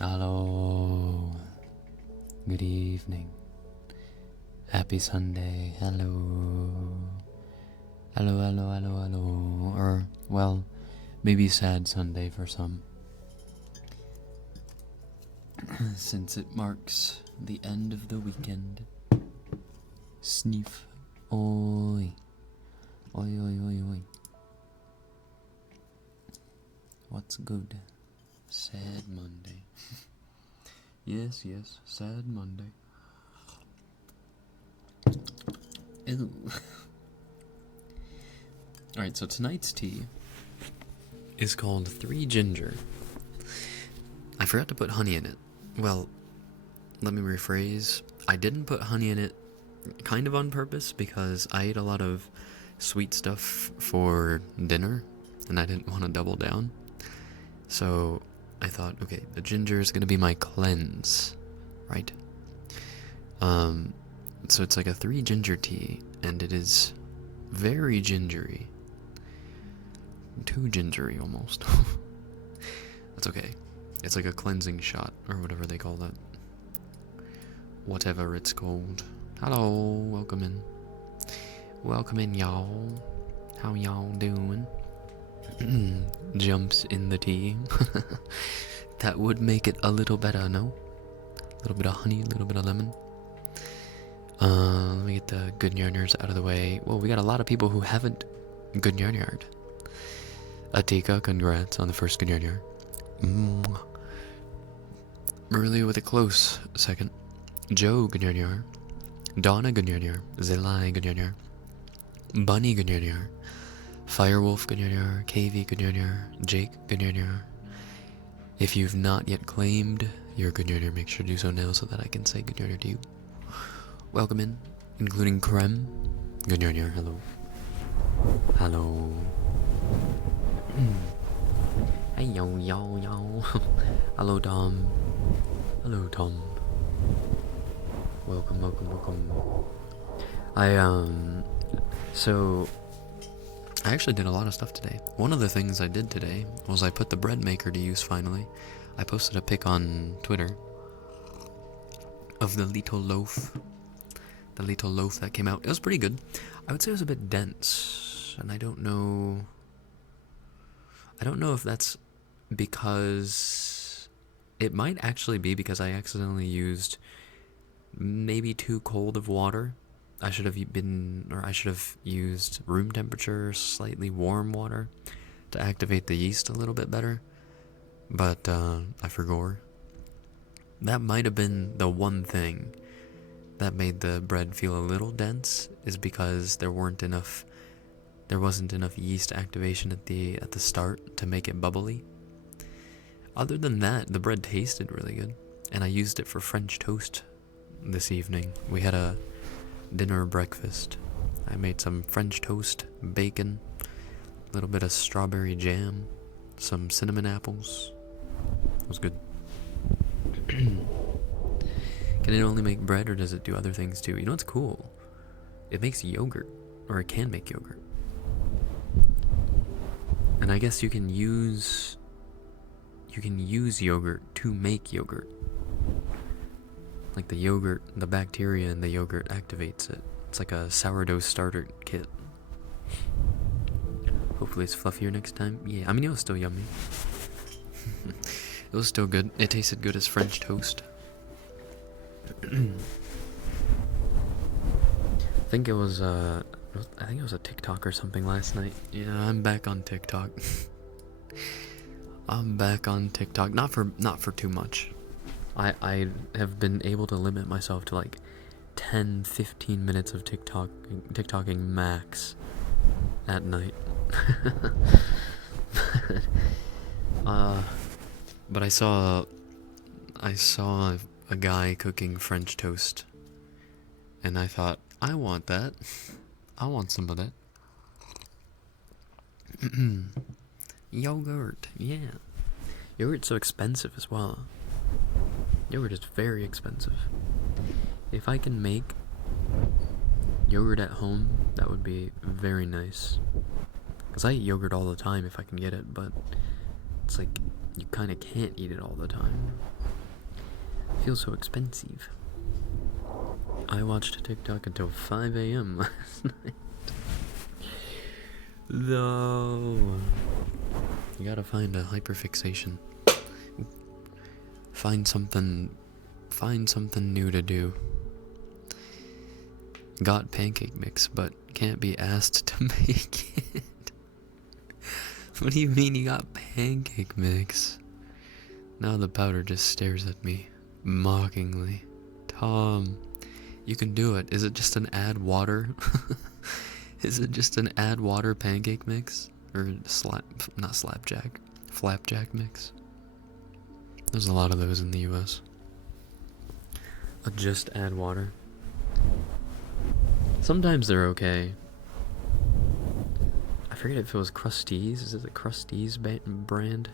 Hello. Good evening. Happy Sunday. Hello. Hello. Or, well, maybe sad Sunday for some. Since it marks the end of the weekend. Sniff. Oi. Oi. What's good? Sad Monday. Yes, sad Monday. Ew. Alright, so tonight's tea is called 3 Ginger. I forgot to put honey in it. Well, let me rephrase. I didn't put honey in it kind of on purpose because I ate a lot of sweet stuff for dinner and I didn't want to double down. So I thought, okay, the ginger is going to be my cleanse, right? So it's like a 3 ginger tea, and it is very gingery. Too gingery, almost. That's okay. It's like a cleansing shot, or whatever they call that. Whatever it's called. Hello, welcome in. Welcome in, y'all. How y'all doing? Jumps in the tea. That would make it a little better, no? A little bit of honey, a little bit of lemon. Let me get the good yarners out of the way. Well, we got a lot of people who haven't good yarned. Atika, congrats on the first good yarn. Maria with a close second. Joe, good yarn. Donna, good yarn. Zelai, good yarn. Bunny, good yarn. Firewolf, good yarn. KV, good yarn. Jake, good yarn. If you've not yet claimed your good yarn, make sure to do so now so that I can say good yarn to you. Welcome in, including Krem. Good yarn, hello. Hello. Hey, yo. Hello, Tom. Hello, Tom. Welcome. So, I actually did a lot of stuff today. One of the things I did today was I put the bread maker to use finally. I posted a pic on Twitter of the little loaf. The little loaf that came out. It was pretty good. I would say it was a bit dense, and I don't know if that's because it might actually be because I accidentally used maybe too cold of water. I should have used room temperature, slightly warm water to activate the yeast a little bit better. But I forgot. That might have been the one thing that made the bread feel a little dense, is because there wasn't enough yeast activation at the start to make it bubbly. Other than that, the bread tasted really good, and I used it for French toast this evening. We had a dinner breakfast. I made some French toast, bacon, a little bit of strawberry jam, some cinnamon apples. It was good. Can it only make bread, or does it do other things too? You know what's cool? It makes yogurt, or it can make yogurt. And I guess you can use yogurt to make yogurt. Like the bacteria in the yogurt activates it. It's like a sourdough starter kit. Hopefully it's fluffier next time. Yeah, I mean, it was still yummy. It was still good. It tasted good as French toast. I think it was a TikTok or something last night. Yeah, I'm back on TikTok. I'm back on TikTok. Not for too much. I have been able to limit myself to like 10-15 minutes of TikToking max at night. But I saw a guy cooking French toast, and I thought, I want that. I want some of that. Yogurt, yeah. Yogurt's so expensive as well. Yogurt is very expensive. If I can make yogurt at home, that would be very nice. Because I eat yogurt all the time if I can get it, but it's like you kind of can't eat it all the time. It feels so expensive. I watched TikTok until 5 a.m. last night. Though, you gotta find a hyperfixation. Find something new to do. Got pancake mix, but can't be asked to make it. What do you mean you got pancake mix? Now the powder just stares at me, mockingly. Tom, you can do it. Is it just an add water? Is it just an add water pancake mix? Or flapjack mix? There's a lot of those in the US. A just add water. Sometimes they're okay. I forget if it was Krusteaz. Is it the Krusteaz brand?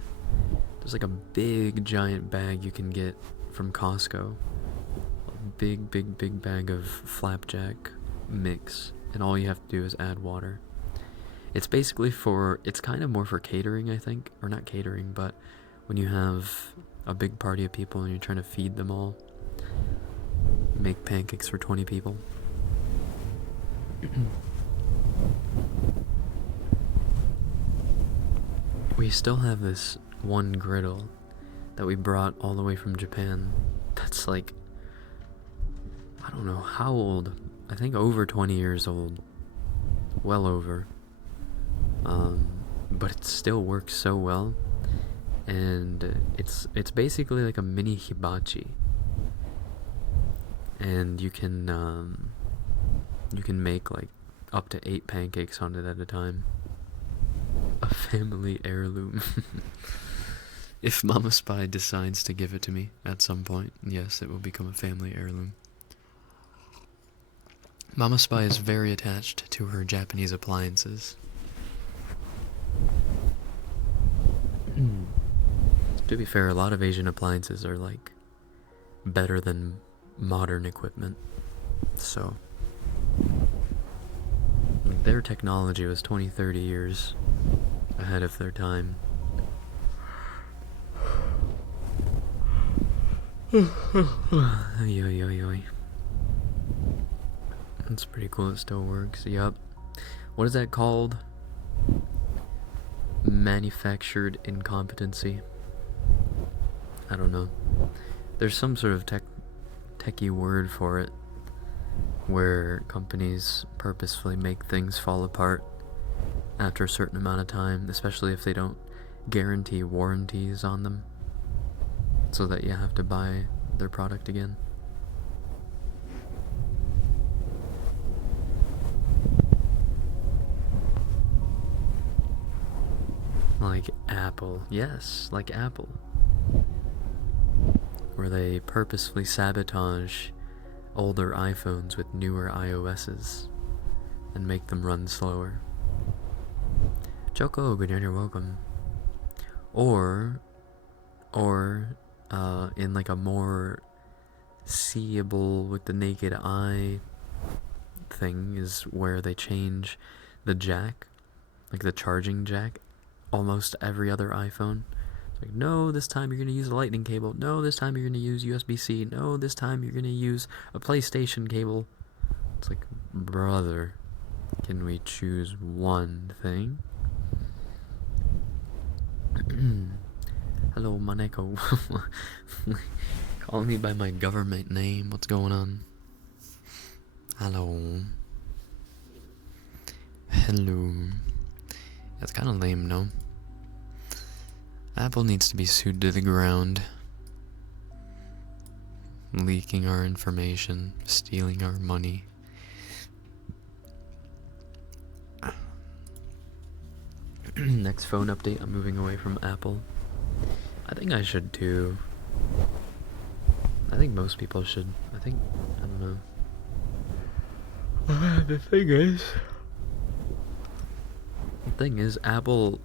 There's like a big giant bag you can get from Costco. A big bag of flapjack mix. And all you have to do is add water. It's basically it's kind of more for catering, I think. Or not catering, but when you have a big party of people and you're trying to feed them all. Make pancakes for 20 people. We still have this one griddle that we brought all the way from Japan. That's like, I don't know how old. I think over 20 years old. Well over. But it still works so well. And it's basically like a mini hibachi. And you can make like up to 8 pancakes on it at a time. A family heirloom. If Mama Spy decides to give it to me at some point, yes, it will become a family heirloom. Mama Spy is very attached to her Japanese appliances. To be fair, a lot of Asian appliances are like better than modern equipment. So their technology was 20-30 years ahead of their time. That's pretty cool, it still works. Yup. What is that called? Manufactured incompetency. I don't know. There's some sort of techie word for it, where companies purposefully make things fall apart after a certain amount of time, especially if they don't guarantee warranties on them, so that you have to buy their product again. Like Apple. Yes, like Apple. Where they purposefully sabotage older iPhones with newer iOSs and make them run slower. Choco, good you're welcome. Or in like a more seeable with the naked eye thing is where they change the jack, like the charging jack, almost every other iPhone. It's like, no, this time you're going to use a lightning cable. No, this time you're going to use USB-C. No, this time you're going to use a PlayStation cable. It's like, brother, can we choose one thing? Hello, Maneko. Call me by my government name. What's going on? Hello. Hello. That's kind of lame, no? Apple needs to be sued to the ground. Leaking our information, stealing our money. Next phone update, I'm moving away from Apple. I think I should too. I think most people should. I don't know. The thing is, Apple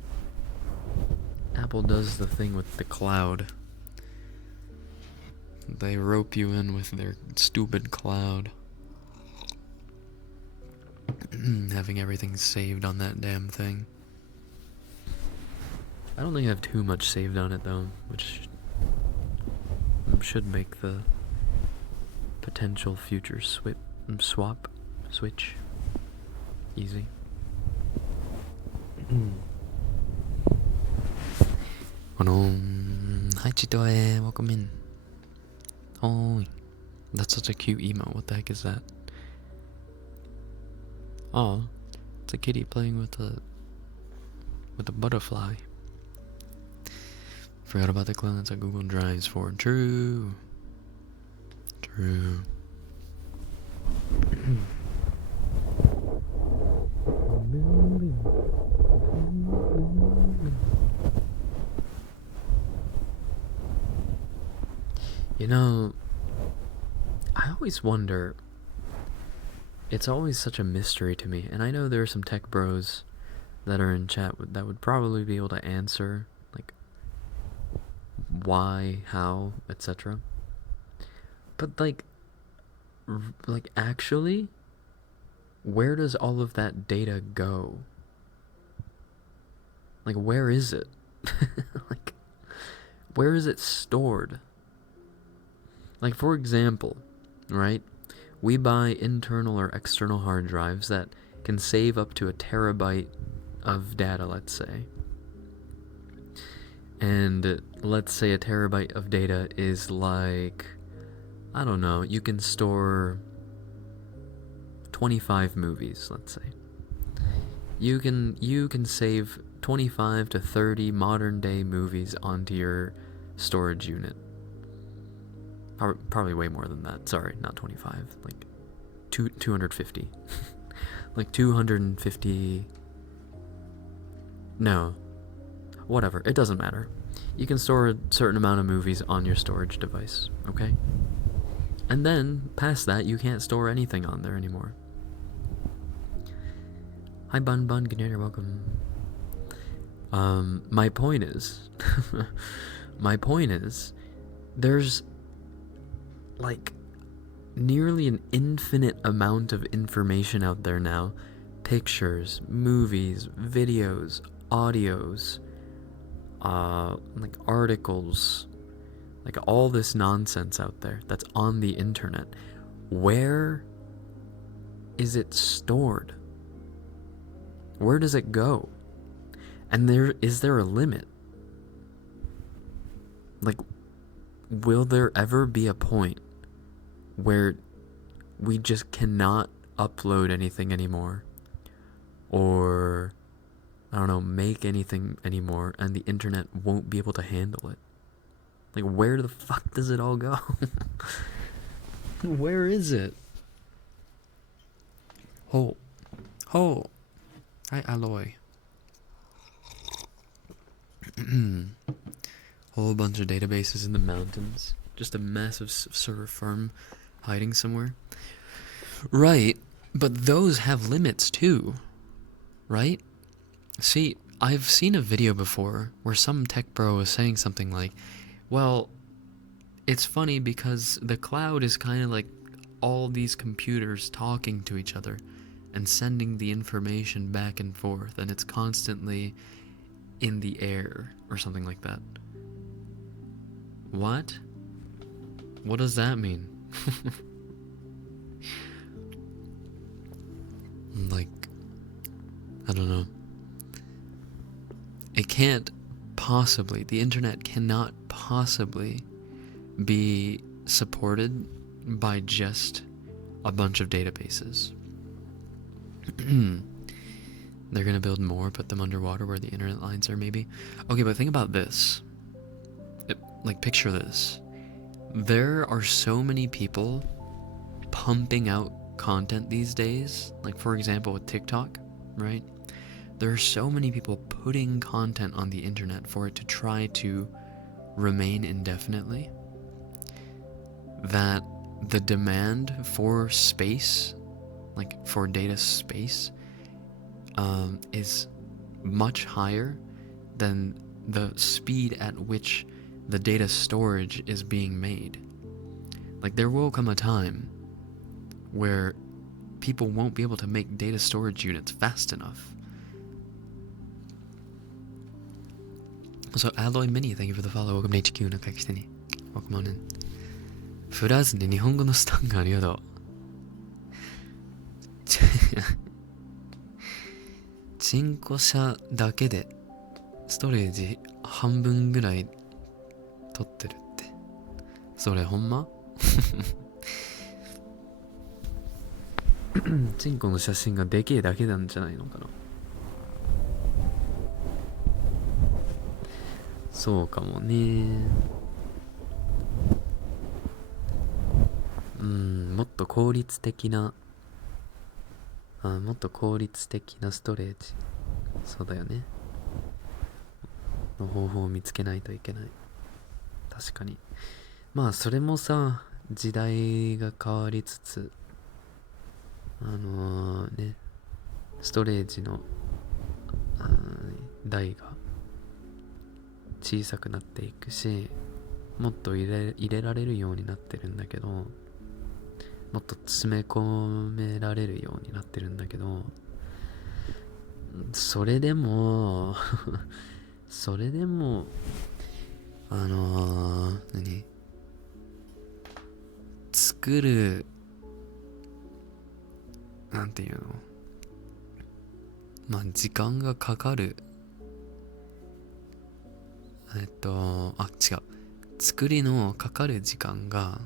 does the thing with the cloud. They rope you in with their stupid cloud. Having everything saved on that damn thing. I don't think I have too much saved on it though, which should make the potential future switch easy. Hi Chitoe, welcome in. Oh, that's such a cute emo. What the heck is that? Oh, it's a kitty playing with a butterfly. Forgot about the clouds that Google Drives for. True. You know, I always wonder, it's always such a mystery to me, and I know there are some tech bros that are in chat that would probably be able to answer, like, why, how, etc. But, like, actually, where does all of that data go? Like, where is it? Like, where is it stored? Like, for example, right? We buy internal or external hard drives that can save up to 1 terabyte of data, let's say. And let's say 1 terabyte of data is like, I don't know, you can store 25 movies, let's say. You can save 25 to 30 modern day movies onto your storage unit. Probably way more than that. Sorry, not 25. Like 250. Like 250. No. Whatever. It doesn't matter. You can store a certain amount of movies on your storage device, okay? And then, past that, you can't store anything on there anymore. Hi Bun, good night, welcome. My point is, there's like nearly an infinite amount of information out there now. Pictures, movies, videos, audios, like articles, like all this nonsense out there that's on the internet. Where is it stored? Where does it go? And is there a limit? Like, will there ever be a point where we just cannot upload anything anymore? Or, I don't know, make anything anymore, and the internet won't be able to handle it? Like, where the fuck does it all go? Where is it? Ho. Hi, Alloy. Whole bunch of databases in the mountains. Just a massive server farm hiding somewhere. Right, but those have limits too, right? See, I've seen a video before where some tech bro was saying something like, well, it's funny because the cloud is kind of like all these computers talking to each other and sending the information back and forth, and it's constantly in the air or something like that. What? What does that mean? Like, I don't know. It can't possibly, the internet cannot possibly be supported by just a bunch of databases. They're gonna build more, put them underwater where the internet lines are, maybe. Okay, but think about this. Like, picture this. There are so many people pumping out content these days. Like, for example, with TikTok, right? There are so many people putting content on the internet for it to try to remain indefinitely, that the demand for space, like for data space, is much higher than the speed at which the data storage is being made. Like, there will come a time where people won't be able to make data storage units fast enough. So Alloy Mini, thank you for the follow. Welcome to HQ 中来てに Welcome on in. フラーズに日本語のスタンがありがとう。チンコ車だけでストレージ半分ぐらい取ってるって。それほんま？チンコの写真がでけえだけなんじゃないのかな。そうかもね。もっと効率的なストレージ、そうだよね、の方法を見つけないといけない。確かに。まあそれもさ、時代が変わりつつね、ストレージの台が小さくなっていくし、もっと入れられるようになってるんだけど、もっと詰め込められるようになってるんだけど、それでも作る、なんていうの、まあ時間がかかる、違う、作りのかかる時間が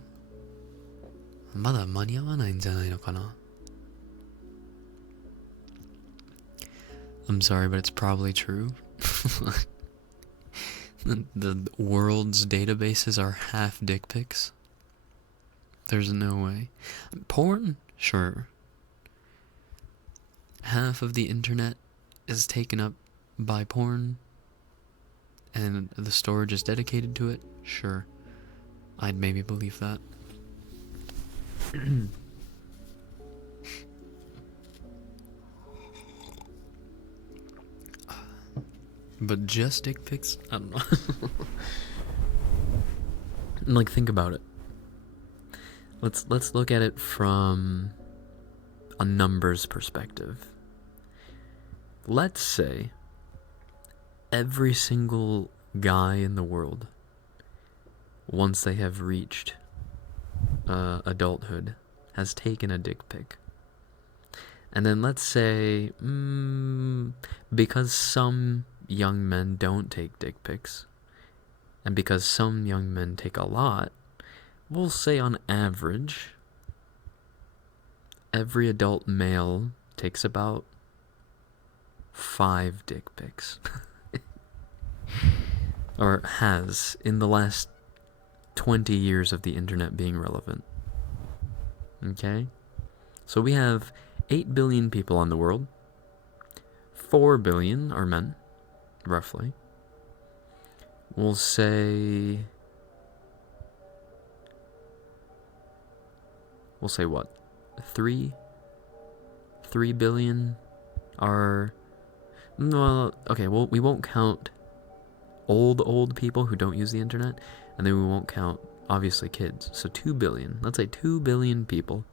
まだ間に合わないんじゃないのかな。I'm sorry, but it's probably true. The world's databases are half dick pics. There's no way. Porn? Sure. Half of the internet is taken up by porn, and the storage is dedicated to it? Sure. I'd maybe believe that. But just dick pics? I don't know. Like, think about it. Let's look at it from a numbers perspective. Let's say every single guy in the world, once they have reached adulthood, has taken a dick pic. And then let's say, because some young men don't take dick pics, and because some young men take a lot, we'll say on average, every adult male takes about 5 dick pics. Or has, in the last 20 years of the internet being relevant. Okay? So we have 8 billion people on the world. 4 billion are men, roughly. We'll say what? 3 billion are, well, okay, well, we won't count old people who don't use the internet, and then we won't count, obviously, kids. So 2 billion, let's say 2 billion people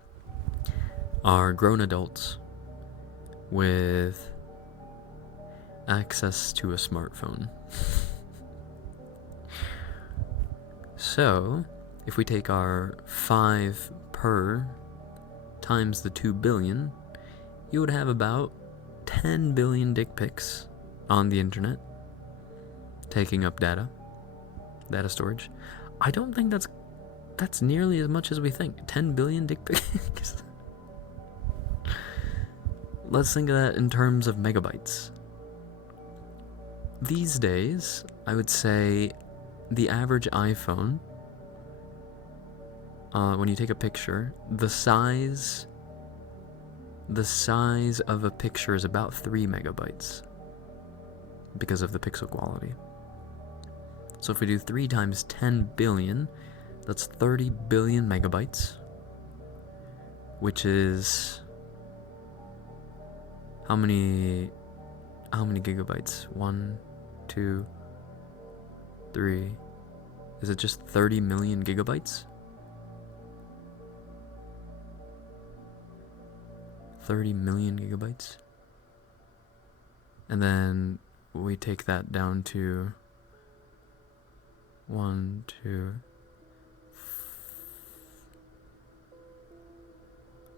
are grown adults with access to a smartphone. So, if we take our 5 per times the 2 billion, you would have about 10 billion dick pics on the internet, taking up data storage. I don't think that's nearly as much as we think. 10 billion dick pics. Let's think of that in terms of megabytes. These days, I would say the average iPhone, when you take a picture, the size of a picture is about 3 megabytes because of the pixel quality. So if we do 3 times 10 billion, that's 30 billion megabytes, which is how many gigabytes? 1, 2, 3. Is it just 30 million gigabytes? 30 million gigabytes? And then we take that down to 1, 2.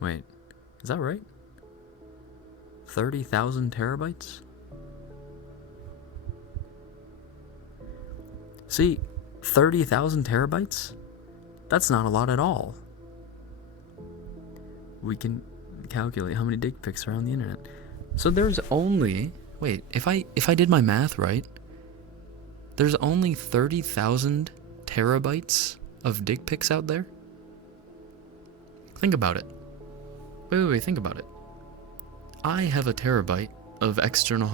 Wait, is that right? 30,000 terabytes? See, 30,000 terabytes? That's not a lot at all. We can calculate how many dick pics are on the internet. So there's only, wait, if I did my math right, there's only 30,000 terabytes of dick pics out there? Think about it. Wait, think about it. I have a terabyte of external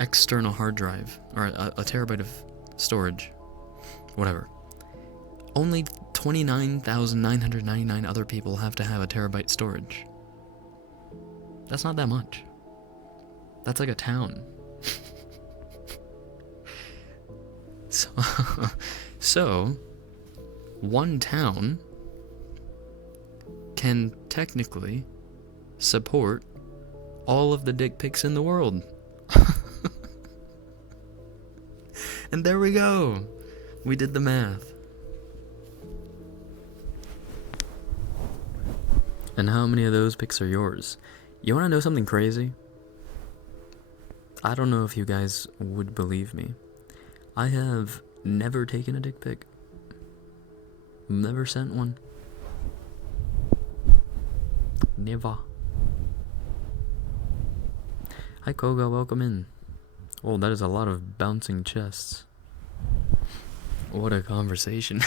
external hard drive, or a terabyte of storage, whatever. Only 29,999 other people have to have a terabyte storage. That's not that much. That's like a town. So, one town can technically support all of the dick pics in the world. And there we go. We did the math. And how many of those pics are yours? You want to know something crazy? I don't know if you guys would believe me. I have never taken a dick pic. Never sent one. Never. Hi Koga, welcome in. Oh, that is a lot of bouncing chests. What a conversation.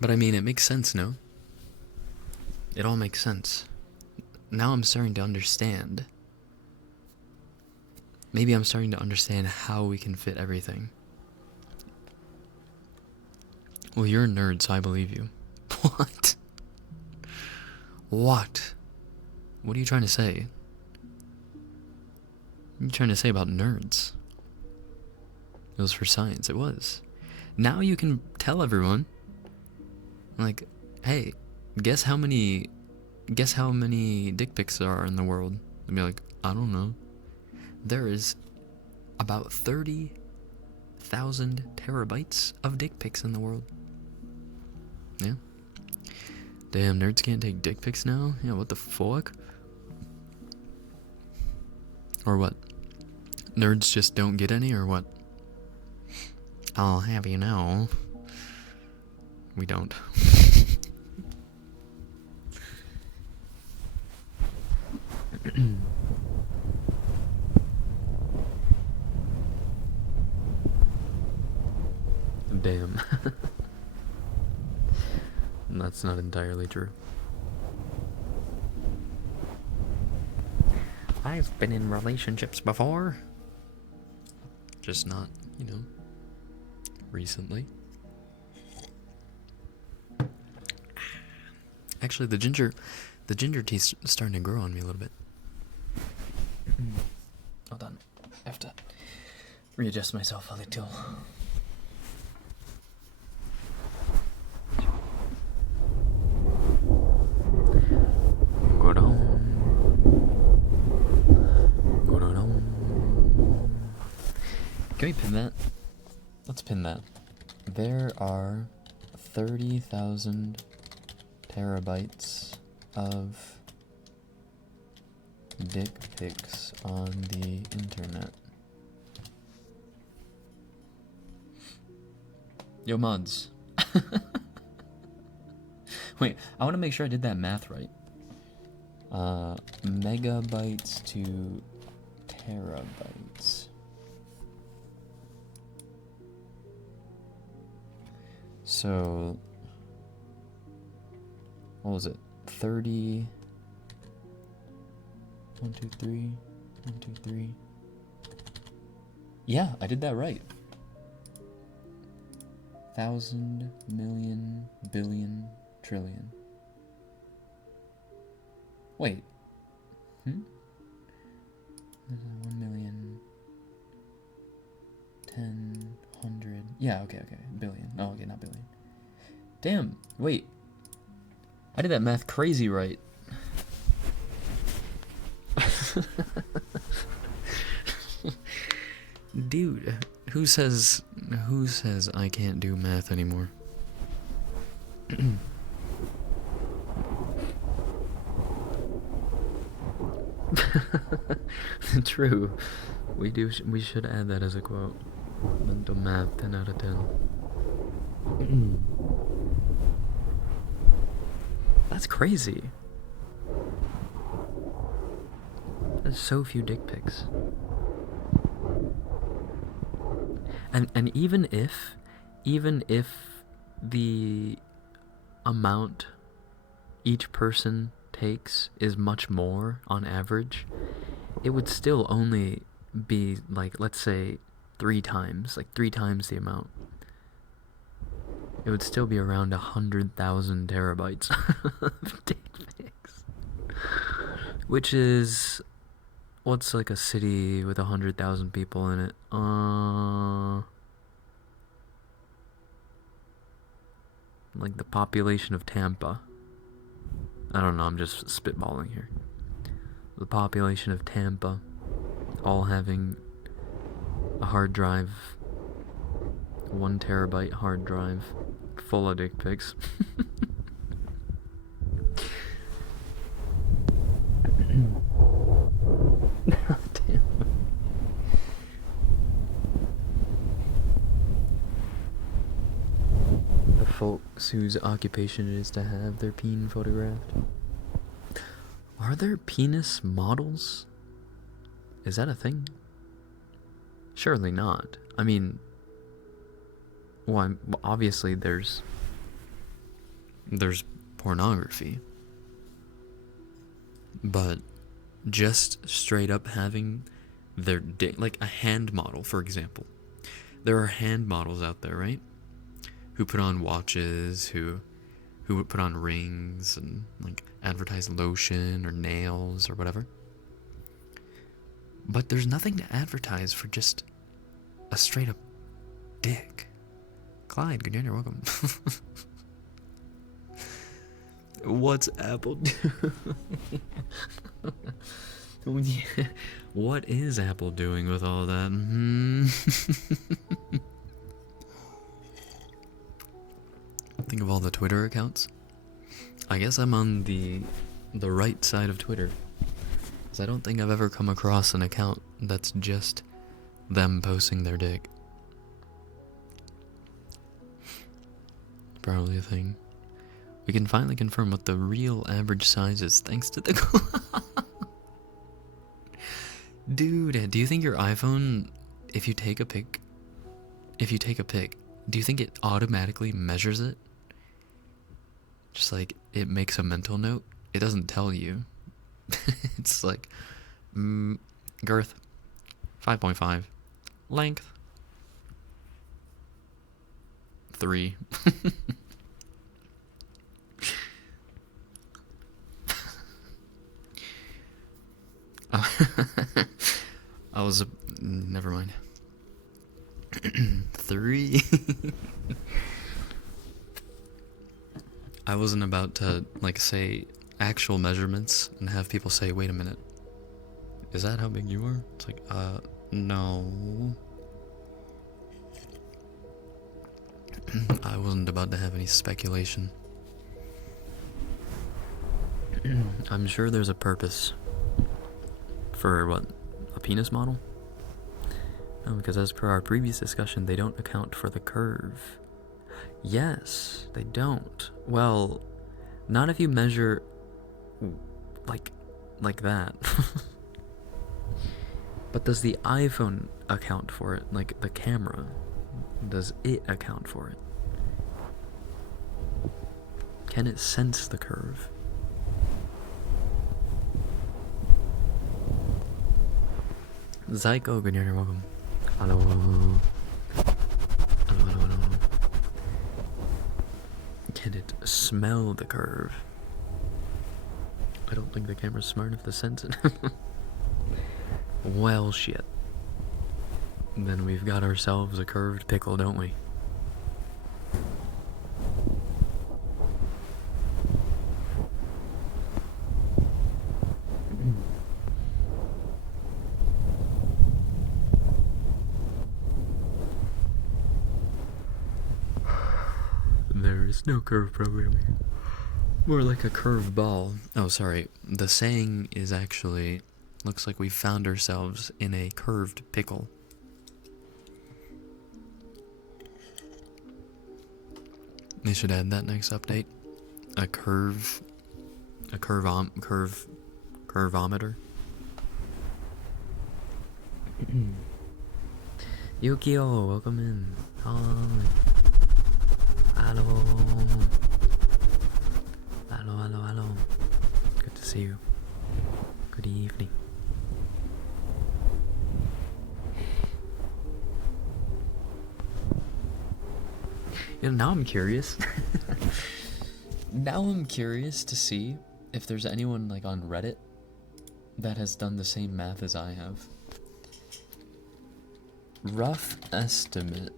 But I mean, it makes sense, no? It all makes sense. Now I'm starting to understand. Maybe I'm starting to understand how we can fit everything. Well, you're a nerd, so I believe you. What? What? What are you trying to say? What are you trying to say about nerds? It was for science, it was. Now you can tell everyone, like, hey, guess how many dick pics there are in the world? They'd be like, I don't know. There is about 30,000 terabytes of dick pics in the world. Yeah. Damn, nerds can't take dick pics now? Yeah, what the fuck? Or what? Nerds just don't get any, or what? I'll have you know. We don't. Damn. That's not entirely true. I've been in relationships before. Just not, recently. Actually, the ginger tea's starting to grow on me a little bit. Hold on. I have to readjust myself a little. Can we pin that? Let's pin that. There are 30,000 terabytes of dick pics on the internet. Yo, mods. Wait, I want to make sure I did that math right. Megabytes to terabytes. So, what was it? 30. 1, 2, 3. 1, 2, 3. Yeah, I did that right. 1,000, million, billion, trillion. Wait. 1 million. 10, 100. Yeah, okay. Billion. Oh, okay, not billion. Damn, wait. I did that math crazy right. Dude, who says I can't do math anymore? True. We should add that as a quote. Mental math 10 out of 10. That's crazy. There's so few dick pics. And even if the amount each person takes is much more on average, it would still only be like, let's say 3 times the amount. It would still be around 100,000 terabytes of dick pics, which is, what's like a city with 100,000 people in it? Like the population of Tampa. I don't know, I'm just spitballing here. The population of Tampa, all having a hard drive, 1 terabyte hard drive, full of dick pics. Damn. The folks whose occupation it is to have their peen photographed. Are there penis models? Is that a thing? Surely not. I mean, well, obviously there's pornography, but just straight up having their dick, like a hand model, for example. There are hand models out there, right? Who put on watches, who would put on rings and like advertise lotion or nails or whatever. But there's nothing to advertise for just a straight up dick. Clyde, good day, you're welcome. What's Apple doing? What is Apple doing with all that? Think of all the Twitter accounts. I guess I'm on the right side of Twitter, because I don't think I've ever come across an account that's just them posting their dick. Probably a thing. We can finally confirm what the real average size is thanks to the... Dude, do you think your iPhone, if you take a pic, do you think it automatically measures it? Just like, it makes a mental note? It doesn't tell you. It's like, girth, 5.5. Length, 3. I was never mind. 3. I wasn't about to like say actual measurements and have people say, wait a minute, is that how big you are? It's like, no. I wasn't about to have any speculation. I'm sure there's a purpose for what? A penis model? No, because as per our previous discussion, they don't account for the curve. Yes, they don't. Well, not if you measure like that. But does the iPhone account for it? Like the camera, does it account for it? Can it sense the curve? Zyko, good evening, welcome. Hello. Hello. Can it smell the curve? I don't think the camera's smart enough to sense it. Well, shit. Then we've got ourselves a curved pickle, don't we? course, no curve programming. More like a curve ball. Oh, sorry. The saying is actually, looks like we found ourselves in a curved pickle. They should add that next update. A curvometer. Yukio, welcome in. Hi. Hello. Hello, hello, hello. Good to see you. Good evening. Now I'm curious. Now I'm curious to see if there's anyone like on Reddit that has done the same math as I have. Rough estimate.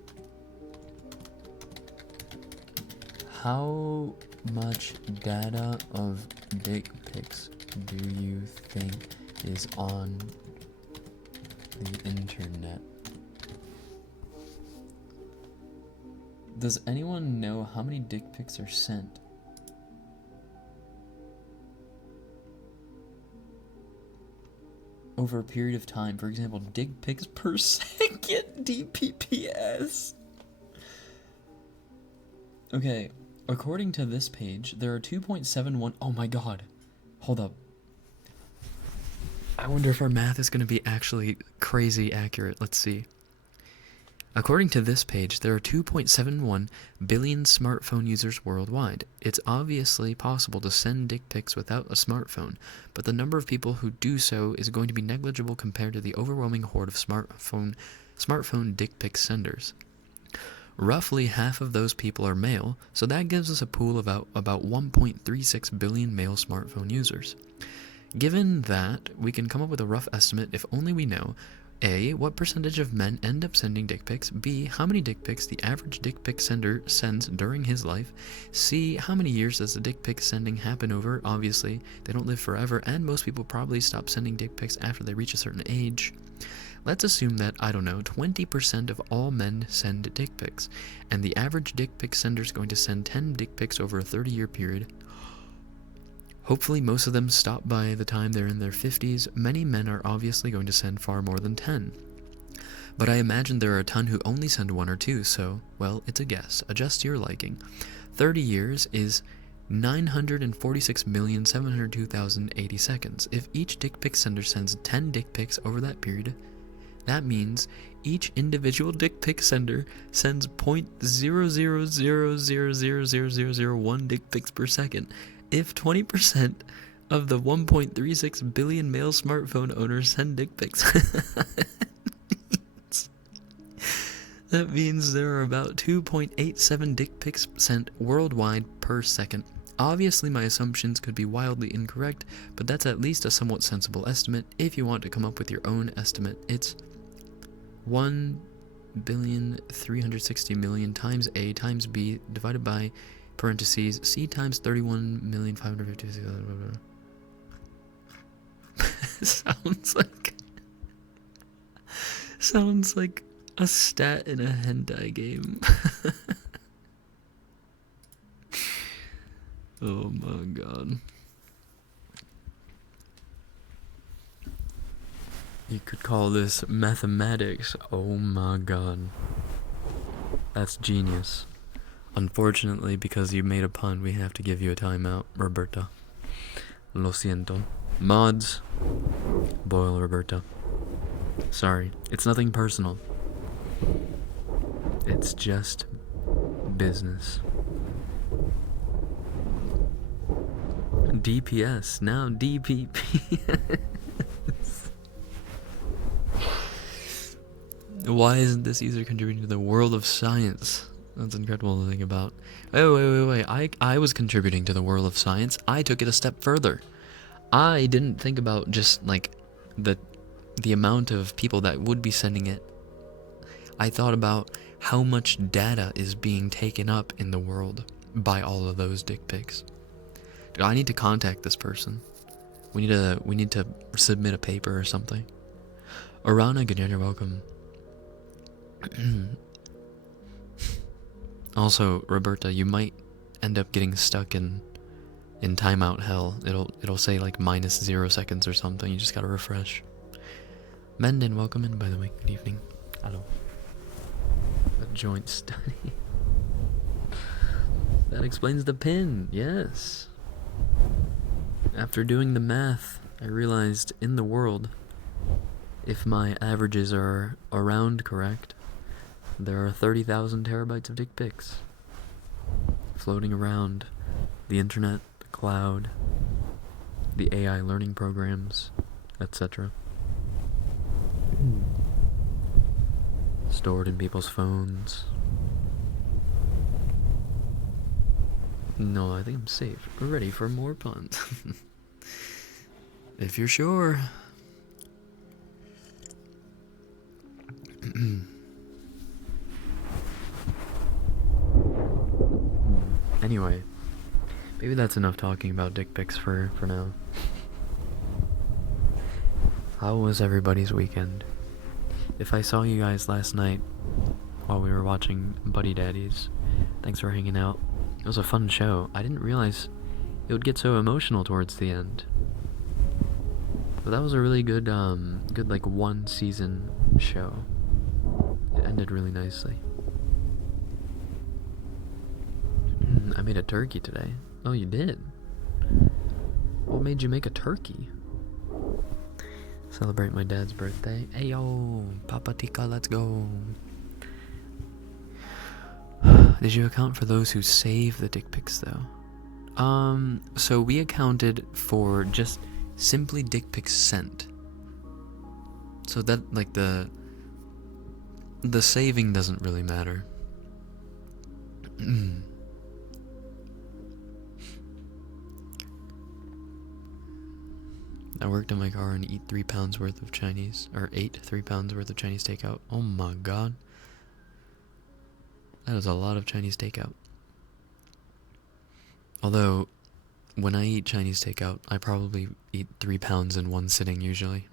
How much data of dick pics do you think is on the internet? Does anyone know how many dick pics are sent? Over a period of time, for example, dick pics per second, DPPS. Okay, according to this page, there are 2.71. Oh my god. Hold up. I wonder if our math is going to be actually crazy accurate. Let's see. According to this page, there are 2.71 billion smartphone users worldwide. It's obviously possible to send dick pics without a smartphone, but the number of people who do so is going to be negligible compared to the overwhelming horde of smartphone dick pic senders. Roughly half of those people are male, so that gives us a pool of about 1.36 billion male smartphone users. Given that, we can come up with a rough estimate if only we know A. What percentage of men end up sending dick pics? B. How many dick pics the average dick pic sender sends during his life? C. How many years does the dick pic sending happen over? Obviously, they don't live forever, and most people probably stop sending dick pics after they reach a certain age. Let's assume that, I don't know, 20% of all men send dick pics, and the average dick pic sender is going to send 10 dick pics over a 30-year period. Hopefully most of them stop by the time they're in their 50s. Many men are obviously going to send far more than 10. But I imagine there are a ton who only send 1 or 2, so, well, it's a guess. Adjust to your liking. 30 years is 946,702,080 seconds. If each dick pic sender sends 10 dick pics over that period, that means each individual dick pic sender sends 0.000000001 dick pics per second. If 20% of the 1.36 billion male smartphone owners send dick pics, that means there are about 2.87 dick pics sent worldwide per second. Obviously, my assumptions could be wildly incorrect, but that's at least a somewhat sensible estimate. If you want to come up with your own estimate, it's 1,360,000,000 times A times B divided by parentheses C times 31,556,000. Sounds like a stat in a hentai game. Oh my god. You could call this mathematics. Oh my god. That's genius. Unfortunately, because you made a pun, we have to give you a timeout, Roberta. Lo siento. Mods. Boil Roberta. Sorry. It's nothing personal. It's just business. DPS, now DPPS. Why isn't this user contributing to the world of science? That's incredible to think about. Wait. I was contributing to the world of science. I took it a step further. I didn't think about just, like, the amount of people that would be sending it. I thought about how much data is being taken up in the world by all of those dick pics. Dude, I need to contact this person. We need to submit a paper or something. Arana, good you're welcome. Also, Roberta, you might end up getting stuck in timeout hell. It'll say like -0 seconds or something. You just gotta refresh. Mendon, welcome in, by the way. Good evening. Hello. A joint study. That explains the pin. Yes. After doing the math, I realized in the world, if my averages are around correct, there are 30,000 terabytes of dick pics floating around the internet, the cloud, the AI learning programs, etc. Stored in people's phones. No, I think I'm safe. We're ready for more puns. If you're sure. Anyway, maybe that's enough talking about dick pics for now. How was everybody's weekend? If I saw you guys last night while we were watching Buddy Daddies, thanks for hanging out. It was a fun show. I didn't realize it would get so emotional towards the end. But that was a really good like one season show. It ended really nicely. I made a turkey today. Oh, you did? What made you make a turkey? Celebrate my dad's birthday. Hey yo, Papa Tika, let's go. Did you account for those who save the dick pics though? So we accounted for just simply dick pics sent. So that, like, the saving doesn't really matter. I worked in my car and eat 3 pounds worth of Chinese, or ate 3 pounds worth of Chinese takeout. Oh my god. That is a lot of Chinese takeout. Although, when I eat Chinese takeout, I probably eat 3 pounds in one sitting usually.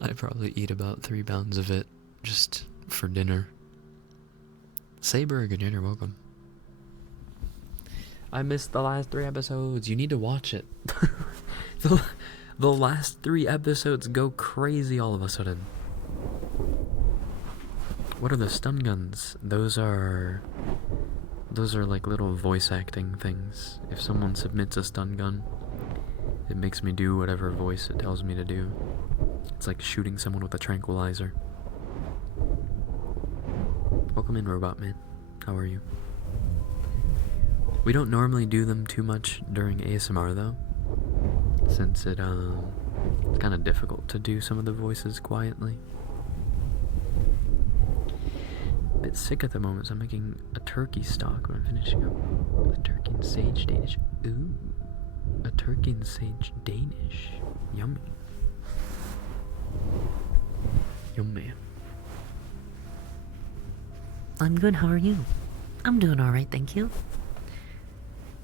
I probably eat about 3 pounds of it just for dinner. Saber, good dinner, welcome. I missed the last 3 episodes. You need to watch it. The last 3 episodes go crazy all of a sudden. What are the stun guns? Those are like little voice acting things. If someone submits a stun gun, it makes me do whatever voice it tells me to do. It's like shooting someone with a tranquilizer. Welcome in, Robot Man. How are you? We don't normally do them too much during ASMR though, since it's kind of difficult to do some of the voices quietly. A bit sick at the moment, so I'm making a turkey stock when I'm finishing up. A turkey and sage Danish. Ooh, a turkey and sage Danish. Yummy. Yummy. I'm good, how are you? I'm doing alright, thank you.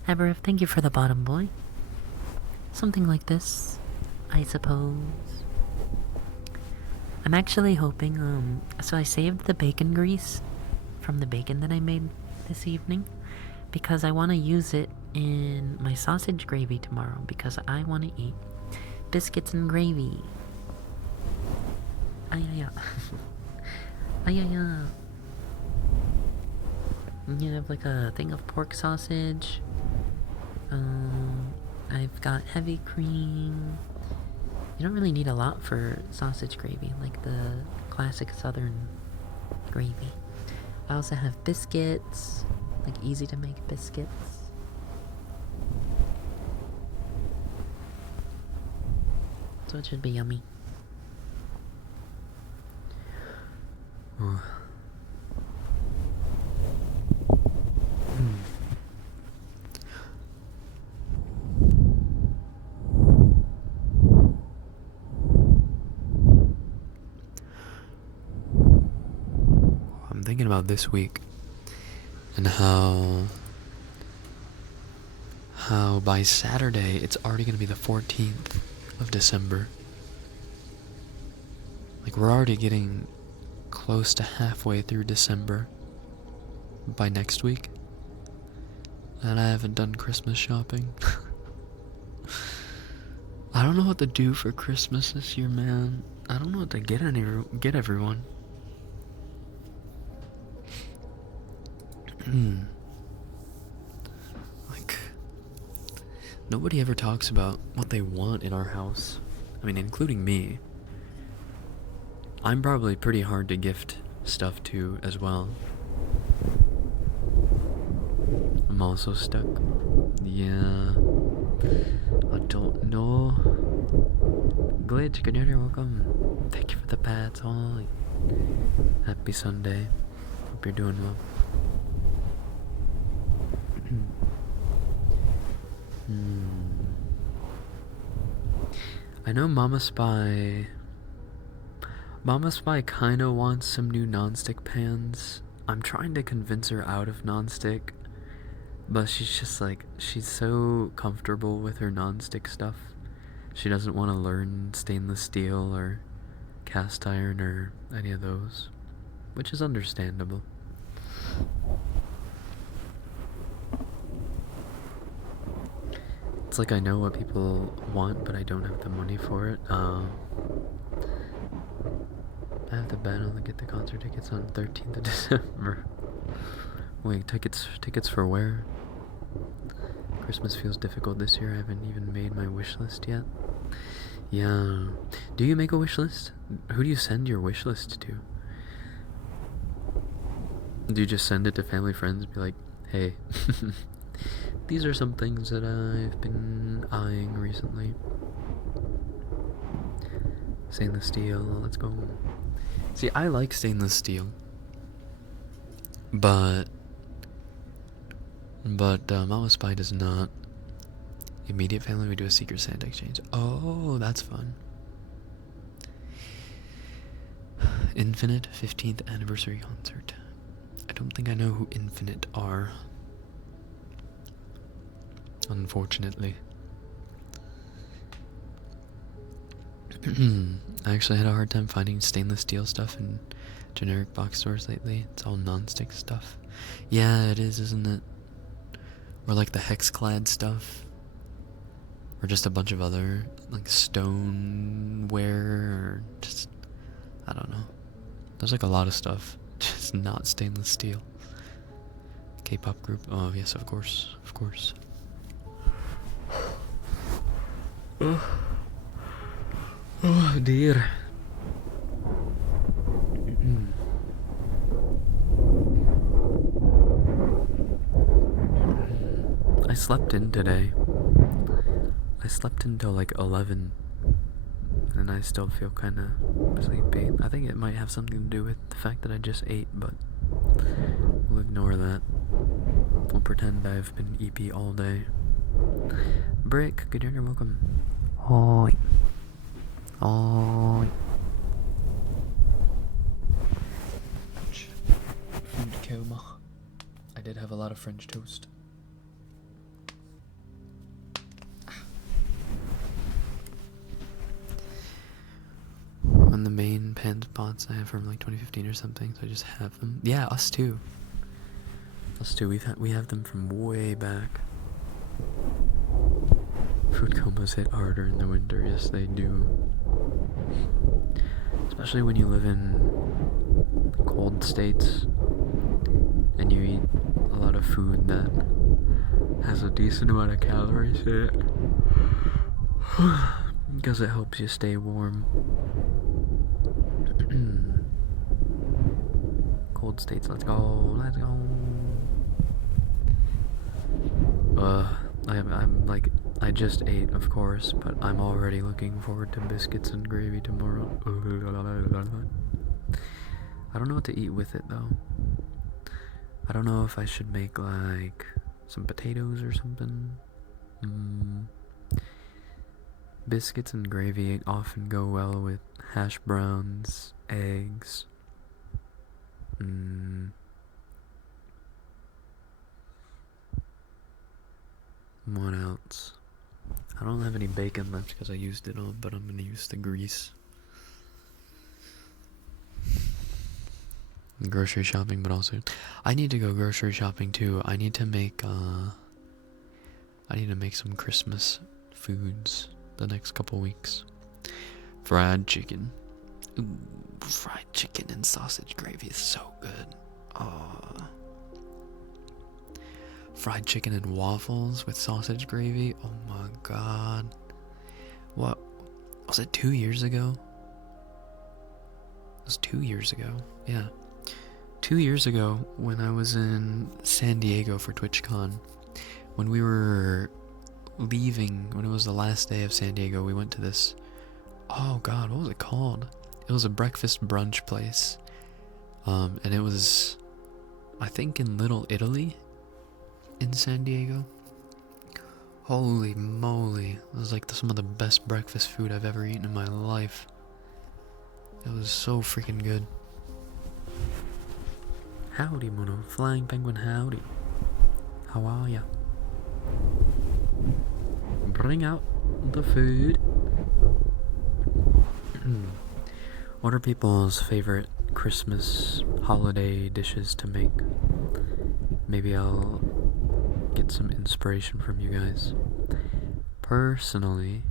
Aberif, thank you for the bottom, boy. Something like this, I suppose. I'm actually hoping, so I saved the bacon grease from the bacon that I made this evening because I want to use it in my sausage gravy tomorrow because I want to eat biscuits and gravy. Ayaya. Ayaya. You have like a thing of pork sausage. I've got heavy cream. You don't really need a lot for sausage gravy, like the classic southern gravy. I also have biscuits, like easy to make biscuits. So it should be yummy. Oh. I'm thinking about this week and how by Saturday it's already going to be the 14th of December. Like, we're already getting close to halfway through December by next week. And I haven't done Christmas shopping. I don't know what to do for Christmas this year, man. I don't know what to get everyone. Like, nobody ever talks about what they want in our house. I mean, including me. I'm probably pretty hard to gift stuff to as well. I'm also stuck. Yeah. I don't know. Glitch, good you're welcome. Thank you for the pats. Oh, happy Sunday. Hope you're doing well. I know Mama Spy kinda wants some new nonstick pans. I'm trying to convince her out of nonstick, but she's just like, she's so comfortable with her nonstick stuff. She doesn't want to learn stainless steel or cast iron or any of those, which is understandable. It's like I know what people want, but I don't have the money for it. I have to battle to get the concert tickets on 13th of December. Wait, tickets for where? Christmas feels difficult this year. I haven't even made my wish list yet. Yeah. Do you make a wish list? Who do you send your wish list to? Do you just send it to family, friends, be like, hey, these are some things that I've been eyeing recently. Stainless steel, let's go. See, I like stainless steel, but Mama Spy does not. Immediate family, we do a Secret Santa exchange. Oh, that's fun. Infinite 15th anniversary concert. I don't think I know who Infinite are. Unfortunately. I actually had a hard time finding stainless steel stuff in generic box stores lately. It's all non-stick stuff. Yeah, it is, isn't it? Or like the hex-clad stuff. Or just a bunch of other, like, stoneware, or just, I don't know. There's like a lot of stuff, just not stainless steel. K-pop group, oh yes, of course, of course. Oh dear. I slept in today. I slept until like 11, and I still feel kind of sleepy. I think it might have something to do with the fact that I just ate, but we'll ignore that. We'll pretend I've been EP all day. Brick, good dinner, welcome. Oi. Oi. Food coma. I did have a lot of French toast. On the main pan spots I have from like 2015 or something, so I just have them. Yeah, us too. Us too. We have them from way back. Food comas hit harder in the winter. Yes, they do. Especially when you live in cold states and you eat a lot of food that has a decent amount of calories in it. Because it helps you stay warm. Cold states, let's go, let's go. I'm like, I just ate, of course, but I'm already looking forward to biscuits and gravy tomorrow. I don't know what to eat with it though. I don't know if I should make like some potatoes or something. Biscuits and gravy often go well with hash browns, eggs. What else? I don't have any bacon left because I used it all, but I'm gonna use the grease. Grocery shopping, but also I need to go grocery shopping too. I need to make I need to make some Christmas foods the next couple weeks. Fried chicken. Ooh, fried chicken and sausage gravy is so good. Oh. Fried chicken and waffles with sausage gravy. Oh my god. What? Was it 2 years ago? It was 2 years ago. Yeah. 2 years ago when I was in San Diego for TwitchCon. When we were leaving, when it was the last day of San Diego, we went to this, oh god, what was it called? It was a breakfast brunch place. And it was, I think, in Little Italy in San Diego. Holy moly, it was like some of the best breakfast food I've ever eaten in my life. It was so freaking good. Howdy, Mono. Flying Penguin, howdy. How are ya? Bring out the food. What are people's favorite Christmas holiday dishes to make? Maybe I'll get some inspiration from you guys. Personally,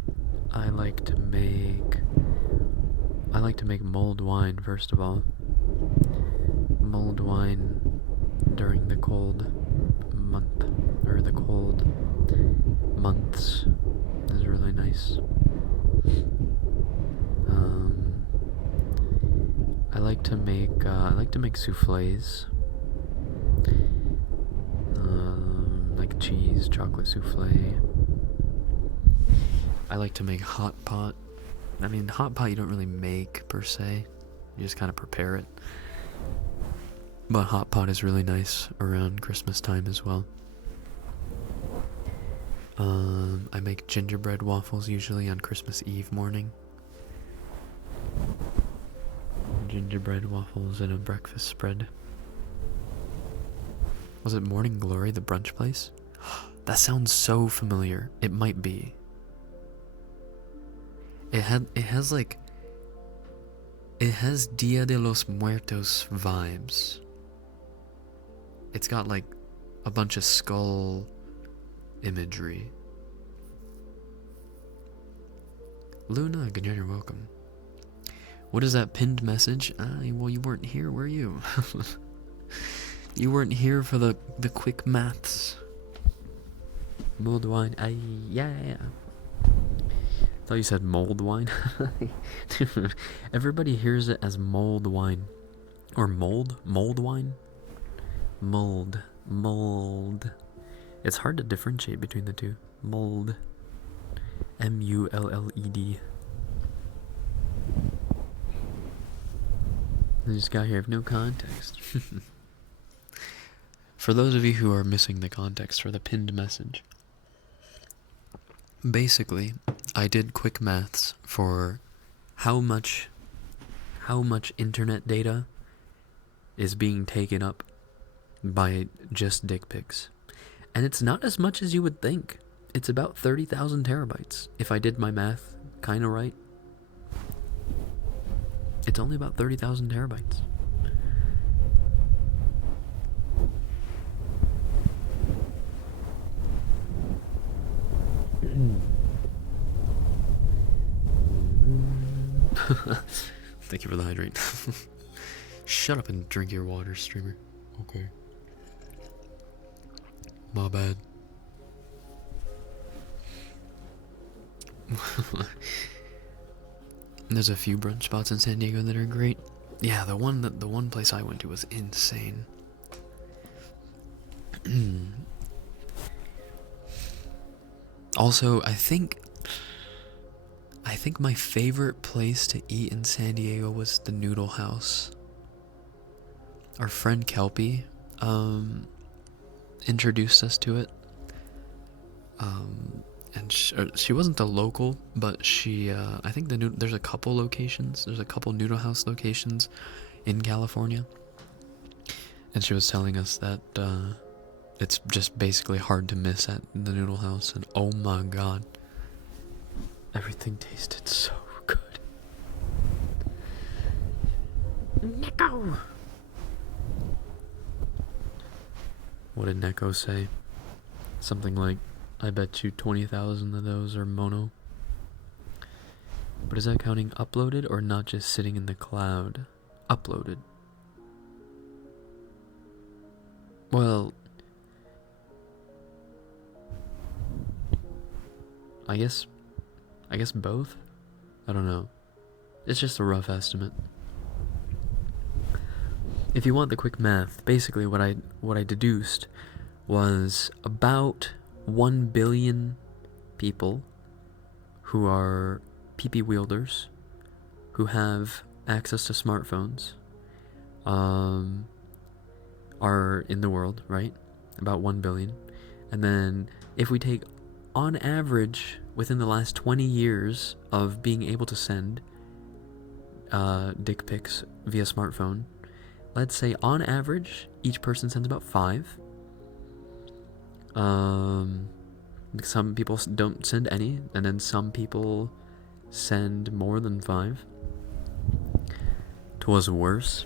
I like to make mulled wine first of all. Mulled wine during the cold month, or the cold months, is really nice. I like to make souffles, like cheese chocolate souffle. I like to make hot pot. I mean, hot pot you don't really make per se, you just kind of prepare it. But hot pot is really nice around Christmas time as well. I make gingerbread waffles usually on Christmas Eve morning. Gingerbread waffles and a breakfast spread. Was it Morning Glory, the brunch place? That sounds so familiar. It might be. It has Dia de los Muertos vibes. It's got like a bunch of skull imagery. Luna, good you're welcome. What is that pinned message? Well, you weren't here, were you? You weren't here for the quick maths. Mulled wine. Yeah. Thought you said mold wine. Everybody hears it as mold wine. Or mold wine? Mold. It's hard to differentiate between the two. Mold. M-U-L-L-E-D. I just got here with no context. For those of you who are missing the context for the pinned message, basically, I did quick maths for how much internet data is being taken up by just dick pics. And it's not as much as you would think. It's about 30,000 terabytes, if I did my math kind of right. It's only about 30,000 terabytes. Thank you for the hydrate. Shut up and drink your water, streamer. Okay. My bad. There's a few brunch spots in San Diego that are great. Yeah, the one place I went to was insane. Also, I think my favorite place to eat in San Diego was the Noodle House. Our friend Kelpie introduced us to it. And she wasn't a local, but she, I think there's a couple locations. There's a couple Noodle House locations in California. And she was telling us that it's just basically hard to miss at the Noodle House. And oh my god, everything tasted so good. Neko! What did Neko say? Something like, I bet you 20,000 of those are mono. But is that counting uploaded or not just sitting in the cloud? Uploaded. Well, I guess both? I don't know. It's just a rough estimate. If you want the quick math, basically what I deduced was about 1 billion people who are PP wielders who have access to smartphones are in the world, right? About 1 billion. And then if we take on average within the last 20 years of being able to send dick pics via smartphone, let's say on average each person sends about 5. Some people don't send any, and then some people send more than 5. 'Twas worse.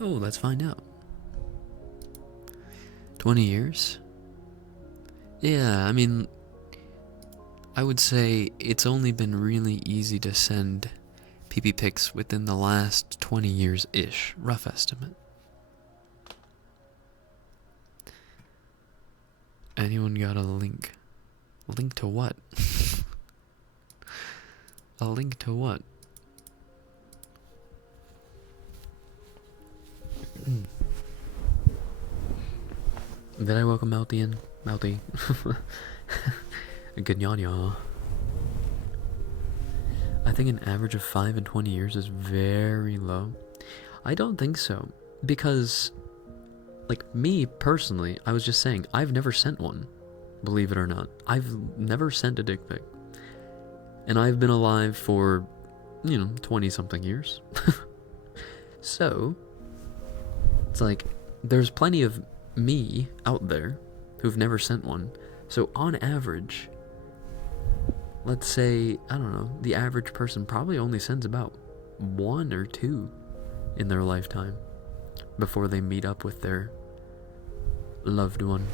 Oh, let's find out. 20 years? Yeah, I mean, I would say it's only been really easy to send PP pics within the last 20 years-ish, rough estimate. Anyone got a link? A link to what? A link to what? Did I welcome Mouty in? Mouty. Good yanya. I think an average of 5 in 20 years is very low. I don't think so. Because, like, me personally, I was just saying, I've never sent one. Believe it or not. I've never sent a dick pic. And I've been alive for, 20-something years. So, it's like, there's plenty of me out there who've never sent one. So, on average, let's say, I don't know, the average person probably only sends about 1 or 2 in their lifetime before they meet up with their loved one.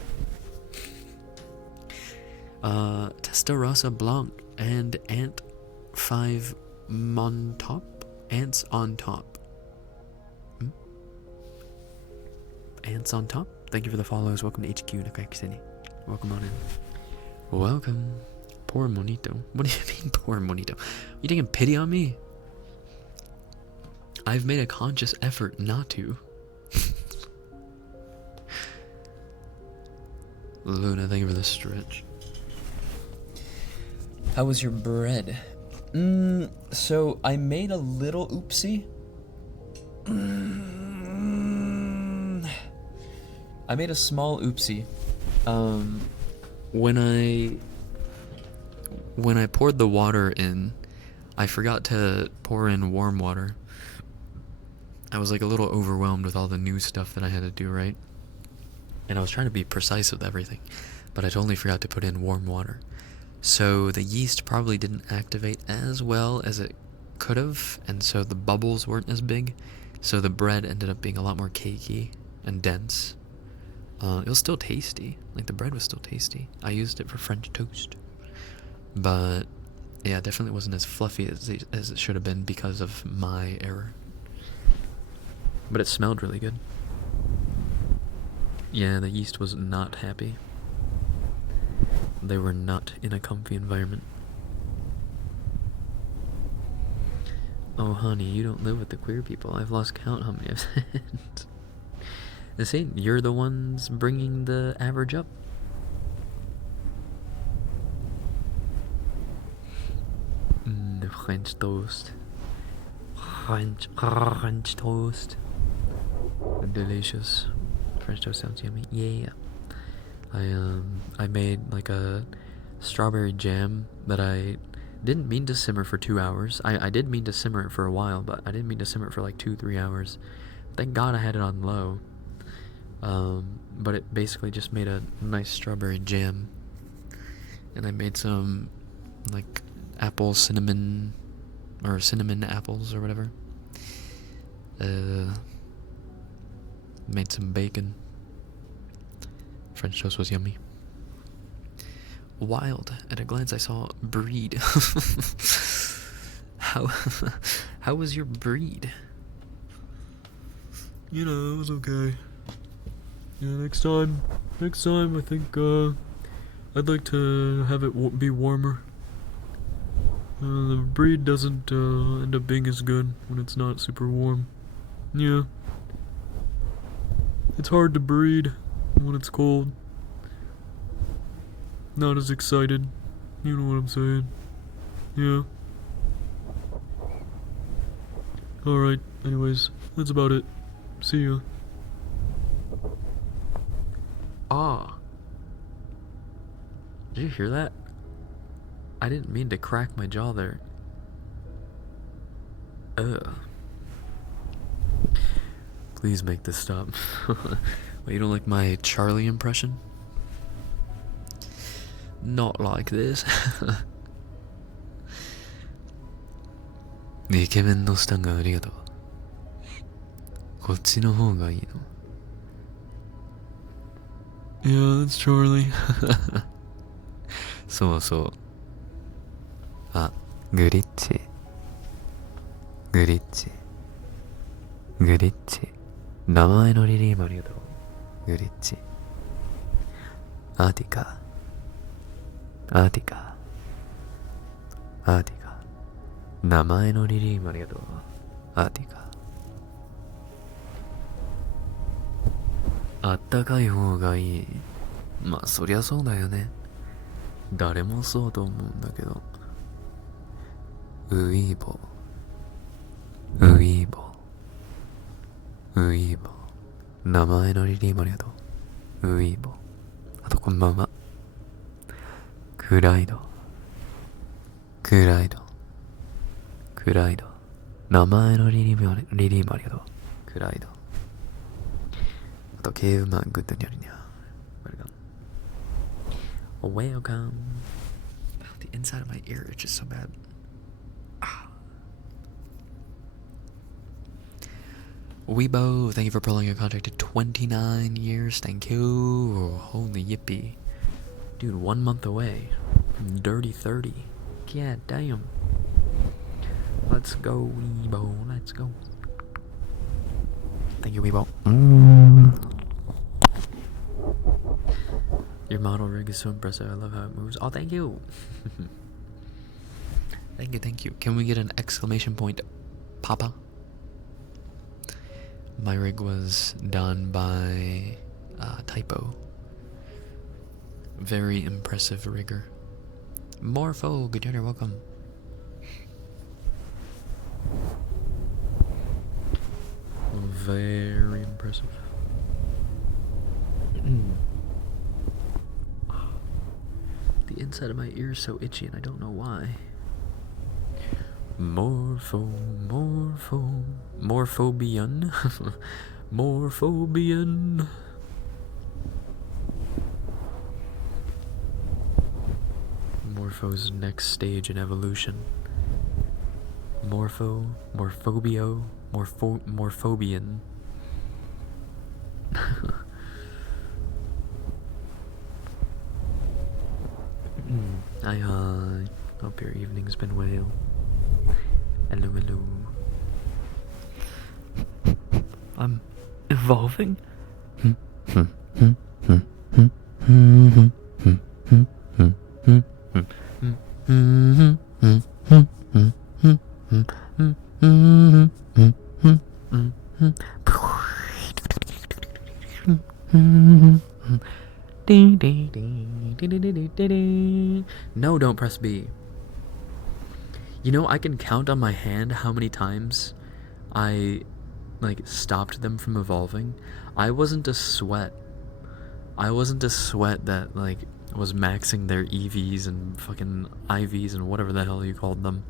Testarossa Blanc and Ant 5 Montop. Ants on top. Ants on top. Thank you for the follows. Welcome to HQ Nakayaki City. Welcome on in. Welcome. Poor Monito. What do you mean, poor Monito? You taking pity on me? I've made a conscious effort not to. Luna, thank you for the stretch. How was your bread? So I made a little oopsie. I made a small oopsie. When I poured the water in, I forgot to pour in warm water. I was like a little overwhelmed with all the new stuff that I had to do, right? And I was trying to be precise with everything, but I totally forgot to put in warm water. So the yeast probably didn't activate as well as it could have, and so the bubbles weren't as big, so the bread ended up being a lot more cakey and dense. It was still tasty. Like, the bread was still tasty. I used it for French toast. But, yeah, it definitely wasn't as fluffy as it should have been because of my error. But it smelled really good. Yeah, the yeast was not happy. They were not in a comfy environment. Oh, honey, you don't live with the queer people. I've lost count how many I've sent. See, you're the ones bringing the average up. The French toast. French toast. Delicious. French toast sounds yummy. Yeah. I made like a strawberry jam that I didn't mean to simmer for 2 hours. I did mean to simmer it for a while, but I didn't mean to simmer it for like 2-3 hours. Thank God I had it on low. But it basically just made a nice strawberry jam. And I made some like apple cinnamon apples or whatever. Made some bacon. French toast was yummy. wild. At a glance, I saw breed. how how was your breed? You know, it was okay. Yeah, next time, I think I'd like to have it be warmer. The breed doesn't end up being as good when it's not super warm. Yeah. It's hard to breed when it's cold. Not as excited. You know what I'm saying. Yeah. Alright, anyways, that's about it. See ya. Ah. Did you hear that? I didn't mean to crack my jaw there. Ugh. Please make this stop. Wait, you don't like my Charlie impression? Not like this. イケメンのスタンがありがとう。こっちの方がいいの。Yeah, that's Charlie. そうそう。あ、グリッチ。グリッチ。グリッチ。名前のリリーもありがとう。グリッチ。アーティカ。アーティカ。アーティカ。名前のリリーもありがとう。アーティカ。あったかい方がいい。まあそりゃそうだよね。誰もそうと思うんだけど。ウィーボウィーボウィーボ名前のリリーもありがとう。ウィーボあとこんばんは。クライドクライドクライド名前のリリーもありがとう。クライドあとケーブマングッドにあるにゃ。Welcome. The inside of my ear itches so bad. Weebo, thank you for pulling your contract to 29 years. Thank you. Holy yippee. Dude, 1 month away. Dirty 30. Yeah, damn. Let's go, Weebo. Let's go. Thank you, Weebo. Your model rig is so impressive. I love how it moves. Oh, thank you. Thank you. Can we get an exclamation point, Papa? My rig was done by Typo. Very impressive rigger. Morpho, good dinner, welcome. Very impressive. The inside of my ear is so itchy and I don't know why. Morphobian. Morphobian. Morpho's next stage in evolution. Morphobio, Morphobian. Hi, hope your evening's been well. Hello. I'm evolving. No, don't press B. You know, I can count on my hand how many times I, stopped them from evolving. I wasn't a sweat that, was maxing their EVs and fucking IVs and whatever the hell you called them.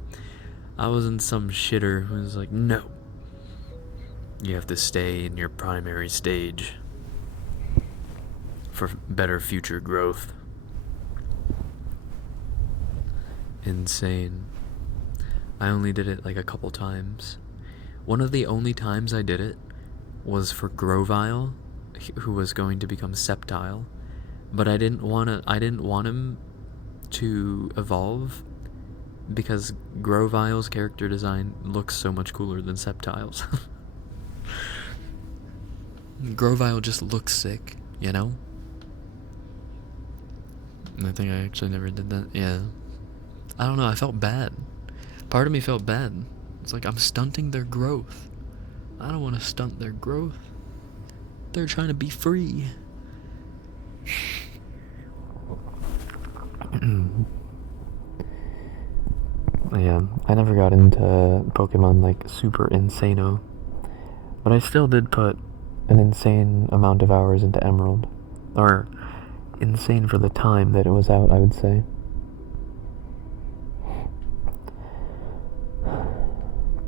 I wasn't some shitter who was like, no. You have to stay in your primary stage for better future growth. Insane. I only did it a couple times. One of the only times I did it was for Grovyle, who was going to become Sceptile, but I didn't want him to evolve because Grovile's character design looks so much cooler than Sceptile's. Grovile just looks sick, you know? I think I actually never did that. Yeah. I don't know, I felt bad. Part of me felt bad. It's like I'm stunting their growth. I don't want to stunt their growth. They're trying to be free. Yeah, I never got into Pokemon like super insano. But I still did put an insane amount of hours into Emerald. Or insane for the time that it was out, I would say.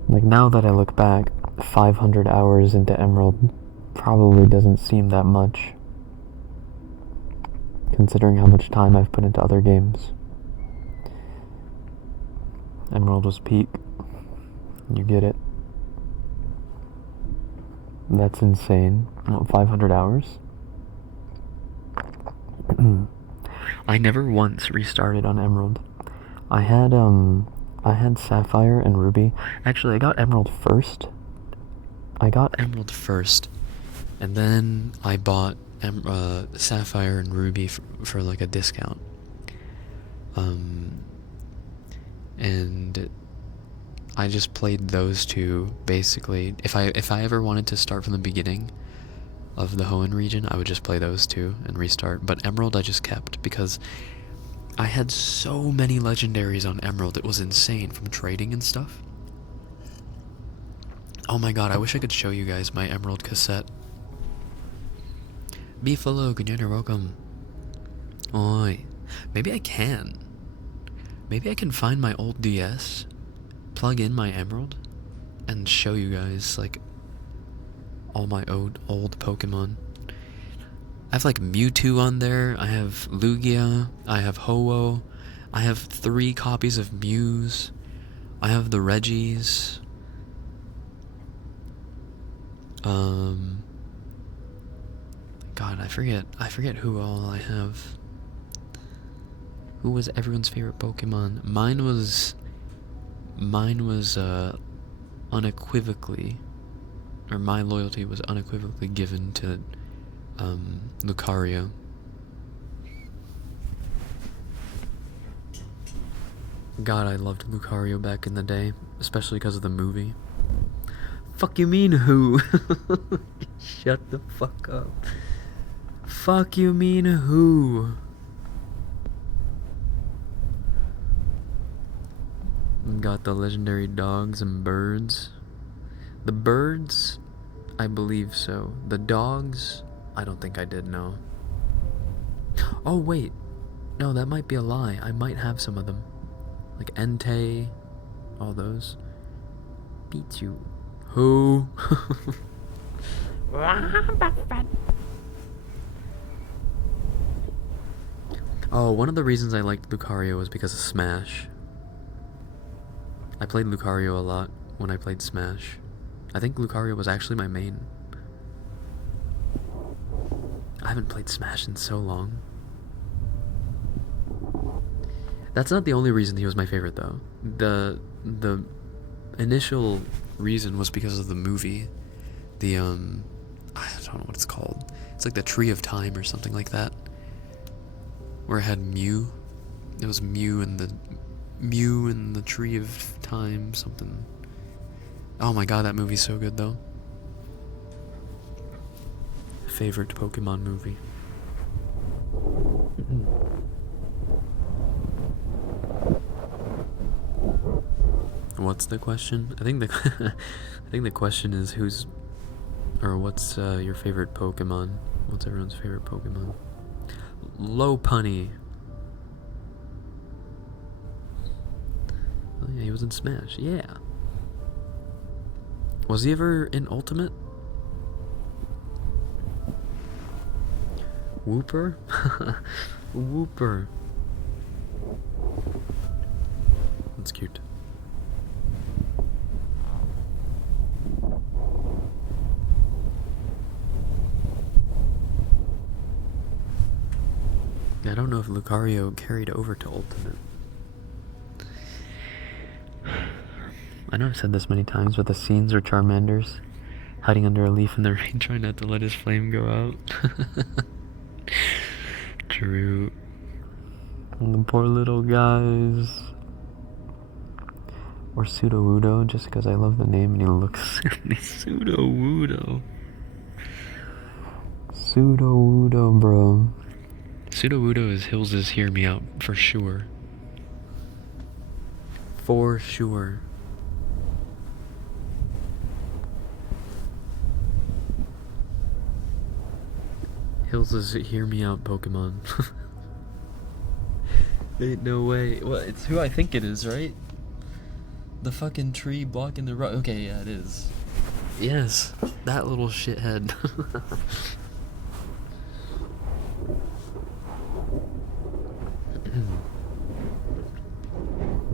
Like, now that I look back, 500 hours into Emerald probably doesn't seem that much, considering how much time I've put into other games. Emerald was peak. You get it. That's insane. What, 500 hours? I never once restarted on Emerald. I had Sapphire and Ruby. Actually, I got Emerald first. And then I bought Sapphire and Ruby for like a discount. And I just played those two basically. If I ever wanted to start from the beginning of the Hoenn region, I would just play those two and restart. But Emerald I just kept because I had so many legendaries on Emerald. It was insane from trading and stuff. Oh my god, I wish I could show you guys my Emerald cassette. Beefalo, good night, welcome. Oi. Maybe I can. Maybe I can find my old DS, plug in my Emerald, and show you guys, like, all my old Pokemon. I have, like, Mewtwo on there, I have Lugia, I have Ho-Oh, I have 3 copies of Muse, I have the Reggies, God, I forget who all I have. Who was everyone's favorite Pokemon? Mine was unequivocally, or my loyalty was unequivocally given to Lucario. God, I loved Lucario back in the day, especially because of the movie. Fuck you mean who? Shut the fuck up. Fuck you mean who? Got the legendary dogs and birds. The birds, I believe so. The dogs, I don't think I did, no. Oh, wait. No, that might be a lie. I might have some of them. Like Entei, all those. Pichu. Who? Oh, one of the reasons I liked Lucario was because of Smash. I played Lucario a lot when I played Smash. I think Lucario was actually my main. I haven't played Smash in so long. That's not the only reason he was my favorite, though. The initial reason was because of the movie. The, I don't know what it's called. It's like the Tree of Time or something like that. Where it had Mew. It was Mew and the Tree of Time, something. Oh my god, that movie's so good, though. Favorite Pokemon movie. What's the question? I think the question is what's your favorite Pokemon? What's everyone's favorite Pokemon? Lopunny. Oh yeah, he was in Smash. Yeah. Was he ever in Ultimate? Wooper? Wooper. That's cute. I don't know if Lucario carried over to Ultimate. I know I've said this many times, but the scenes where Charmander's hiding under a leaf in the rain trying not to let his flame go out. True. And the poor little guys. Or Sudowoodo, just because I love the name and he looks silly. Sudowoodo. Sudowoodo, bro. Sudowoodo is Hills' Hear Me Out, for sure. For sure. Hills' Hear Me Out Pokemon. Ain't no way. Well, it's who I think it is, right? The fucking tree blocking the road. Okay, yeah, it is. Yes, that little shithead.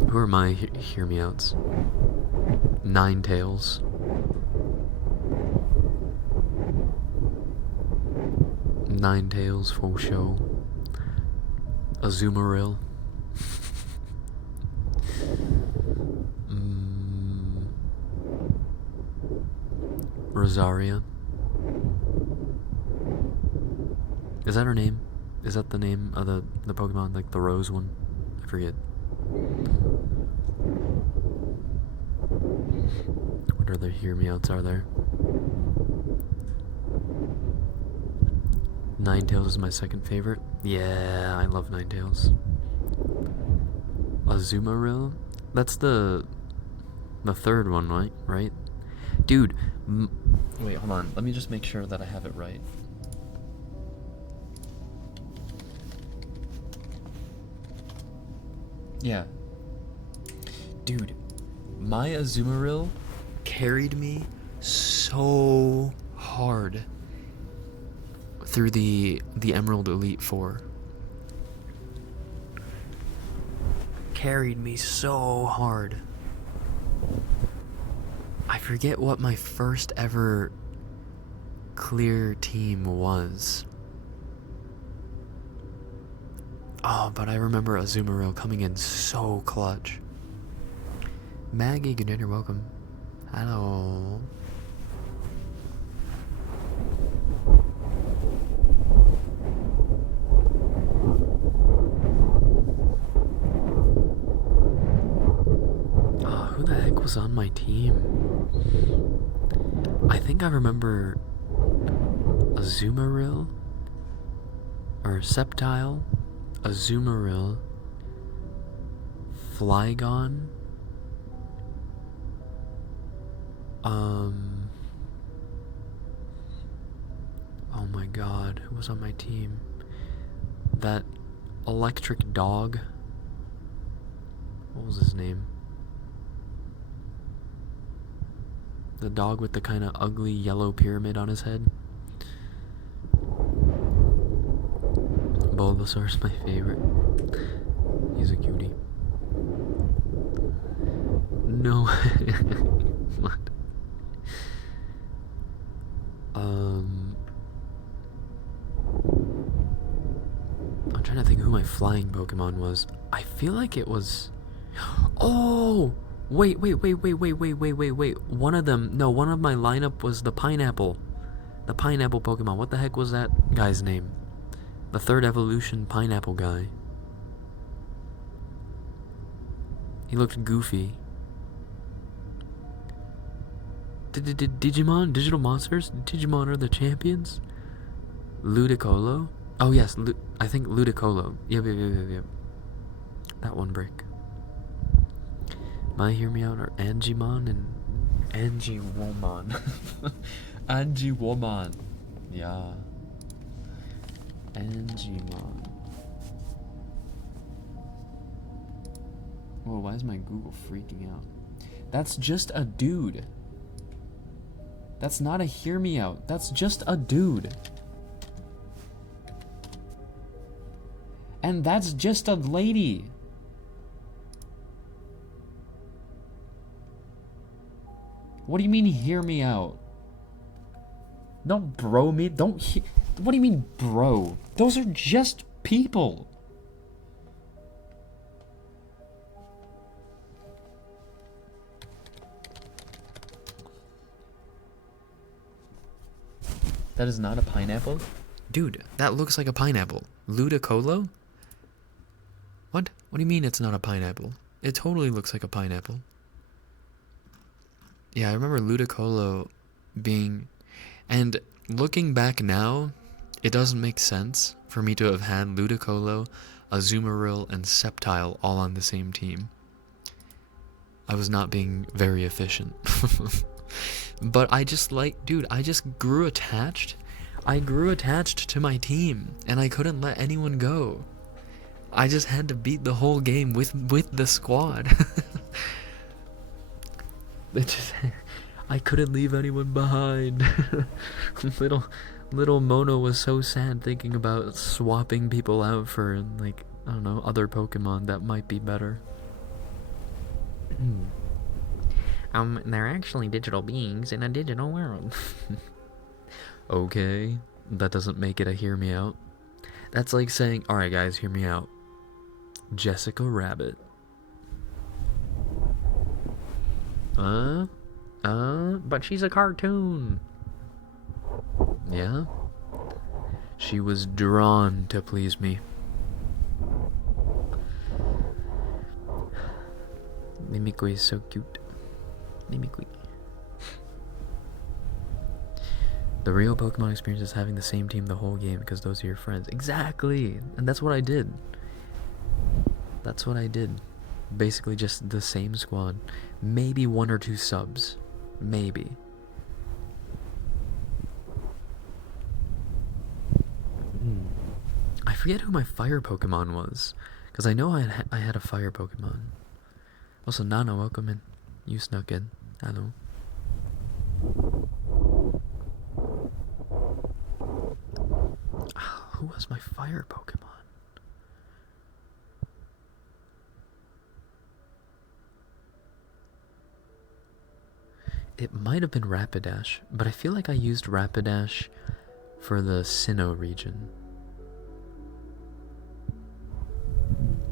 Who are my hear me outs? Ninetales. Ninetales for show. Azumarill. Rosaria. Is that her name? Is that the name of the Pokemon, like the rose one? I forget. What other hear me outs are there? Ninetales is my second favorite. Yeah, I love Ninetales. Azumarill? That's the third one, right? Dude, wait, hold on. Let me just make sure that I have it right. Yeah. Dude, my Azumarill carried me so hard through the Emerald Elite Four. Carried me so hard. I forget what my first ever clear team was. Oh, but I remember Azumarill coming in so clutch. Maggie, good dinner, welcome. Hello. Oh, who the heck was on my team? I think I remember Azumarill or Sceptile, Azumarill, Flygon, oh my god, who was on my team? That electric dog. What was his name? The dog with the kind of ugly yellow pyramid on his head. Bulbasaur's my favorite. He's a cutie. No. What? I'm trying to think who my flying Pokemon was. I feel like it was... Oh! Wait. One of them... No, one of my lineup was the Pineapple. The Pineapple Pokemon. What the heck was that guy's name? The third evolution Pineapple guy. He looked goofy. Digimon? Digital Monsters? Digimon are the champions? Ludicolo? Oh yes, I think Ludicolo. Yep. That one break. My Hear Me Out are Angimon and Angiwomon. Angiwomon. Yeah. Angimon. Whoa, why is my Google freaking out? That's just a dude. That's not a hear me out. That's just a dude. And that's just a lady. What do you mean hear me out? Don't bro me. Don't what do you mean bro? Those are just people. That is not a pineapple? Dude, that looks like a pineapple. Ludicolo? What? What do you mean it's not a pineapple? It totally looks like a pineapple. Yeah, I remember Ludicolo being... And looking back now, it doesn't make sense for me to have had Ludicolo, Azumarill, and Sceptile all on the same team. I was not being very efficient. But I just dude, I just grew attached. I grew attached to my team, and I couldn't let anyone go. I just had to beat the whole game with the squad. I couldn't leave anyone behind. little Mono was so sad thinking about swapping people out for, like, I don't know, other Pokemon that might be better. They're actually digital beings in a digital world. Okay, that doesn't make it a hear me out. That's like saying, alright guys, hear me out. Jessica Rabbit. But she's a cartoon. Yeah? She was drawn to please me. Mimikyu is so cute. Mimikyu. The real Pokemon experience is having the same team the whole game because those are your friends. Exactly! And that's what I did. That's what I did. Basically just the same squad. Maybe 1 or 2 subs. Maybe. I forget who my fire Pokemon was. Because I know I had a fire Pokemon. Also, Nana, welcome in. You snuck in. Hello. Who was my fire Pokemon? It might have been Rapidash, but I feel like I used Rapidash for the Sinnoh region.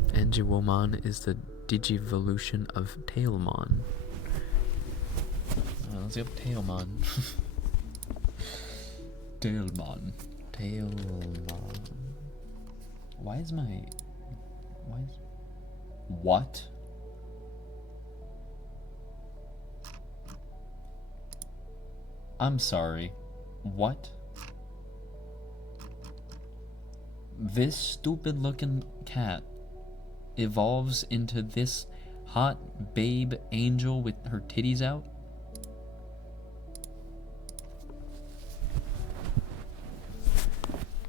Angiwomon is the Digivolution of Tailmon. Let's go Tailmon. Tailmon. Why is what? I'm sorry. What? This stupid looking cat evolves into this hot babe angel with her titties out?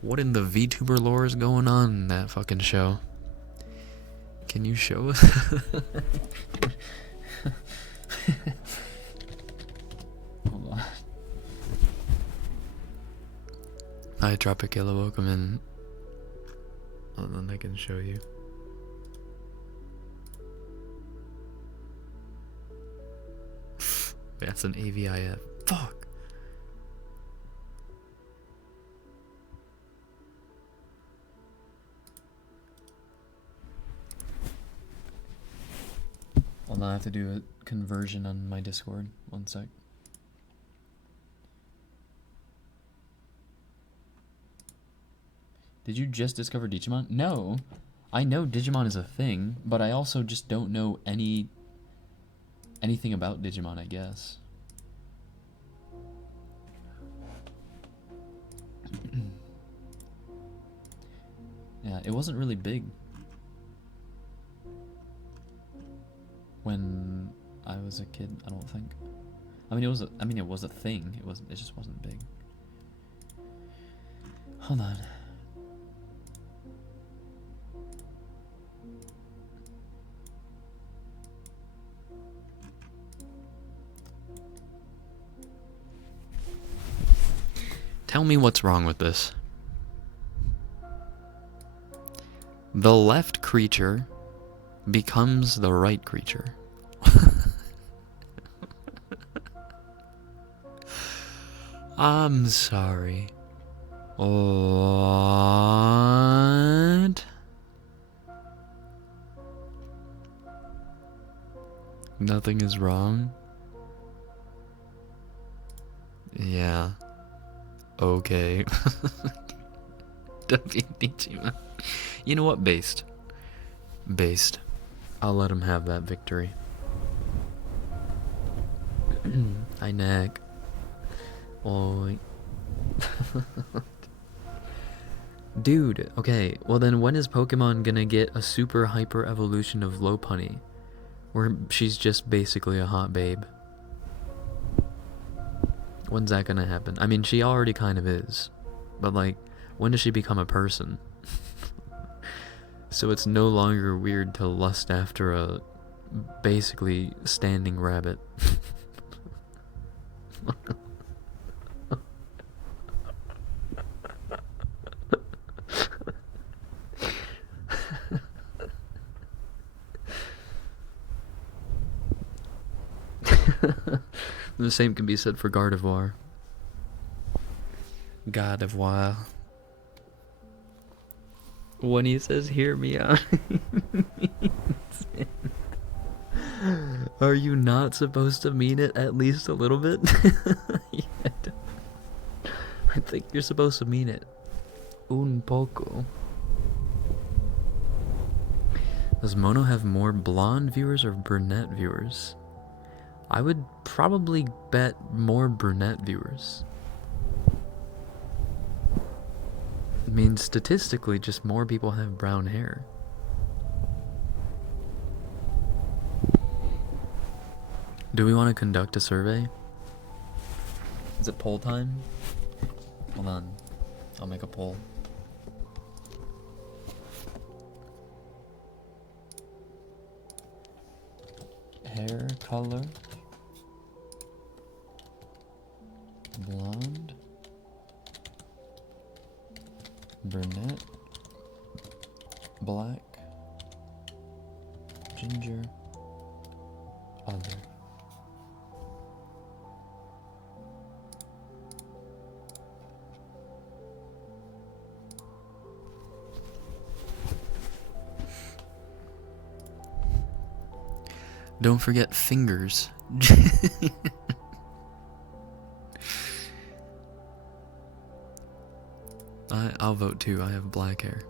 What in the VTuber lore is going on in that fucking show? Can you show us? Hold on. Hi, Tropicilla, welcome in. Hold on, I can show you. That's an AVIF. Fuck. Hold on, I have to do a conversion on my Discord. One sec. Did you just discover Digimon? No. I know Digimon is a thing, but I also just don't know anything about Digimon, I guess. Yeah, it wasn't really big when I was a kid, I don't think. I mean, it was a thing. It just wasn't big. Hold on. Tell me what's wrong with this. The left creature becomes the right creature. I'm sorry. What? Nothing is wrong? Yeah. Okay. You know what? Based. Based. I'll let him have that victory. Hi, Nick. Oi. Dude, okay, well then when is Pokemon gonna get a super hyper evolution of Lopunny? Where she's just basically a hot babe? When's that gonna happen? I mean, she already kind of is. But like, when does she become a person? So it's no longer weird to lust after a basically standing rabbit. The same can be said for Gardevoir. Gardevoir. When he says "hear me out," are you not supposed to mean it at least a little bit? I think you're supposed to mean it. Un poco. Does Mono have more blonde viewers or brunette viewers? I would probably bet more brunette viewers. I mean, statistically, just more people have brown hair. Do we want to conduct a survey? Is it poll time? Hold on. I'll make a poll. Hair color. Blonde. Brunette. Black. Ginger. Other. Don't forget fingers. I'll vote too. I have black hair.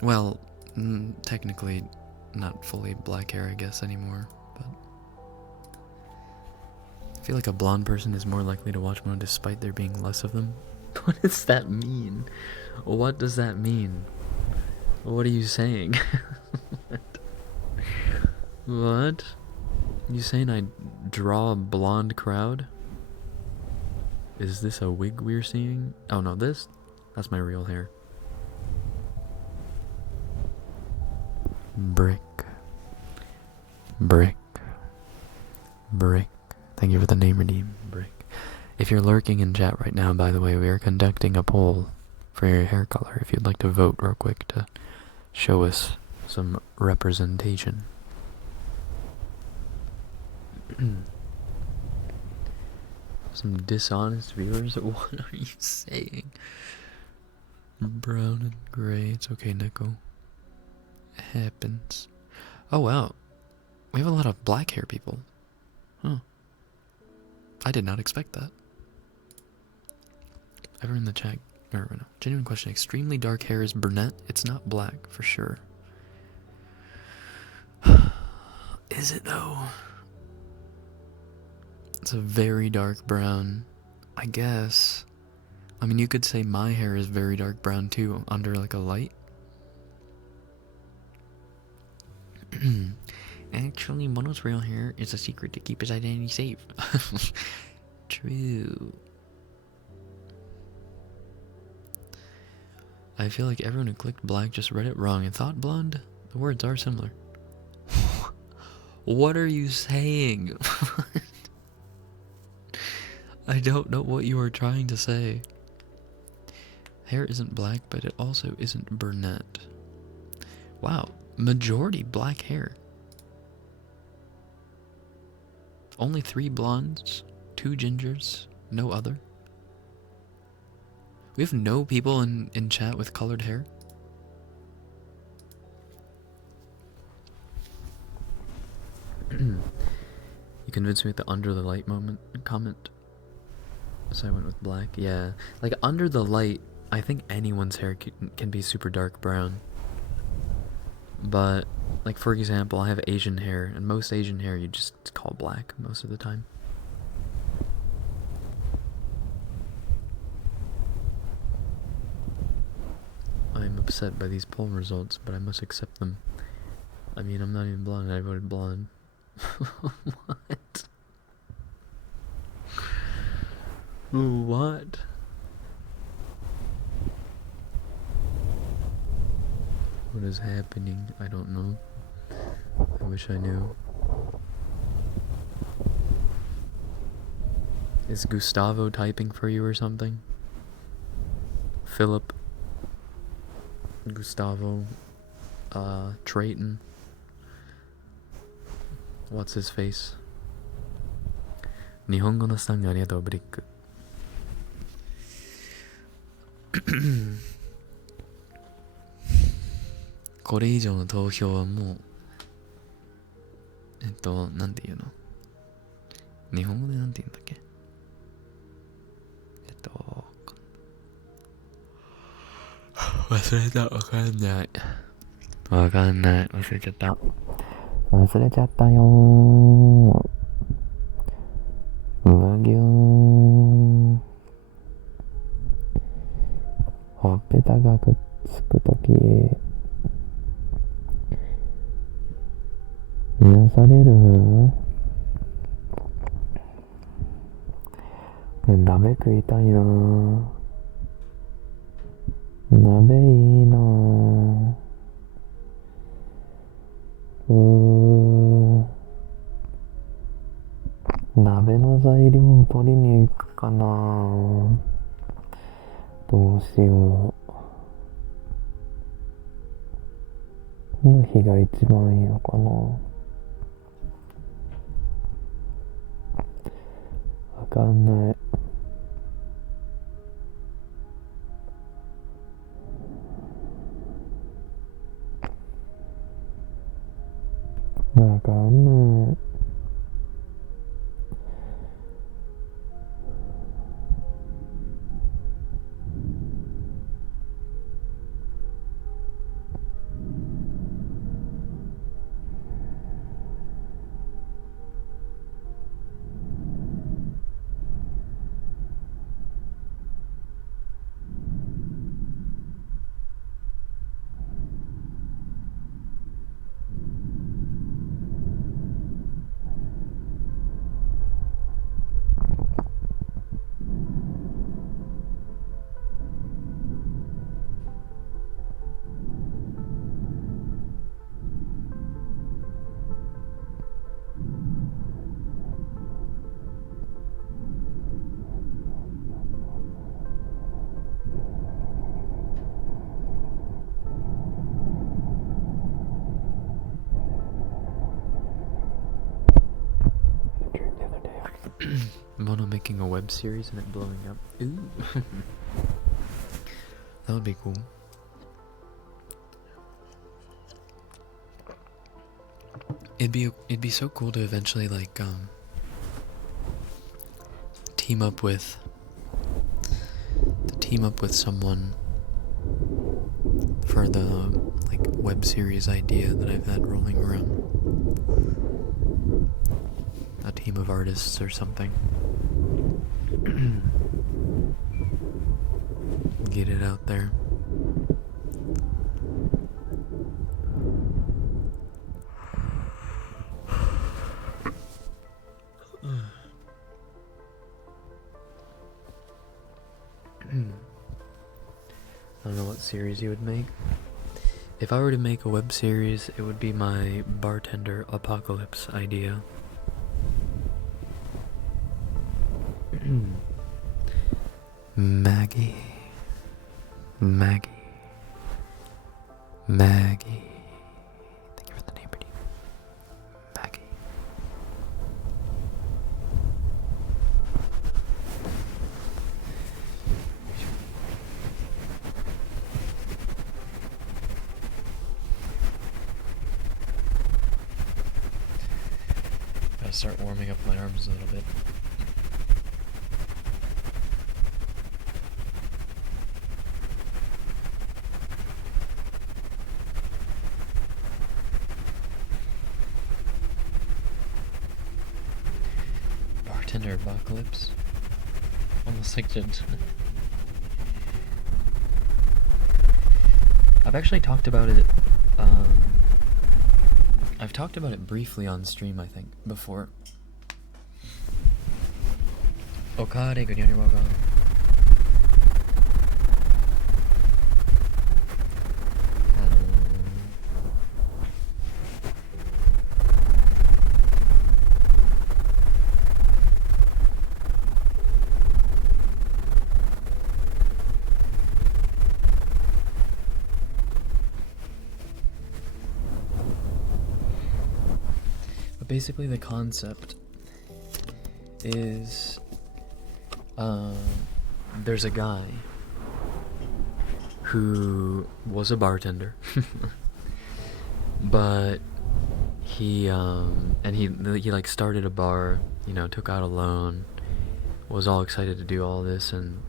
Well, technically not fully black hair, I guess, anymore. But I feel like a blonde person is more likely to watch Mono despite there being less of them. What does that mean? What does that mean? What are you saying? What? You saying I draw a blonde crowd? Is this a wig we're seeing? Oh no, that's my real hair. Brick. Brick. Brick. Thank you for the name redeem, Brick. If you're lurking in chat right now, by the way, we are conducting a poll for your hair color. If you'd like to vote real quick to show us some representation. Some dishonest viewers? What are you saying? Brown and gray. It's okay, Nico. It happens. Oh, wow. We have a lot of black hair people. Huh. I did not expect that. Everyone in the chat. No. Genuine question. Extremely dark hair is brunette? It's not black, for sure. Is it, though? It's a very dark brown, I guess. I mean, you could say my hair is very dark brown too, under like a light. Actually, Mono's real hair is a secret to keep his identity safe. True. I feel like everyone who clicked black just read it wrong and thought blonde. The words are similar. What are you saying? I don't know what you are trying to say. Hair isn't black, but it also isn't brunette. Wow, majority black hair. Only 3 blondes, 2 gingers, no other. We have no people in chat with colored hair? You convinced me with the under the light moment comment. So I went with black. Yeah. Like under the light, I think anyone's hair can be super dark brown. But like for example, I have Asian hair, and most Asian hair you just call black most of the time. I'm upset by these poll results, but I must accept them. I mean, I'm not even blonde, I voted blonde. What? What? What is happening? I don't know. I wish I knew. Is Gustavo typing for you or something? Philip, Gustavo, Trayton. What's his face? 日本語のスタングありがとう、ブリック。これ以上の投票はもう、なんて言うの？日本語でなんて言うんだっけ？忘れた、わかんない。わかんない、忘れちゃった。忘れちゃったよー。うぎゅーん。ほっぺたがくっつくとき、癒される？鍋食いたいなぁ。鍋いいなぁ。鍋の材料を取りに行くかな。どうしよう。どの日が一番いいのかな。わかんない。わかんない。Mono making a web series and it blowing up. Ooh. That would be cool. It'd be so cool to eventually like team up with someone for the like web series idea that I've had rolling around. A team of artists or something. Get it out there. I don't know what series you would make. If I were to make a web series, it would be my bartender apocalypse idea. Maggie. Maggie. Maggie. Thank you for the name, Redeem. Maggie. to start warming up my arms a little bit. Bartender apocalypse. Almost like I've actually talked about it. I've talked about it briefly on stream, I think, before. Okade, good evening, welcome. Basically, the concept is there's a guy who was a bartender, but he like started a bar, you know, took out a loan, was all excited to do all this, and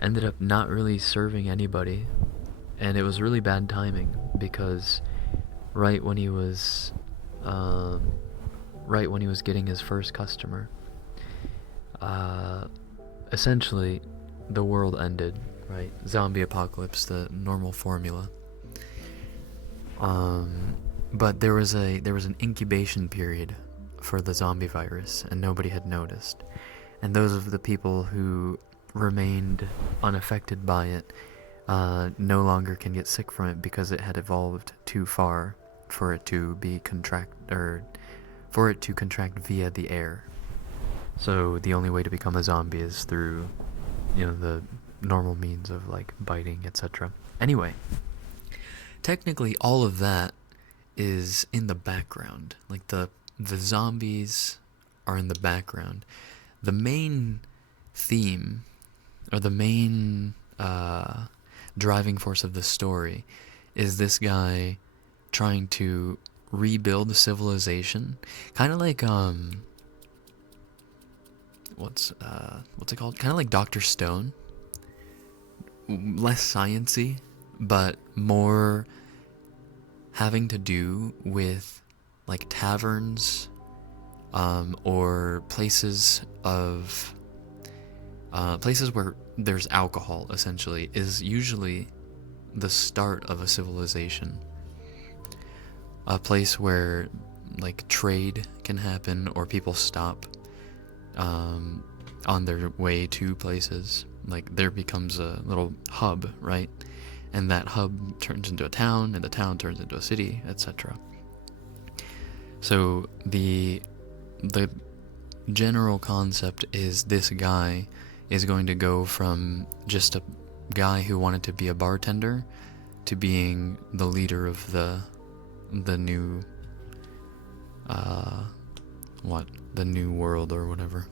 ended up not really serving anybody, and it was really bad timing because right when he was getting his first customer, essentially the world ended, right? Zombie apocalypse, the normal formula. But there was an incubation period for the zombie virus, and nobody had noticed. And those of the people who remained unaffected by it no longer can get sick from it because it had evolved too far for it to be contract via the air. So the only way to become a zombie is through, you know, the normal means of like biting, etc. Anyway, technically all of that is in the background. Like the zombies are in the background. The main theme, or the main driving force of the story, is this guy trying to rebuild the civilization, kind of like what's it called? Kind of like Dr. Stone. Less science-y, but more having to do with like taverns, or places where there's alcohol. Essentially, is usually the start of a civilization. A place where like trade can happen, or people stop on their way to places. Like there becomes a little hub, right? And that hub turns into a town, and the town turns into a city, etc. So the general concept is this guy is going to go from just a guy who wanted to be a bartender to being the leader of the new the new world or whatever.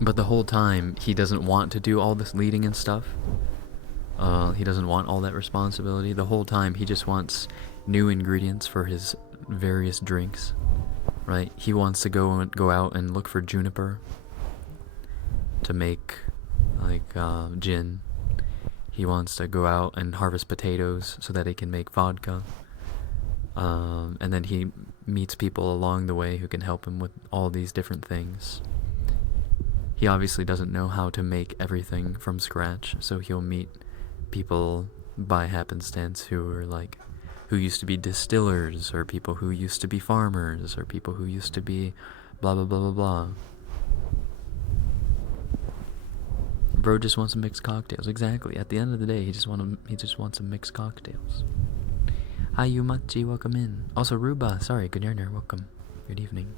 But the whole time he doesn't want to do all this leading and stuff. He doesn't want all that responsibility. The whole time he just wants new ingredients for his various drinks, right? He wants to go out and look for juniper to make like gin. He wants to go out and harvest potatoes so that he can make vodka. And then he meets people along the way who can help him with all these different things. He obviously doesn't know how to make everything from scratch, so he'll meet people by happenstance who used to be distillers, or people who used to be farmers, or people who used to be blah blah blah blah blah. Bro just wants to mix cocktails. Exactly. At the end of the day, he just wants to mix cocktails. Hi Yumachi, welcome in. Also Ruba, sorry, good evening, welcome. Good evening.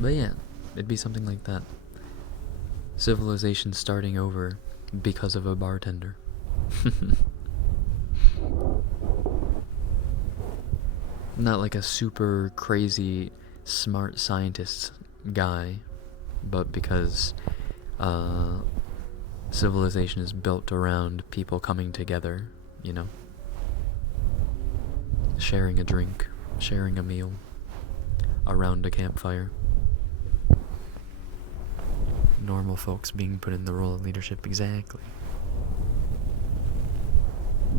But yeah, it'd be something like that. Civilization starting over because of a bartender. Not like a super crazy smart scientist guy, but because civilization is built around people coming together, you know? Sharing a drink, sharing a meal, around a campfire. Normal folks being put in the role of leadership, exactly.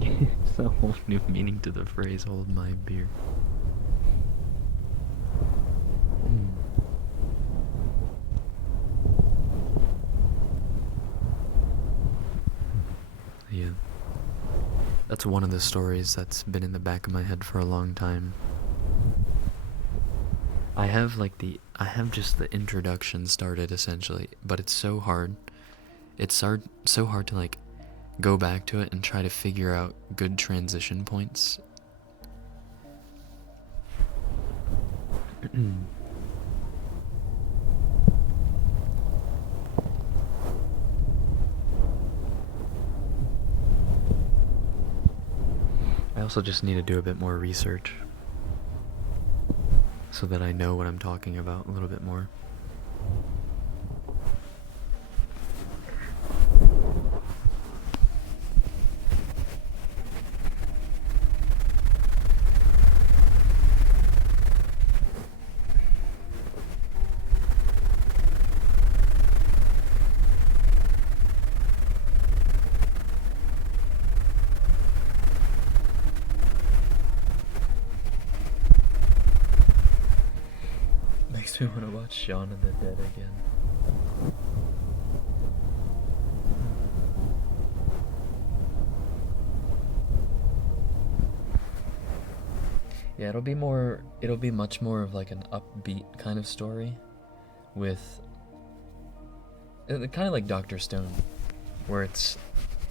It's a whole new meaning to the phrase, hold my beer. Yeah. That's one of the stories that's been in the back of my head for a long time. I have just the introduction started essentially, but it's so hard. So hard to like go back to it and try to figure out good transition points. I also just need to do a bit more research so that I know what I'm talking about a little bit more. Makes me want to watch Shaun of the Dead again. Yeah, it'll be much more of like an upbeat kind of story with kind of like Dr. Stone, where it's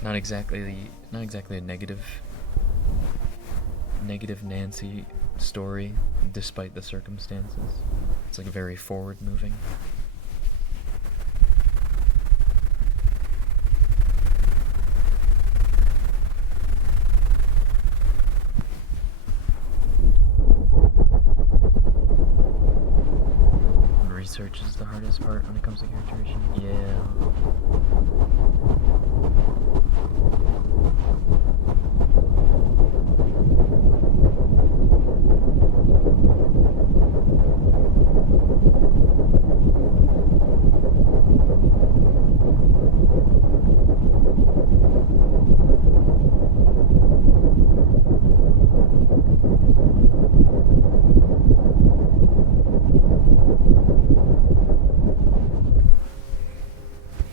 not exactly a negative Nancy story despite the circumstances. It's like very forward moving. Research is the hardest part when it comes to characterization. Yeah.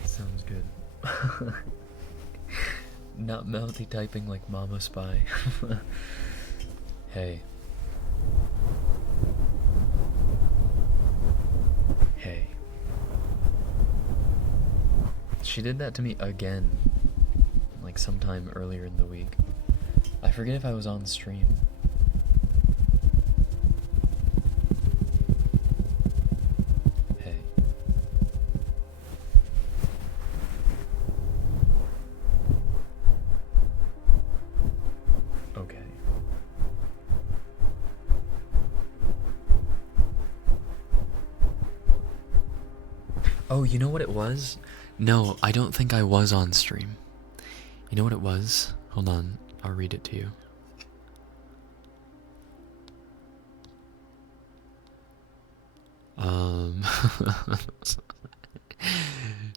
Sounds good. Not multi-typing like Mama Spy. Hey. Hey. She did that to me again, like sometime earlier in the week. I forget if I was on stream. Hey. Okay. Oh, you know what it was? No, I don't think I was on stream. You know what it was? Hold on, I'll read it to you.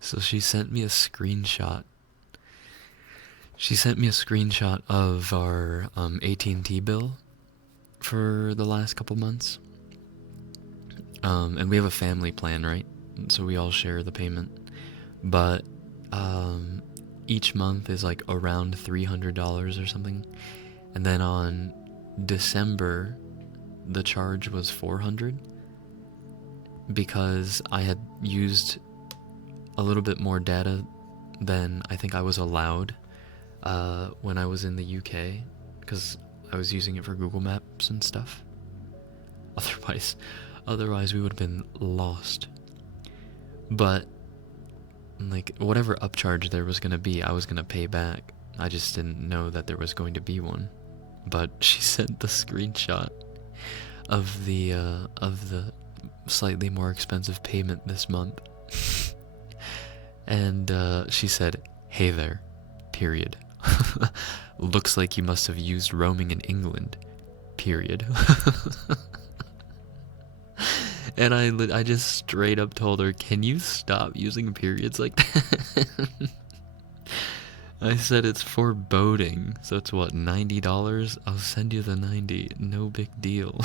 So she sent me a screenshot. She sent me a screenshot of our AT&T bill for the last couple months. And we have a family plan, right? So we all share the payment. But each month is like around $300 or something. And then on December, the charge was $400 because I had used a little bit more data than I think I was allowed when I was in the UK, because I was using it for Google Maps and stuff. Otherwise we would have been lost. But like whatever upcharge there was gonna be, I was gonna pay back. I just didn't know that there was going to be one. But she sent the screenshot of the slightly more expensive payment this month. And she said, Hey there, period. Looks like you must have used roaming in England, period. And I just straight up told her, can you stop using periods like that? I said it's foreboding, so it's what, $90? I'll send you the 90, no big deal.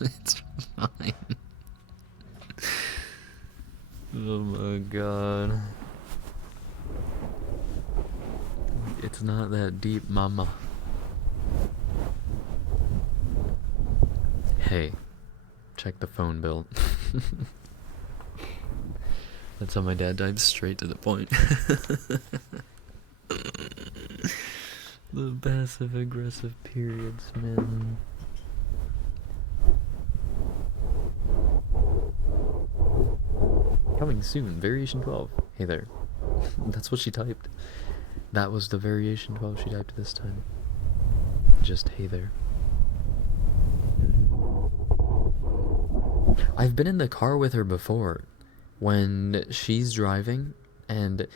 It's fine. Oh my god. It's not that deep, mama. Hey, check the phone bill. That's how my dad dives straight to the point. The passive aggressive periods, man. Coming soon, variation 12. Hey there. That's what she typed. That was the variation 12 she typed this time. Just hey there. I've been in the car with her before when she's driving, and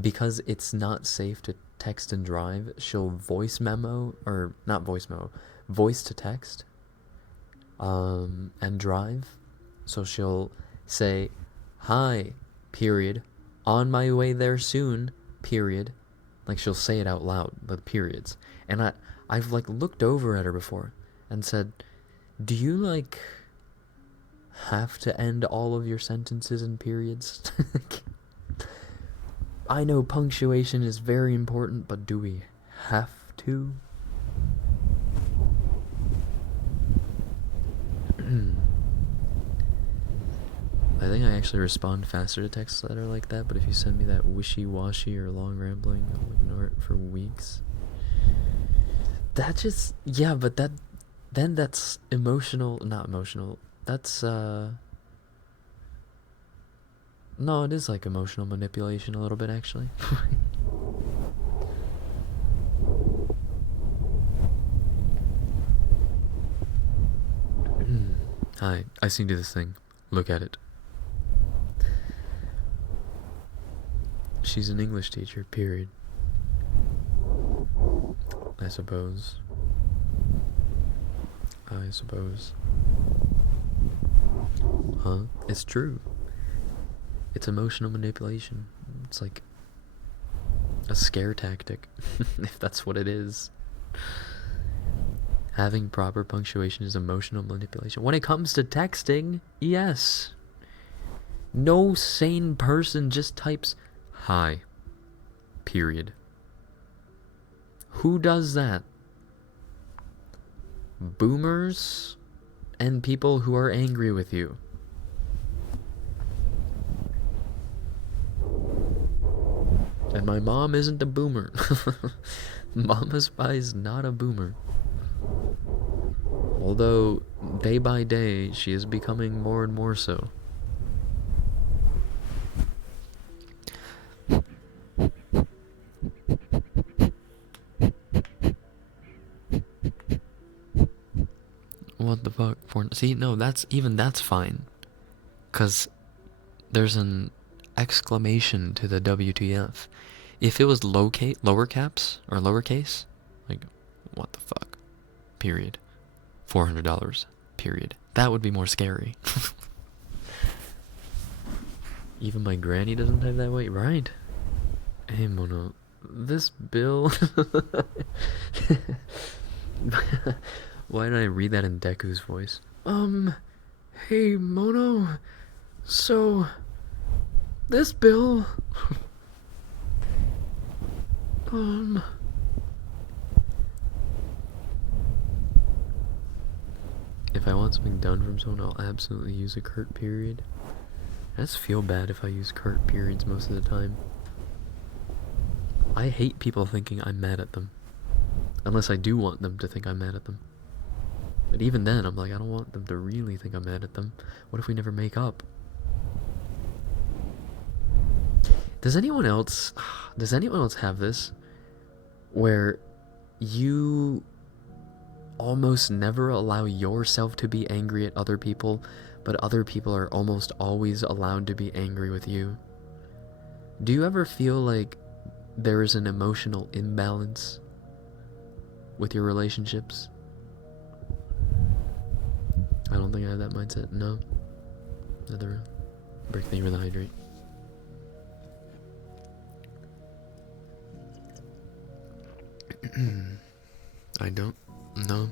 because it's not safe to text and drive, she'll voice memo, or not voice memo, voice to text, and drive. So she'll say, hi, period, on my way there soon, period. Like, she'll say it out loud, the periods. And I've like looked over at her before and said, do you like have to end all of your sentences in periods? I know punctuation is very important, but do we have to? I think I actually respond faster to texts that are like that, but if you send me that wishy-washy or long rambling, I'll ignore it for weeks. That just, yeah, but then that's not emotional, that's, no, it is like emotional manipulation a little bit, actually. Hi, I seen you this thing. Look at it. She's an English teacher, period. I suppose. Huh? It's true. It's emotional manipulation. It's like a scare tactic, if that's what it is. Having proper punctuation is emotional manipulation. When it comes to texting, yes. No sane person just types, hi, period. Who does that? Boomers and people who are angry with you. And my mom isn't a boomer. Mama Spy is not a boomer. Although, day by day, she is becoming more and more so. What the fuck? See, no, that's fine. 'Cause there's an exclamation to the WTF. If it was lower caps, or lowercase, like, what the fuck? Period. $400. Period. That would be more scary. Even my granny doesn't type that way, right? Hey, Mono, this bill... Why did I read that in Deku's voice? Hey, Mono, so, this bill... If I want something done from someone, I'll absolutely use a curt period. I just feel bad if I use curt periods most of the time. I hate people thinking I'm mad at them. Unless I do want them to think I'm mad at them. But even then, I'm like, I don't want them to really think I'm mad at them. What if we never make up? Does anyone else have this? Where you almost never allow yourself to be angry at other people, but other people are almost always allowed to be angry with you? Do you ever feel like there is an emotional imbalance with your relationships. I don't think I have that mindset. No. Another break. Thank you for the hydrate. I don't know.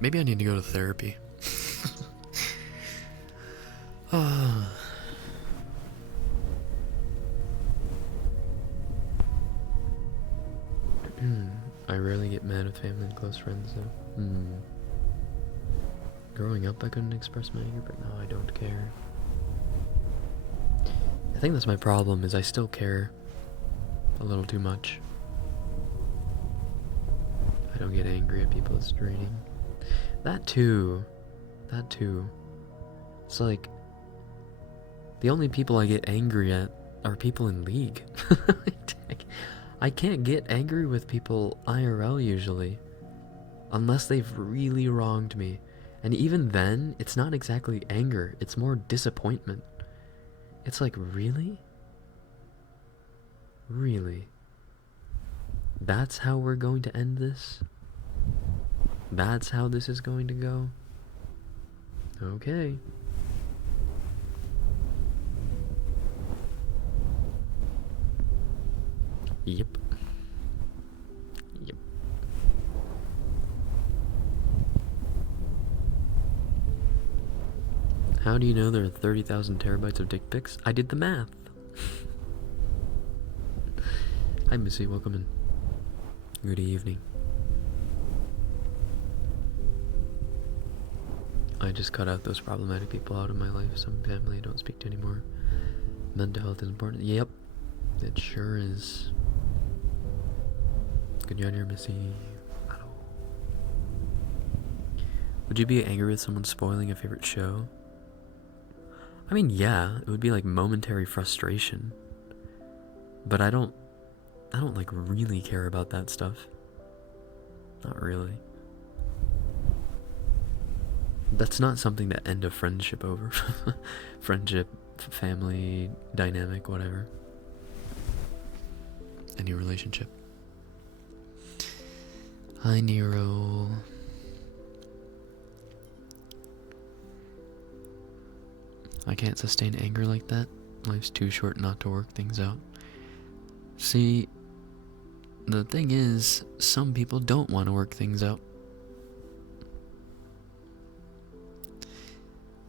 Maybe I need to go to therapy. I rarely get mad with family and close friends, though. Growing up, I couldn't express my anger, but now I don't care. I think that's my problem, is I still care a little too much. I don't get angry at people, it's draining. That too. It's like, the only people I get angry at are people in League. I can't get angry with people IRL usually, unless they've really wronged me. And even then, it's not exactly anger, it's more disappointment. It's like, really? Really? That's how we're going to end this? That's how this is going to go? Okay. Yep. How do you know there are 30,000 terabytes of dick pics? I did the math. Hi, Missy. Welcome in. Good evening. I just cut out those problematic people out of my life. Some family I don't speak to anymore. Mental health is important. Yep. It sure is. Good on your Missy. Hello. Would you be angry with someone spoiling a favorite show? I mean, yeah, it would be like momentary frustration. But I don't like really care about that stuff. Not really. That's not something to end a friendship over. Friendship, family, dynamic, whatever. Any relationship. Hi, Nero. I can't sustain anger like that. Life's too short not to work things out. See, the thing is, some people don't want to work things out.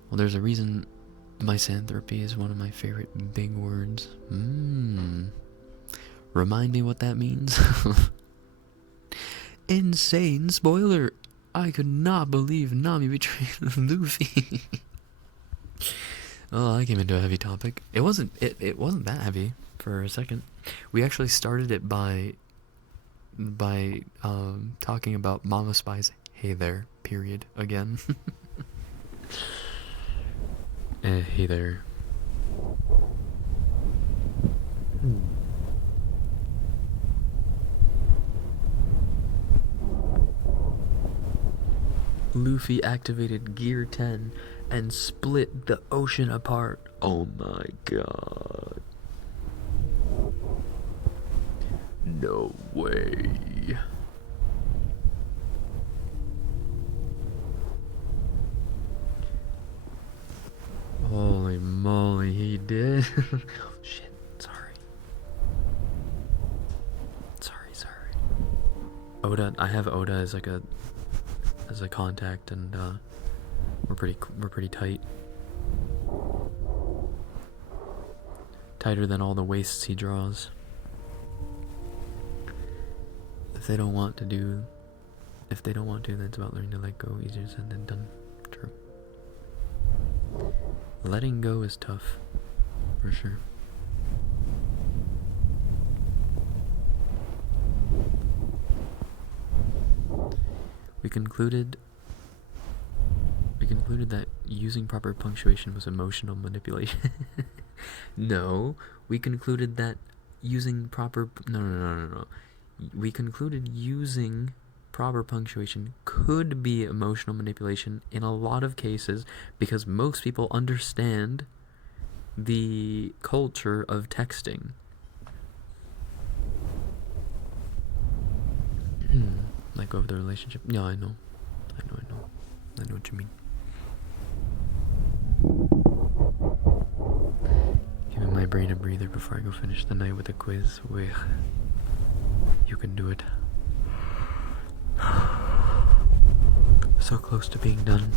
Well, there's a reason misanthropy is one of my favorite big words. Remind me what that means? Insane spoiler! I could not believe Nami betrayed Luffy. Oh, I came into a heavy topic. It wasn't that heavy for a second. We actually started it by talking about Mama Spy's "Hey There" period again. Hey there. Luffy activated Gear 10 and split the ocean apart. Oh my god. No way. Holy moly, he did. Shit, sorry. Sorry. Oda, I have Oda as like a contact, and we're pretty tight. Tighter than all the wastes he draws. If they don't want to, then it's about learning to let go. Easier said than done. True. Letting go is tough, for sure. We concluded that using proper punctuation was emotional manipulation. No, we concluded that using proper... No. We concluded using proper punctuation could be emotional manipulation in a lot of cases, because most people understand the culture of texting. Like over the relationship. Yeah, I know. I know what you mean. Giving my brain a breather before I go finish the night with a quiz. Wait. You can do it. So close to being done.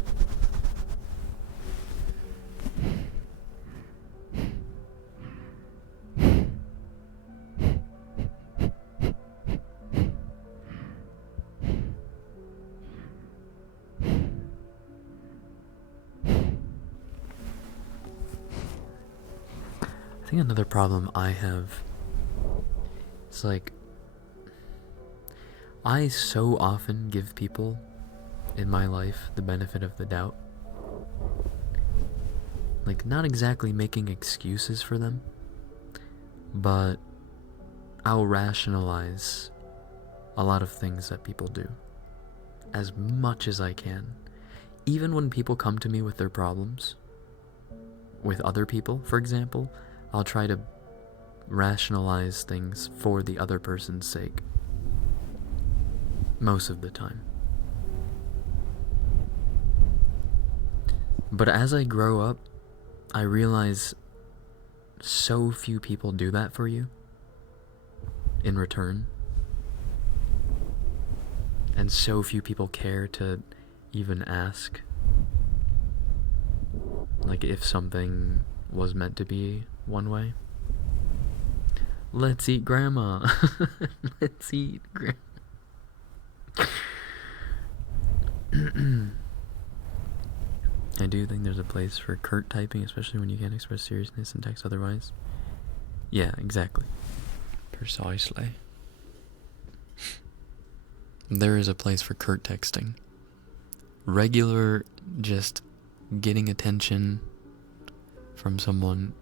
I think another problem I have is like I so often give people in my life the benefit of the doubt. Like, not exactly making excuses for them, but I'll rationalize a lot of things that people do as much as I can. Even when people come to me with their problems, with other people, for example, I'll try to rationalize things for the other person's sake. Most of the time. But as I grow up, I realize so few people do that for you in return. And so few people care to even ask. Like if something was meant to be one way. Let's eat grandma. Let's eat grandma. I do think there's a place for curt typing, especially when you can't express seriousness in text otherwise. Yeah, exactly. Precisely. There is a place for curt texting. Regular, just getting attention from someone,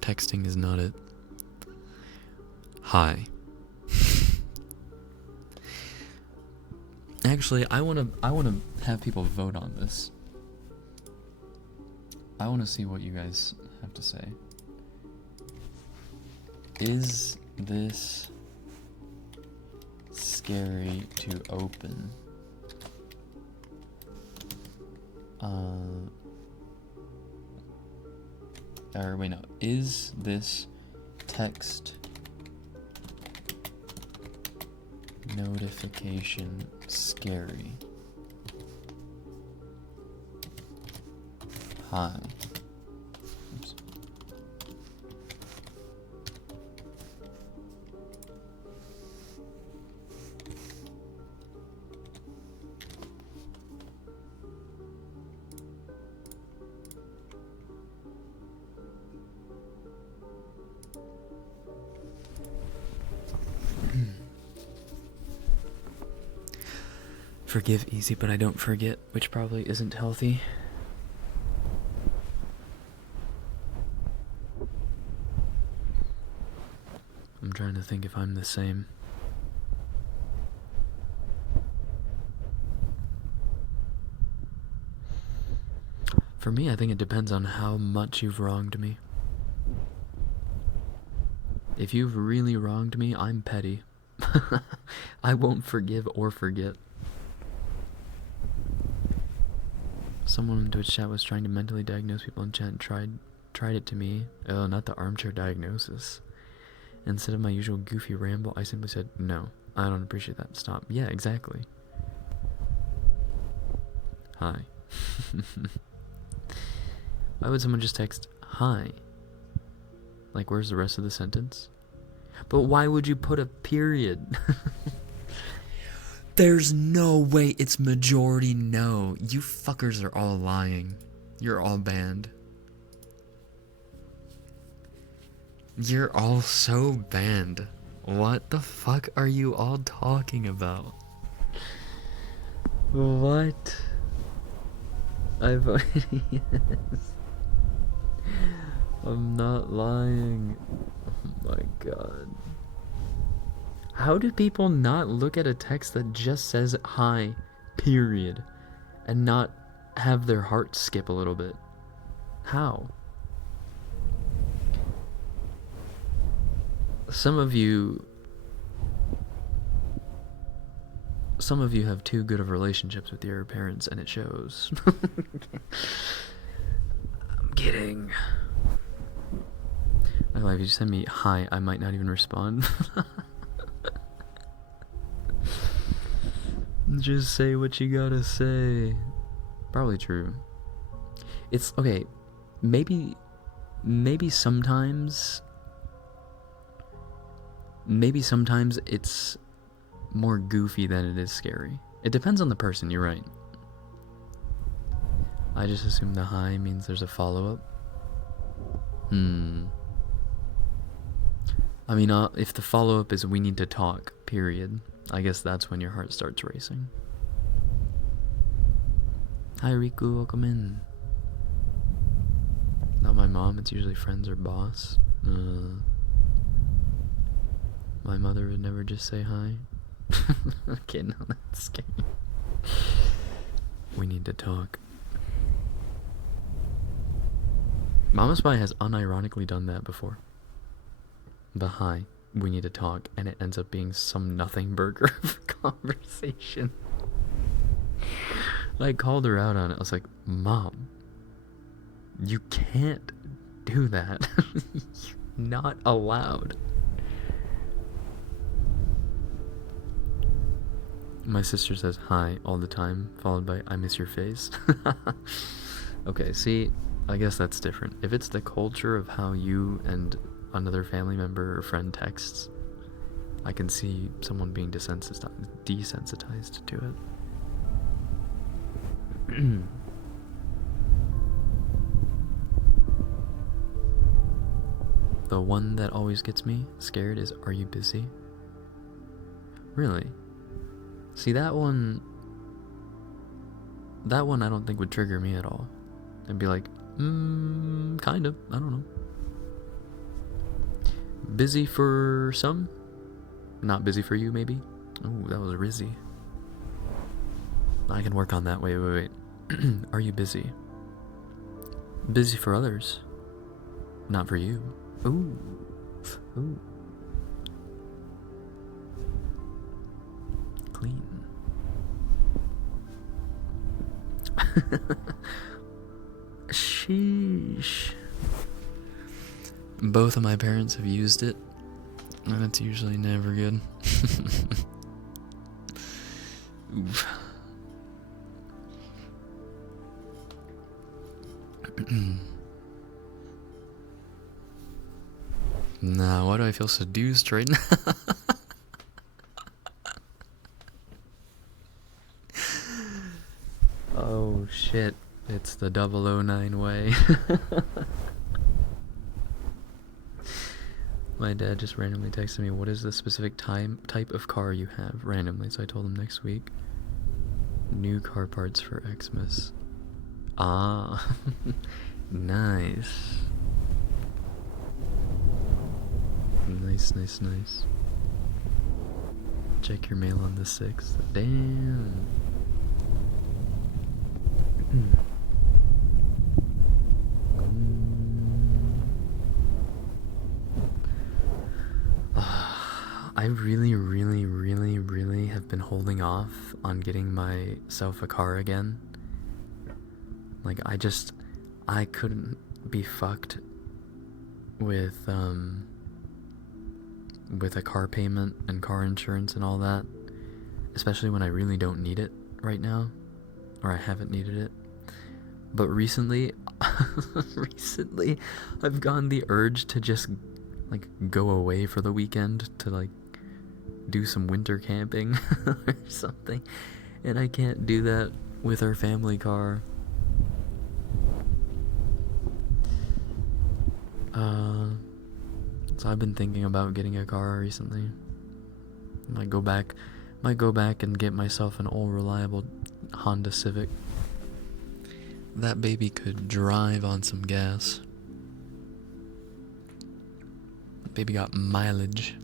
texting is not it. Hi. Actually, I wanna have people vote on this. I wanna see what you guys have to say. Is this scary to open? Or wait, no. Is this text notification scary? Hi. Oops. Forgive easy, but I don't forget, which probably isn't healthy. I'm trying to think if I'm the same. For me, I think it depends on how much you've wronged me. If you've really wronged me, I'm petty. I won't forgive or forget. Someone in Twitch chat was trying to mentally diagnose people in chat and tried it to me. Oh, not the armchair diagnosis. Instead of my usual goofy ramble, I simply said, no, I don't appreciate that. Stop. Yeah, exactly. Hi. Why would someone just text, hi? Like, where's the rest of the sentence? But why would you put a period? There's no way it's majority no. You fuckers are all lying. You're all banned. You're all so banned. What the fuck are you all talking about? What? I voted yes. I'm not lying. Oh my god. How do people not look at a text that just says hi, period, and not have their heart skip a little bit? How? Some of you have too good of relationships with your parents, and it shows. I'm kidding. Like, if you send me hi, I might not even respond. Just say what you gotta say. Probably true. It's okay. Maybe sometimes it's more goofy than it is scary. It depends on the person, you're right. I just assume the hi means there's a follow-up. I mean, if the follow-up is we need to talk, period, I guess that's when your heart starts racing. Hi Riku, welcome in. Not my mom, it's usually friends or boss. My mother would never just say hi. Okay, no, that's scary. We need to talk. Mama Spy has unironically done that before. The hi, we need to talk, and it ends up being some nothing burger of conversation. I called her out on it. I was like, Mom, you can't do that. You're not allowed. My sister says hi all the time, followed by I miss your face. Okay, see, I guess that's different. If it's the culture of how you and another family member or friend texts, I can see someone being desensitized to it. The one that always gets me scared is, are you busy? Really? See, that one I don't think would trigger me at all. I'd be like, kind of, I don't know. Busy for some, not busy for you, maybe. Oh, that was Rizzy. I can work on that. Wait. Are you busy? Busy for others, not for you. Ooh. Clean. Sheesh. Both of my parents have used it, and it's usually never good. Oof. Nah, why do I feel seduced right now? Oh shit, it's the 009 way. My dad just randomly texted me, what is the specific type of car you have? Randomly, so I told him next week. New car parts for Xmas. Ah, nice. Nice. Check your mail on the 6th. Damn. I really have been holding off on getting myself a car again. Like, I couldn't be fucked with a car payment and car insurance and all that, especially when I really don't need it right now, or I haven't needed it. But recently I've gotten the urge to just like go away for the weekend to like do some winter camping or something, and I can't do that with our family car. So I've been thinking about getting a car recently. Might go back and get myself an old reliable Honda Civic. That baby could drive on some gas. That baby got mileage.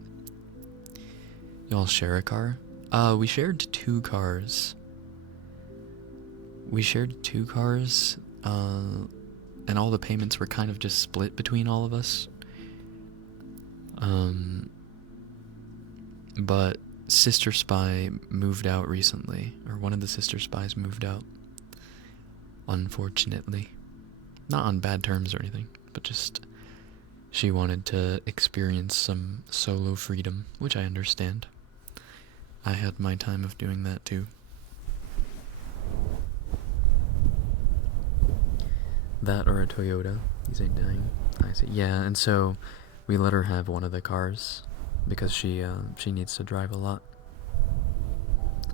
Y'all share a car? We shared two cars. And all the payments were kind of just split between all of us. But Sister Spy moved out recently, or one of the Sister Spies moved out. Unfortunately. Not on bad terms or anything, but just she wanted to experience some solo freedom, which I understand. I had my time of doing that too. That or a Toyota. These ain't dying. I see. Yeah, and so we let her have one of the cars because she needs to drive a lot.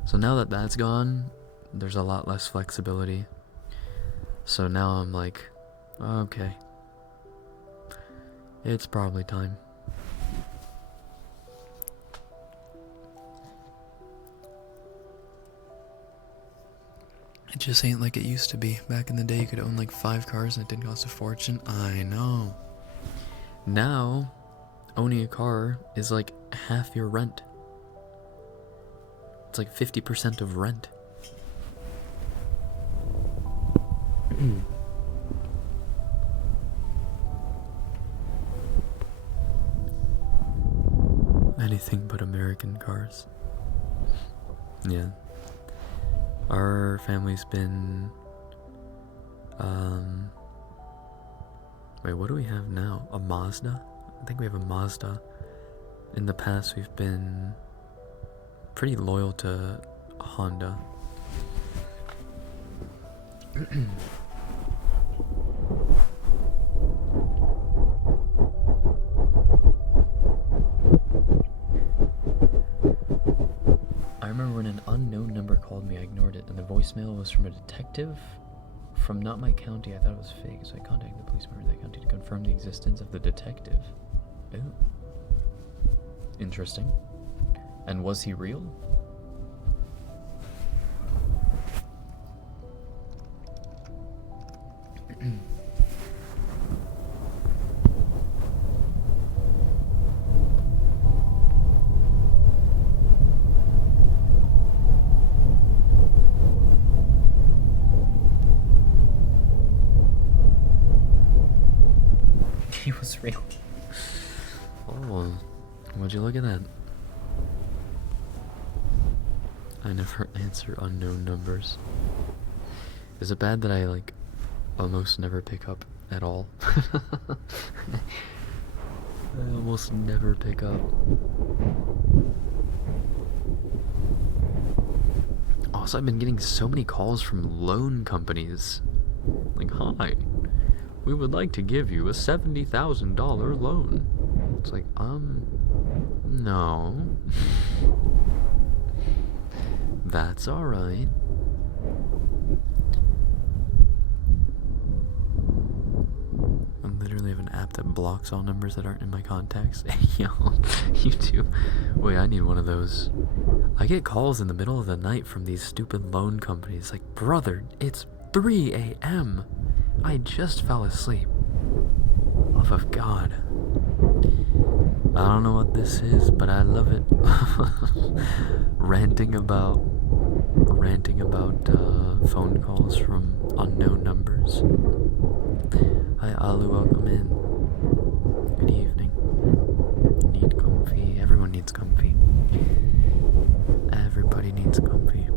So now that that's gone, there's a lot less flexibility. So now I'm like, okay, it's probably time. It just ain't like it used to be. Back in the day, you could own like 5 cars and it didn't cost a fortune. I know. Now, owning a car is like half your rent. It's like 50% of rent. Anything but American cars. Yeah. Our family's been, wait, what do we have now? A Mazda? I think we have a Mazda. In the past, we've been pretty loyal to Honda. I remember when an unknown number called me, I ignored it, and the voicemail was from a detective from not my county. I thought it was fake, so I contacted the police member of that county to confirm the existence of the detective. Ooh. Interesting. And was he real? He was real. Oh, would you look at that? I never answer unknown numbers. Is it bad that I, like, almost never pick up at all? I almost never pick up. Also, I've been getting so many calls from loan companies. Like, hi, we would like to give you a $70,000 loan. It's like, no. That's alright. I literally have an app that blocks all numbers that aren't in my contacts. Yo, you too. Wait, I need one of those. I get calls in the middle of the night from these stupid loan companies like, brother, it's 3 a.m. I just fell asleep. Love of God. I don't know what this is, but I love it. ranting about phone calls from unknown numbers. Hi Alu, welcome in. Good evening. Need comfy. Everyone needs comfy. Everybody needs comfy.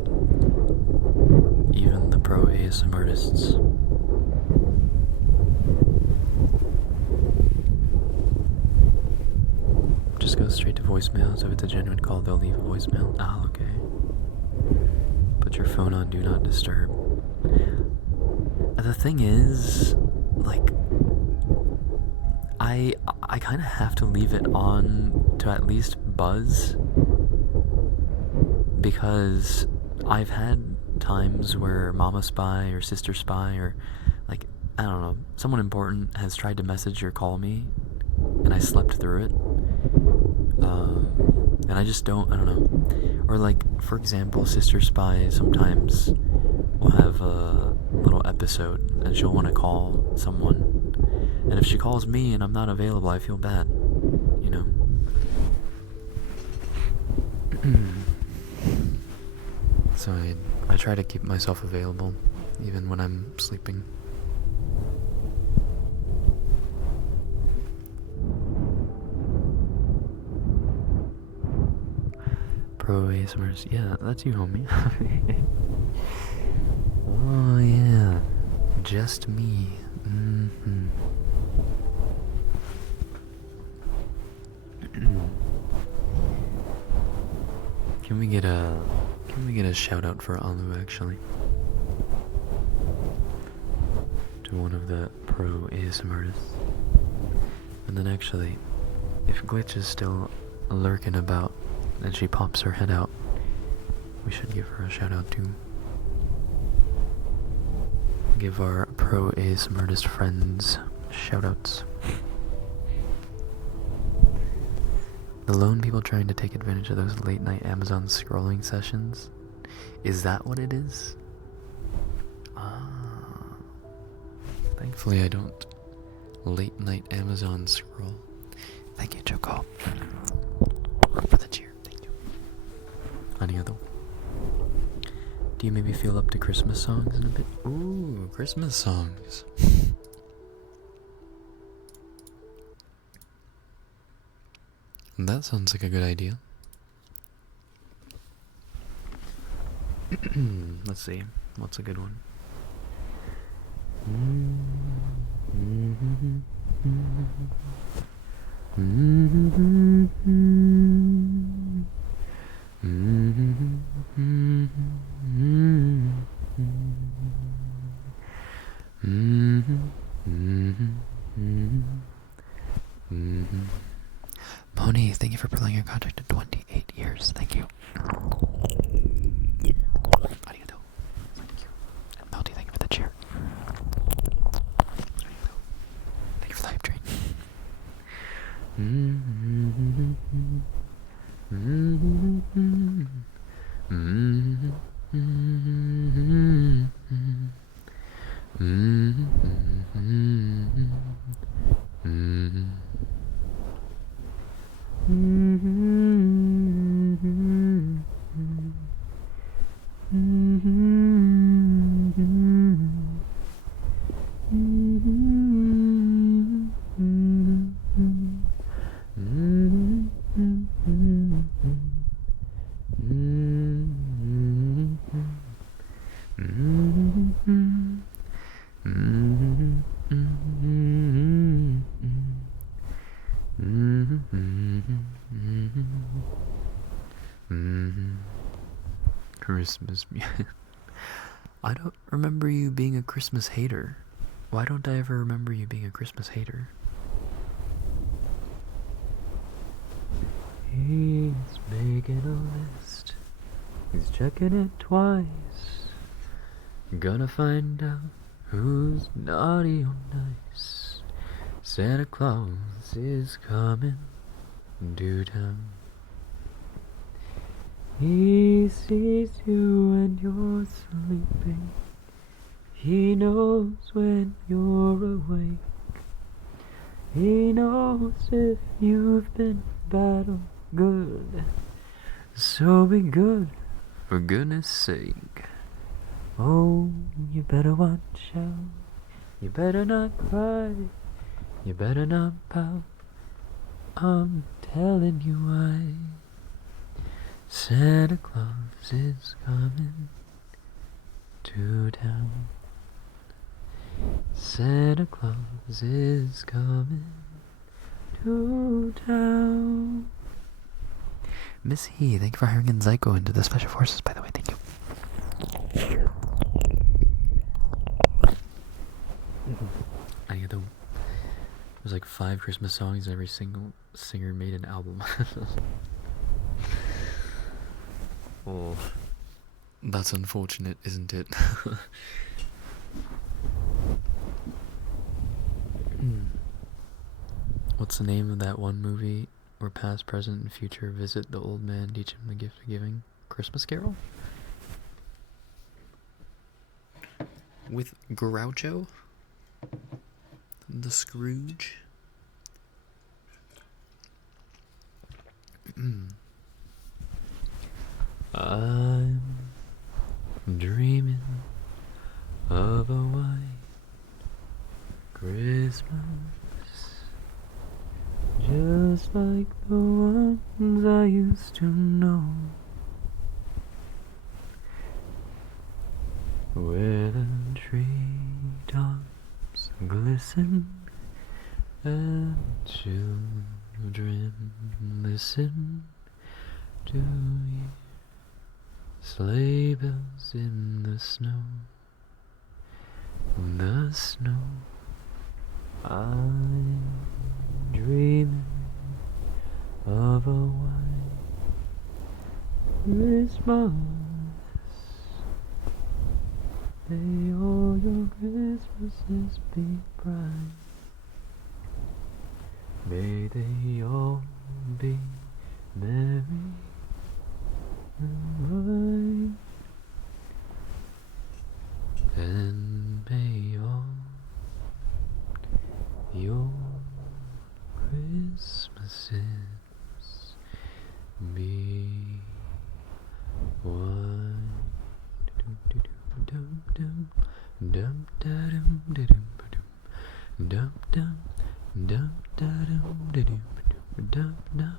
Even the pro ASMR artists. Just go straight to voicemail, so if it's a genuine call, they'll leave a voicemail. Ah, okay. Put your phone on Do Not Disturb. The thing is, like, I kind of have to leave it on to at least buzz, because I've had times where Mama Spy or Sister Spy or, like, I don't know, someone important has tried to message or call me, and I slept through it. And I just don't know. Or, like, for example, Sister Spy sometimes will have a little episode and she'll want to call someone. And if she calls me and I'm not available, I feel bad, you know? So I try to keep myself available, even when I'm sleeping. pro ASMRs. Yeah, that's you, homie. Oh, yeah. Just me. Mm-hmm. Can we get a shout out for Alu actually? To one of the pro ASMRs. And then actually, if Glitch is still lurking about and she pops her head out, we should give her a shout out too. Give our pro ASMRtist friends shout outs. The lone people trying to take advantage of those late night Amazon scrolling sessions? Is that what it is? Ah. Thankfully I don't late night Amazon scroll. Thank you, Choco. For the cheer, thank you. Arigato. Do you maybe feel up to Christmas songs in a bit? Ooh, Christmas songs. That sounds like a good idea. Let's see. What's a good one? Pony, thank you for pulling your contract to 28 years. Thank you. Arigato. Thank you. And Melty, thank you for the cheer. Arigato. Thank you for the hype train. Christmas music. I don't remember you being a Christmas hater. Why don't I ever remember you being a Christmas hater? He's making a list. He's checking it twice. Gonna find out who's naughty or nice. Santa Claus is coming to town. He sees you when you're sleeping. He knows when you're awake. He knows if you've been bad or good. So be good, for goodness sake. Oh, you better watch out. You better not cry. You better not pout. I'm telling you why. Santa Claus is coming to town. Santa Claus is coming to town. Miss He, thank you for hiring in Zyko into the Special Forces, by the way, thank you. There's like 5 Christmas songs and every single singer made an album. Oh, that's unfortunate, isn't it? What's the name of that one movie where past, present, and future visit the old man, teach him the gift of giving? Christmas Carol? With Groucho? The Scrooge? I'm dreaming of a white Christmas, just like the ones I used to know. where the treetops glisten and children listen to you. Sleigh bells in the snow, the snow. I'm dreaming of a white Christmas. May all your Christmases be bright. May they all be merry and bright. And may all your Christmases be white. Dum dum dum dum dum dum dum dum dum dum dum dum dum dum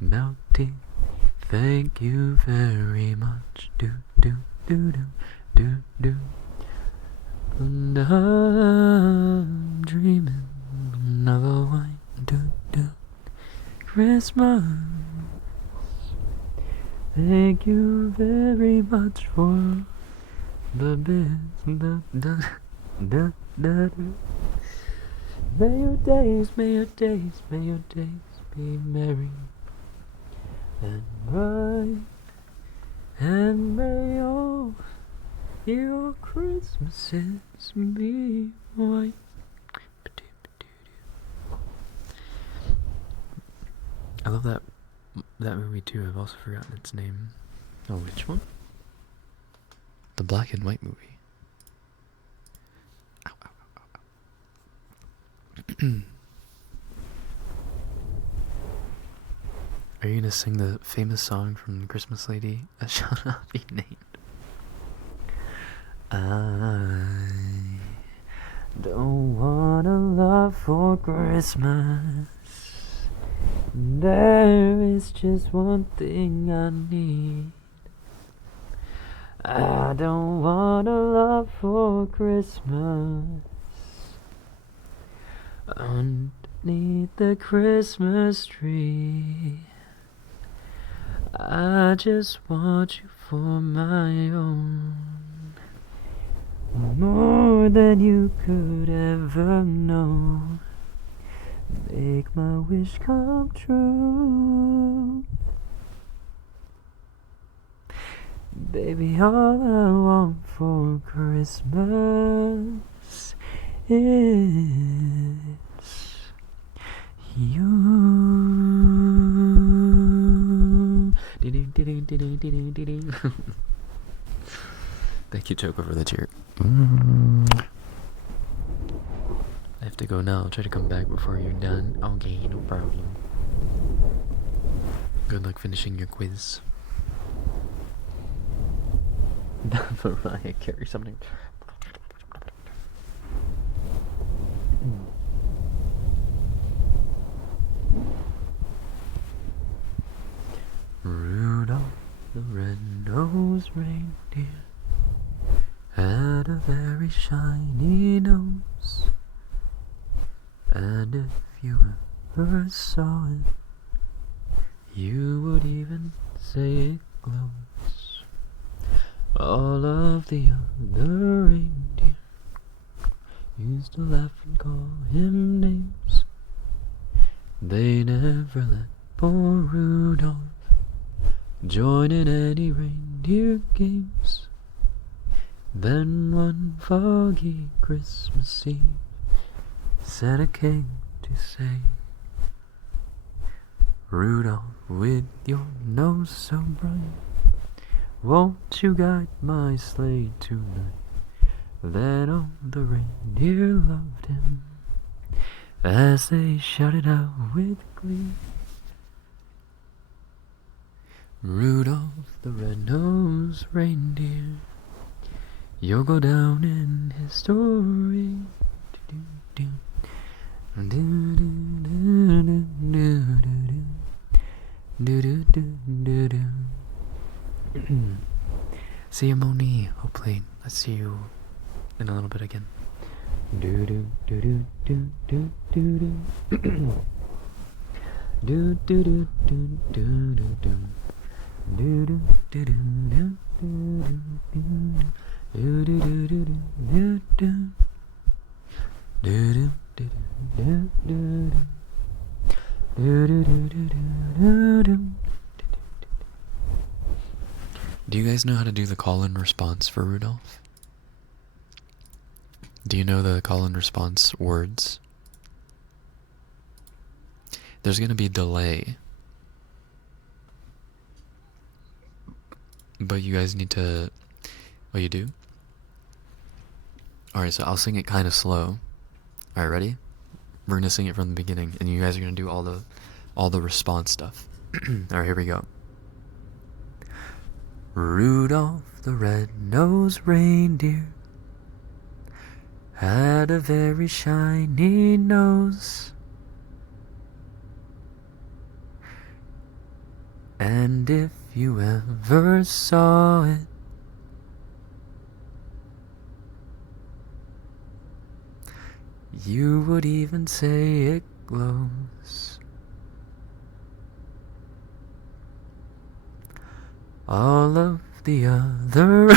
melting. Thank you very much. Do do do do do do. And I'm dreaming of a white do do Christmas. Thank you very much for the best. Da. May your days be merry and bright, and may all your Christmases be white. I love that movie too. I've also forgotten its name. Oh, which one? The black and white movie. Ow, ow, ow, ow, ow. Are you gonna sing the famous song from Christmas Lady that shall not be named? I don't want a love for Christmas. There is just one thing I need. I don't want a love for Christmas. Underneath the Christmas tree, I just want you for my own, more than you could ever know. Make my wish come true. Baby, all I want for Christmas is you. Thank you, Choco, for the cheer. I have to go now. I'll try to come back before you're done. Okay, no problem. Good luck finishing your quiz. Mariah Carey something. Rudolph the red-nosed reindeer had a very shiny nose, and if you ever saw it, you would even say it glows. All of the other reindeer used to laugh and call him names. They never let poor Rudolph join in any reindeer games. Then one foggy Christmas Eve, Santa came to say, Rudolph, with your nose so bright, won't you guide my sleigh tonight? Then all the reindeer loved him, as they shouted out with glee. Rudolph the red-nosed reindeer, you'll go down in history. See you, Moni. Hopefully, I see you in a little bit again. Do you guys know how to do the call and response for Rudolph? Do you know the call and response words? There's going to be delay. But you guys need to... Oh, you do? Alright, so I'll sing it kind of slow. Alright, ready? We're going to sing it from the beginning, and you guys are going to do all the response stuff. Alright, here we go. Rudolph the red-nosed reindeer had a very shiny nose, and if you ever saw it, you would even say it glows. All of the other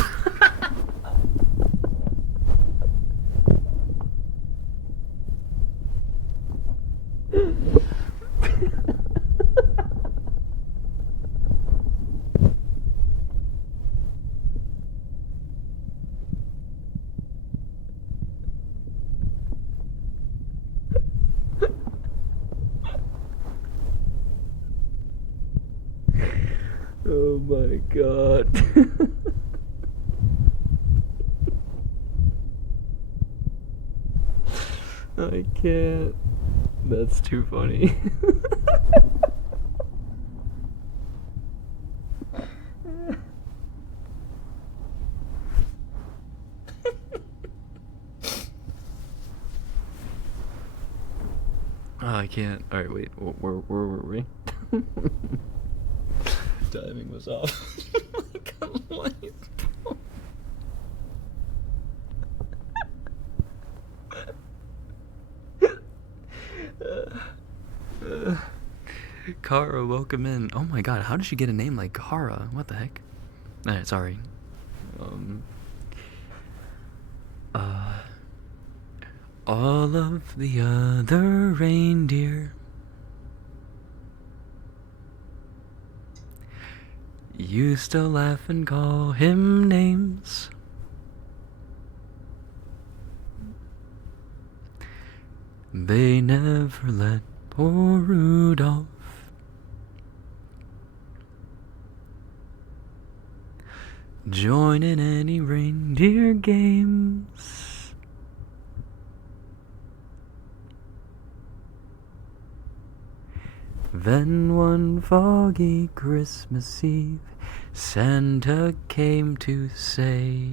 Oh my god. I can't. That's too funny. Oh, I can't. Alright, wait. Where were we? Timing was off. Come on. Kara, welcome in. Oh my god, how did she get a name like Kara? What the heck? Alright, sorry. All of the other reindeer used to laugh and call him names. They never let poor Rudolph join in any reindeer games. Then one foggy Christmas Eve, Santa came to say,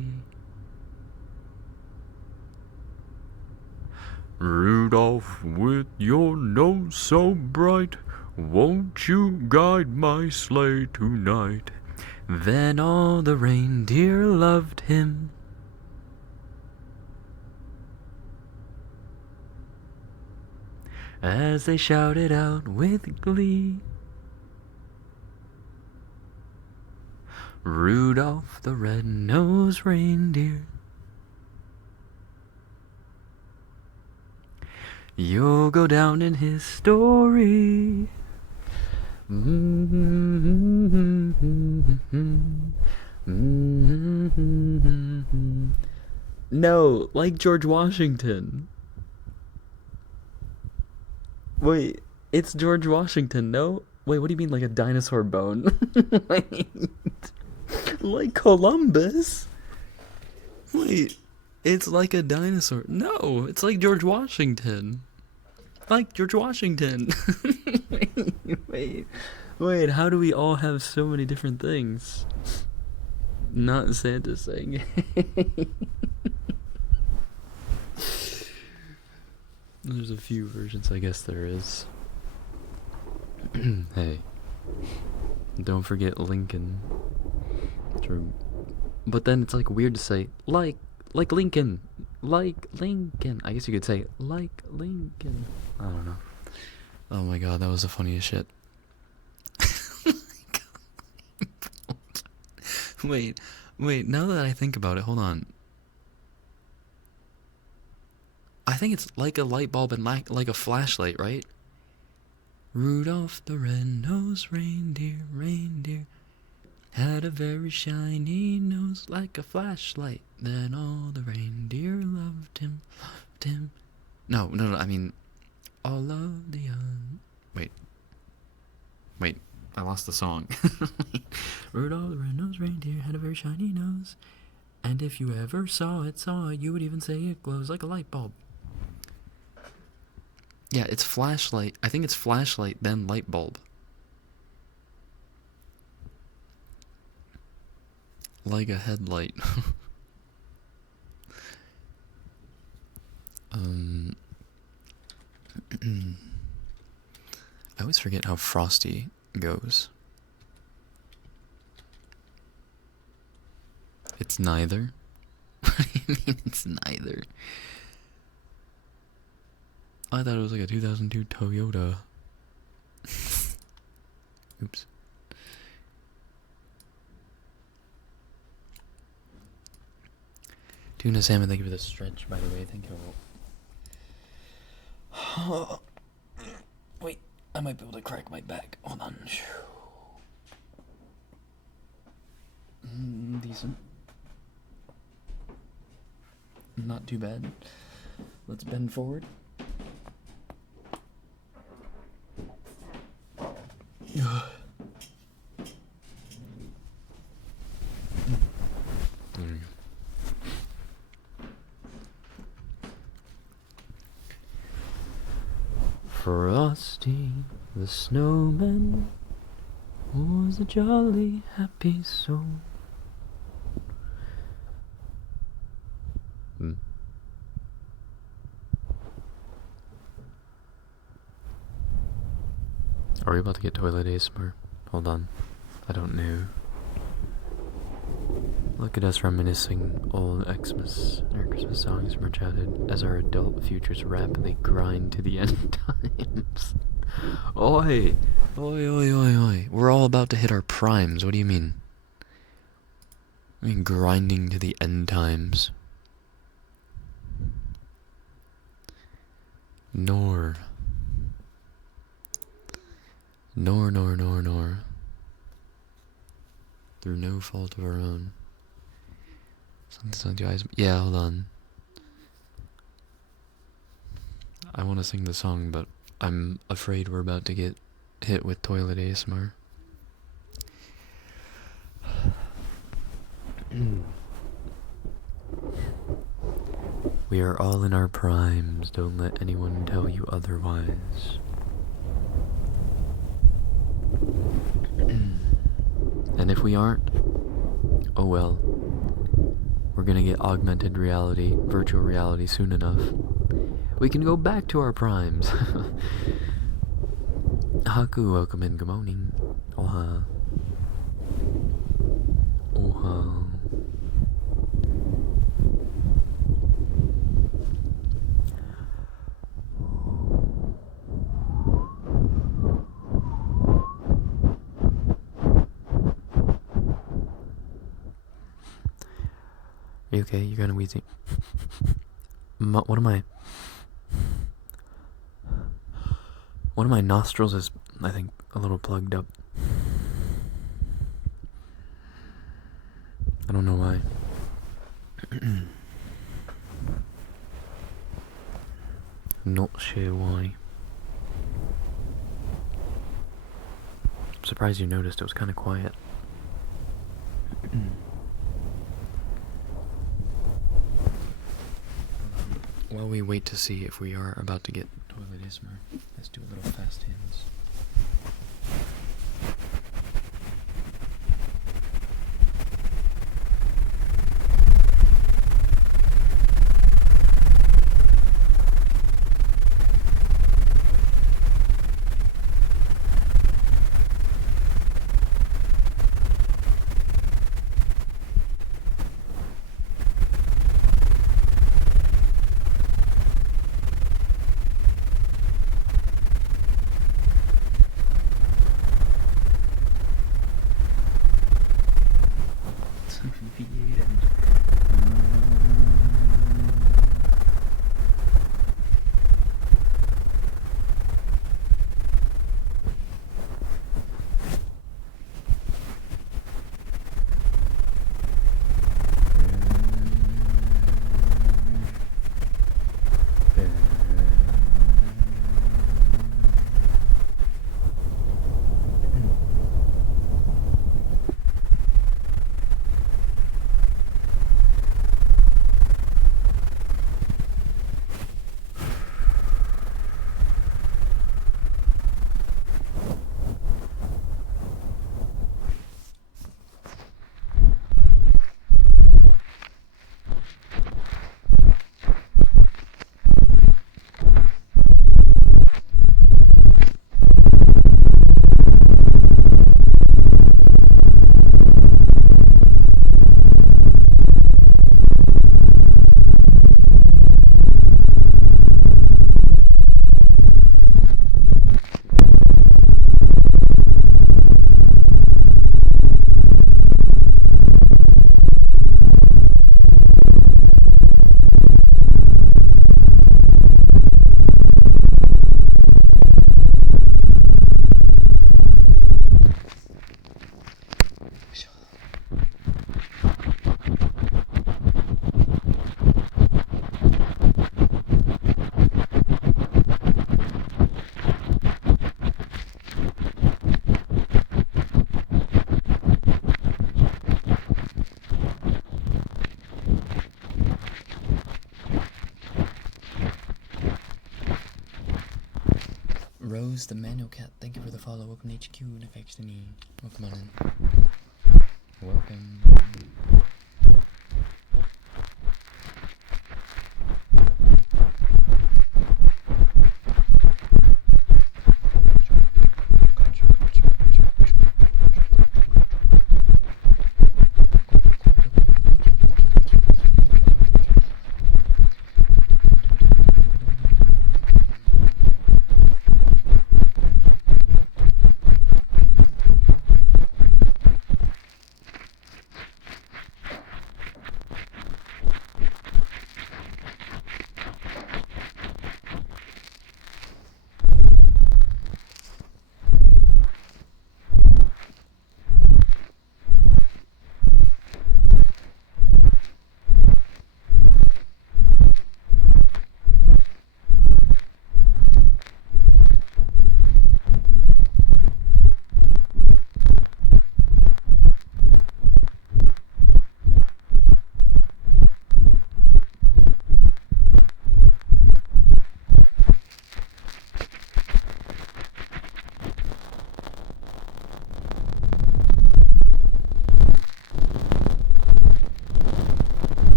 Rudolph, with your nose so bright, won't you guide my sleigh tonight? Then all the reindeer loved him, as they shouted out with glee, Rudolph the red-nosed reindeer, you'll go down in history. No, like George Washington. Wait, it's George Washington, no? Wait, what do you mean, like a dinosaur bone? Wait, like Columbus? Wait, it's like a dinosaur. No, it's like George Washington. like George Washington. Wait, how do we all have so many different things? Not Santa saying There's a few versions, I guess there is. Hey, don't forget Lincoln. True. But then it's like weird to say, like Lincoln. Like Lincoln. I guess you could say, like Lincoln. I don't know. Oh my god, that was the funniest shit. Wait, now that I think about it, hold on. I think it's like a light bulb and like a flashlight, right? Rudolph the red-nosed reindeer had a very shiny nose like a flashlight. Then all the reindeer loved him. No, I mean, all of the Wait, I lost the song. Rudolph the red-nosed reindeer had a very shiny nose, and if you ever saw it, you would even say it glows like a light bulb. Yeah, it's flashlight. I think it's flashlight, then light bulb. Like a headlight. I always forget how Frosty goes. It's neither. What do you mean it's neither? I thought it was like a 2002 Toyota. Oops. Tuna salmon, thank you for the stretch, by the way. Thank you. Wait, I might be able to crack my back. Hold on. Decent. Not too bad. Let's bend forward. Frosty the snowman was a jolly happy soul. Are we about to get toilet ASMR? Hold on. I don't know. Look at us reminiscing old Xmas or Christmas songs from our childhood as our adult futures rapidly grind to the end times. Oi! Oi. We're all about to hit our primes. What do you mean? I mean grinding to the end times. Nor. Through no fault of our own. Something to eyes. Yeah, hold on. I want to sing the song, but I'm afraid we're about to get hit with toilet ASMR. We are all in our primes. Don't let anyone tell you otherwise. And if we aren't, oh well. We're gonna get augmented reality, virtual reality soon enough. We can go back to our primes. Haku, welcome in. Good morning. Oha. Are you okay? You're kinda wheezy. What am I? One of my nostrils is, I think, a little plugged up. I don't know why. Not sure why. I'm surprised you noticed. It was kind of quiet. While we wait to see if we are about to get toilet Ismer. Let's do a little fast hands. Rose the Manual Cat, thank you for the follow. Welcome to HQ and FXD. Welcome on in. Welcome.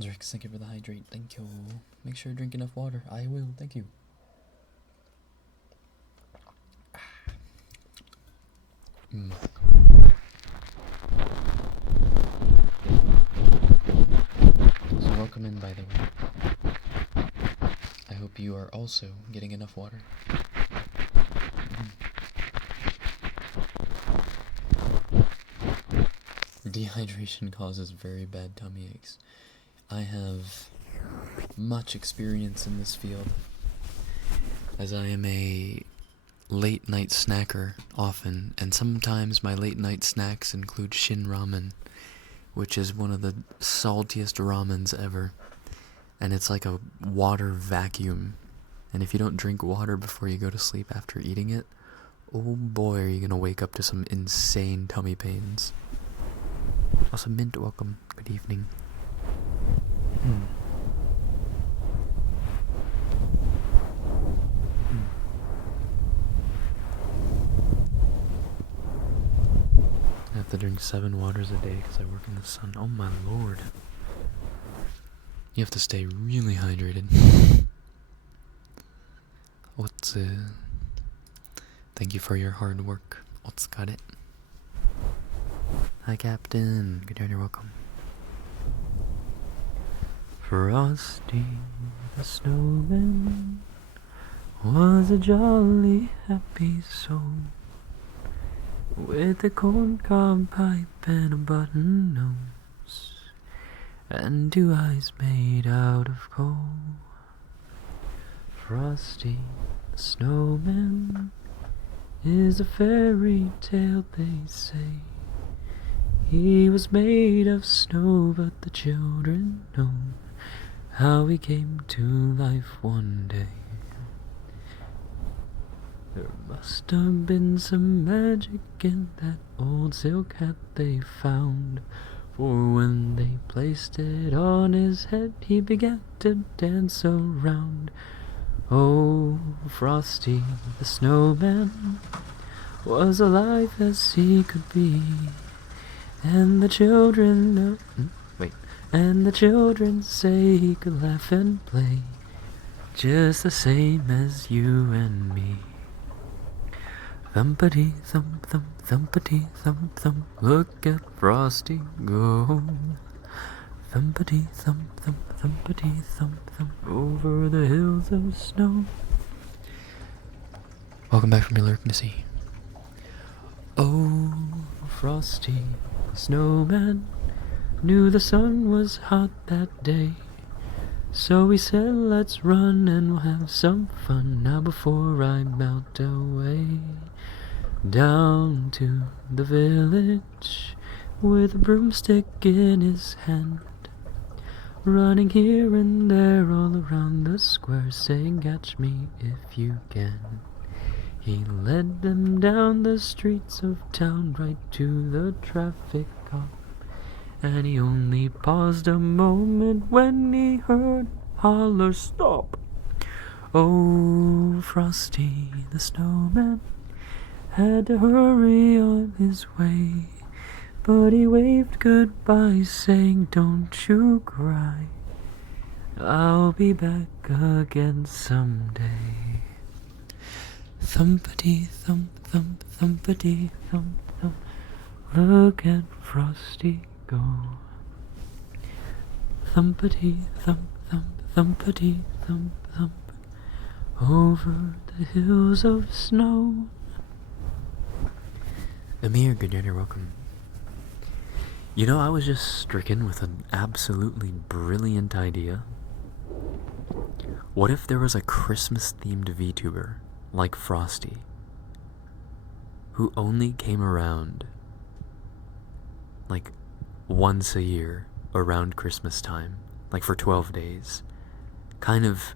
Zrix, thank you for the hydrate. Thank you. Make sure you drink enough water. I will. Thank you. So welcome in, by the way. I hope you are also getting enough water. Dehydration causes very bad tummy aches. I have much experience in this field, as I am a late night snacker often, and sometimes my late night snacks include Shin Ramen, which is one of the saltiest ramens ever, and it's like a water vacuum, and if you don't drink water before you go to sleep after eating it, oh boy, are you gonna wake up to some insane tummy pains. Also, Mint, welcome. Good evening. have to drink 7 waters a day because I work in the sun. Oh my lord. You have to stay really hydrated. What's Thank you for your hard work. What's got it? Hi, Captain. Good day, you're welcome. Frosty the snowman was a jolly happy soul, with a corncob pipe and a button nose, and 2 eyes made out of coal. Frosty the snowman is a fairy tale, they say. He was made of snow, but the children know how he came to life one day. There must have been some magic in that old silk hat they found, for when they placed it on his head, he began to dance around. Oh, Frosty the snowman was alive as he could be, and the children and the children say he could laugh and play just the same as you and me. Thumpity thump thump, thumpity thump thump, look at Frosty go. Thumpity thump thump, thumpity thump thump, over the hills of snow. Welcome back from your lurk, Missy. Oh, Frosty the snowman knew the sun was hot that day, so he said, let's run and we'll have some fun now before I melt away. Down to the village with a broomstick in his hand, running here and there all around the square, saying, catch me if you can. He led them down the streets of town right to the traffic cop, and he only paused a moment when he heard holler, stop. Oh, Frosty the snowman had to hurry on his way, but he waved goodbye, saying, don't you cry, I'll be back again someday. Thumpity thump thump, thumpity thump thump, look at Frosty go. Thumpity thump thump, thumpity thump thump, over the hills of snow. Amir, good day, you're welcome. You know, I was just stricken with an absolutely brilliant idea. What if there was a Christmas-themed VTuber like Frosty, who only came around like once a year around Christmas time, like for 12 days, kind of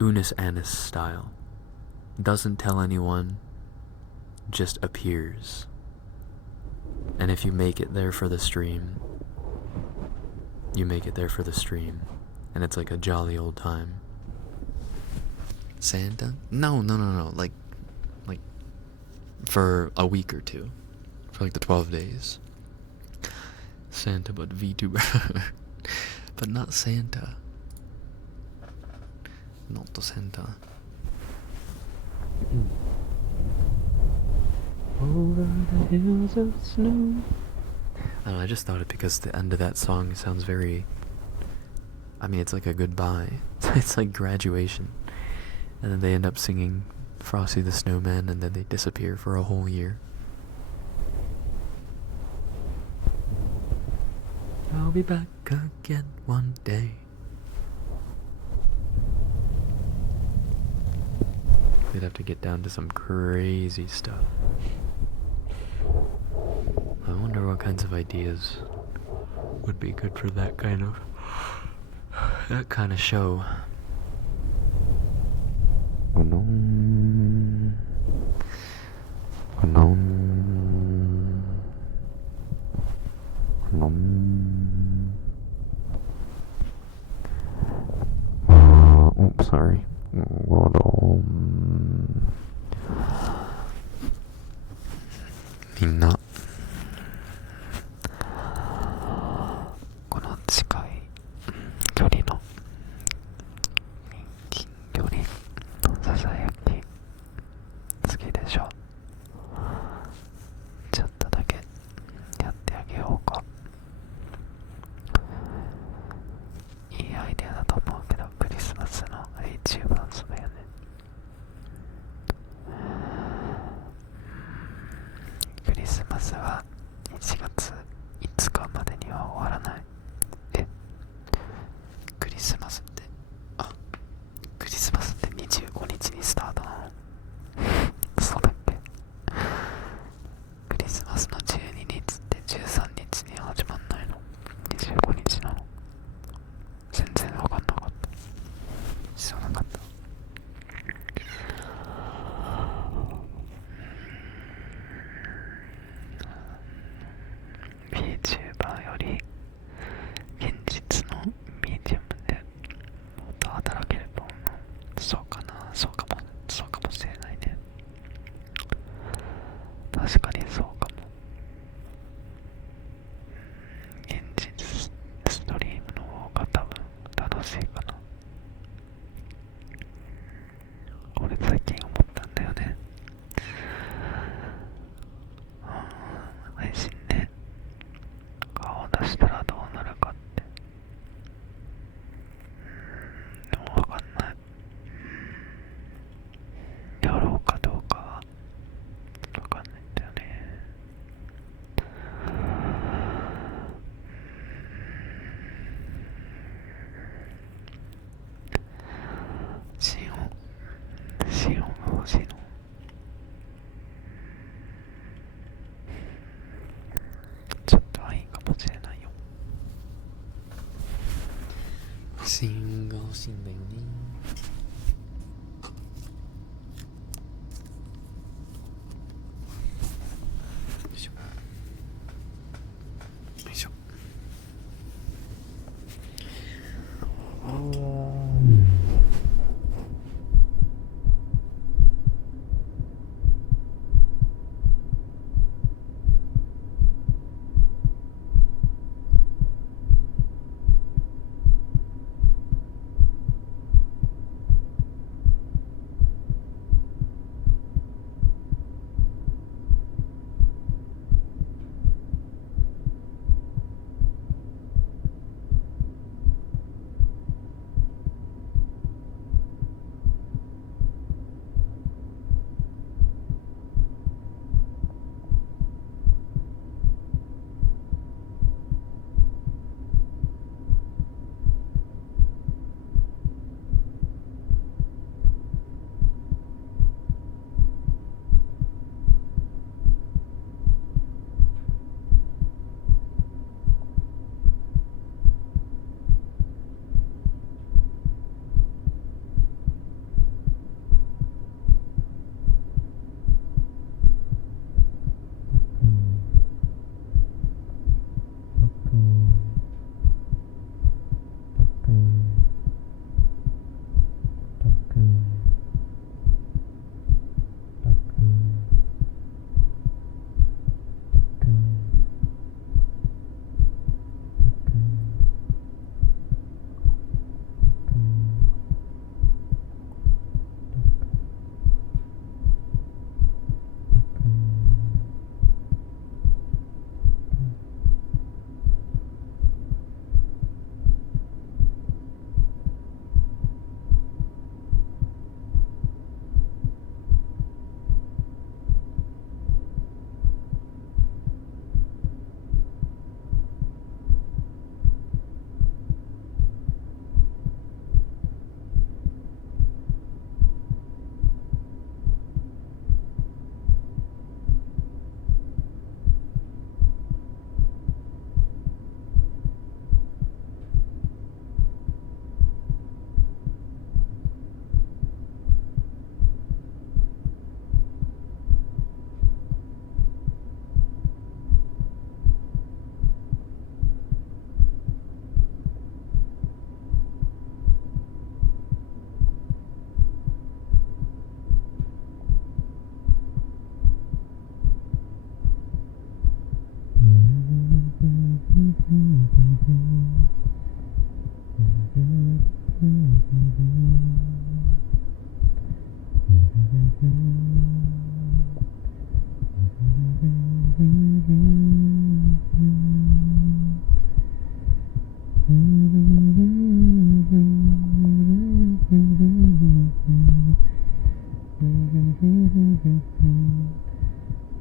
Unis Annus style, doesn't tell anyone, just appears, and if you make it there for the stream, you make it there for the stream, and it's like a jolly old time. Santa? No, like for a week or two, for like the 12 days. Santa, but VTuber. But not Santa. Not the Santa. Over the hills of snow. I don't know, I just thought it because the end of that song sounds very, I mean, it's like a goodbye. It's like graduation. And then they end up singing Frosty the Snowman, and then they disappear for a whole year. I'll be back again one day. We'd have to get down to some crazy stuff. I wonder what kinds of ideas would be good for that kind of show. Oops, sorry. Not リスマスは1月5日までには終わらない。クリスマスってクリスマスって25日にスタートなの？そうだっけ？クリスマスの12日って13日に始まんないの？25日なの？全然わかんなかった。知らなかった。VTuber より現実のミディアムでもっと働ければ、そうかな、そうかもしれないね。確かにそうかも。現実ストリームの方が多分楽しいかな。俺最近思ったんだよね。配信で顔を出したらどうなるかって。でもわかんない。やろうかどうかはわかんないんだよね。シオンが欲しいの？ちょっとはいいかもしれないよ。シーンが欲しいんだよね。よいしょよいしょ。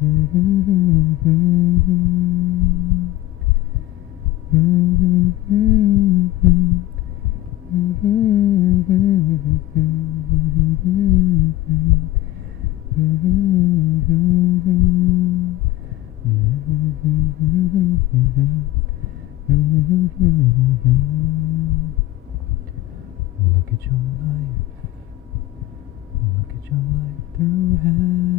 Look at your life. Look at your life through heavens.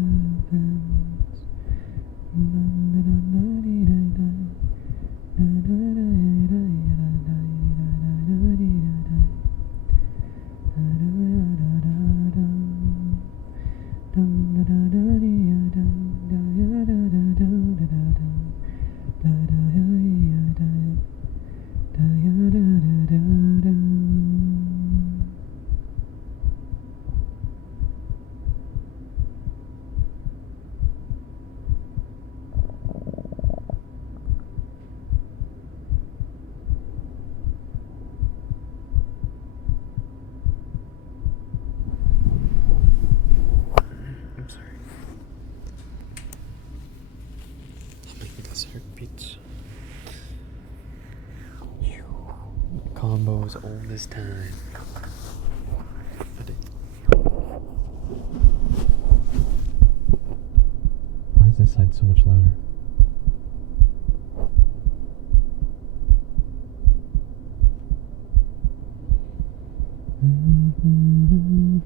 I'm sorry. I'll make this heartbeats. Combo is old as time. Why is this side so much louder? You know when you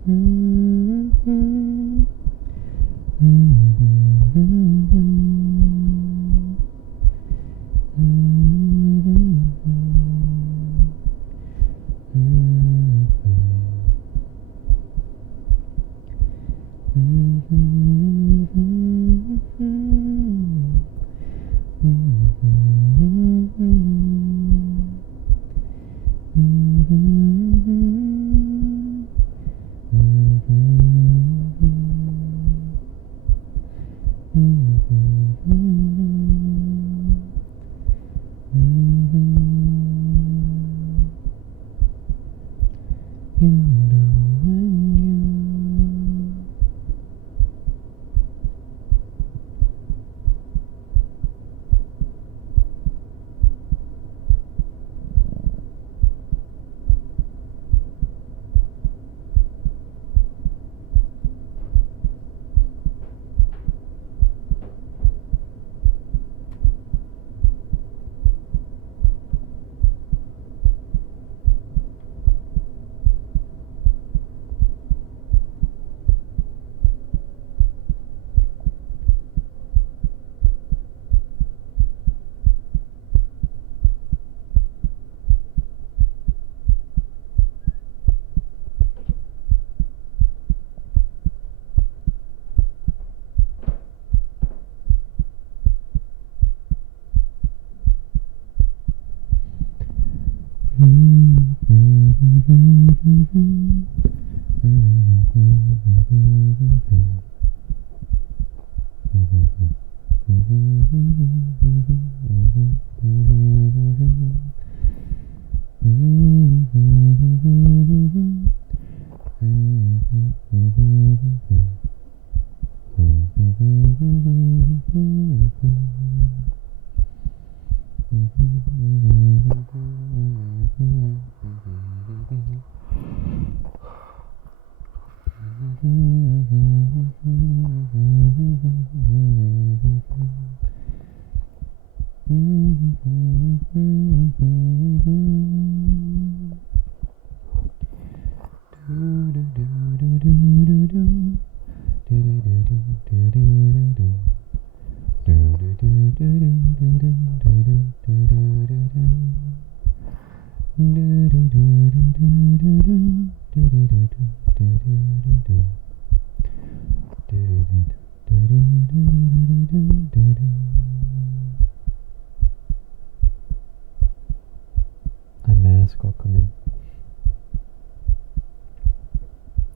I mask, welcome in.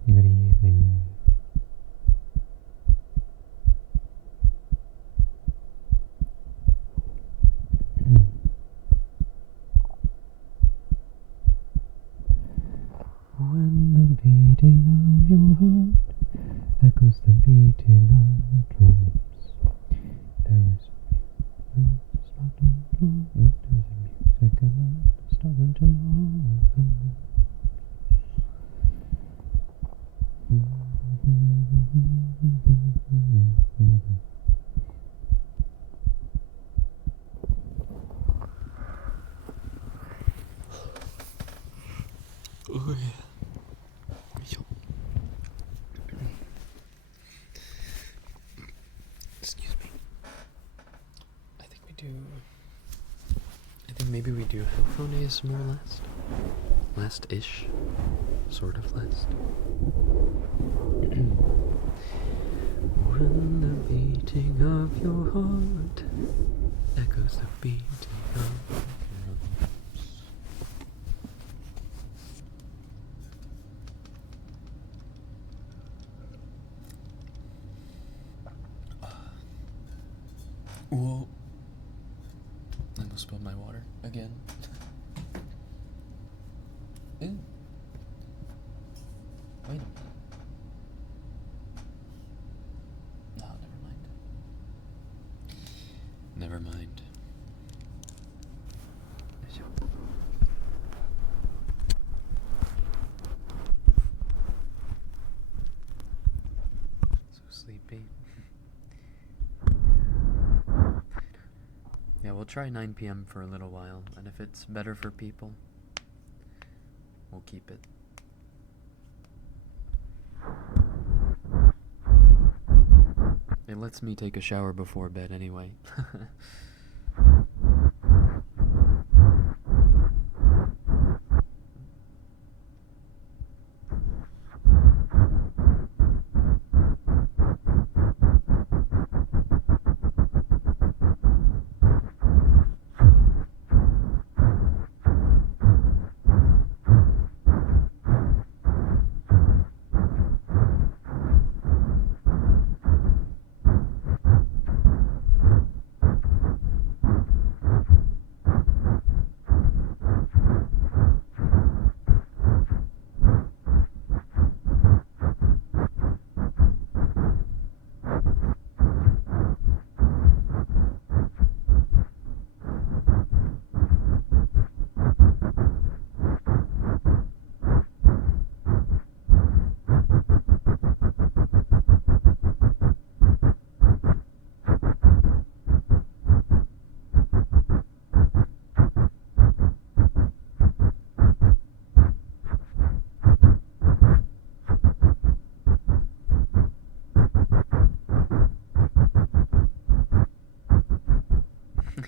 Good evening. When the beating of your heart echoes the beating of the drums, tomorrow. Oh yeah. Excuse me. I think we do. I think maybe we do headphone ASMR last. Last-ish. Sort of last. When the beating of your heart echoes the beating of your heart. Whoa. I almost spilled my water again. Ew. Wait a minute. No, never mind. Never mind. So sleepy. Yeah, we'll try 9 p.m. for a little while, and if it's better for people, we'll keep it. It lets me take a shower before bed anyway.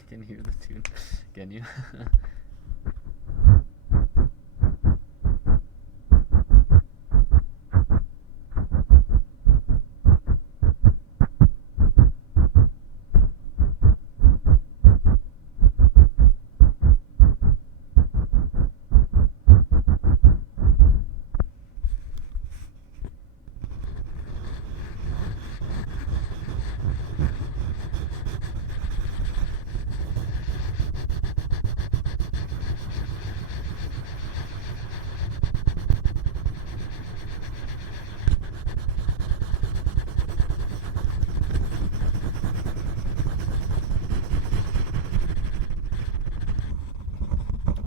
Can you hear the tune? Can you?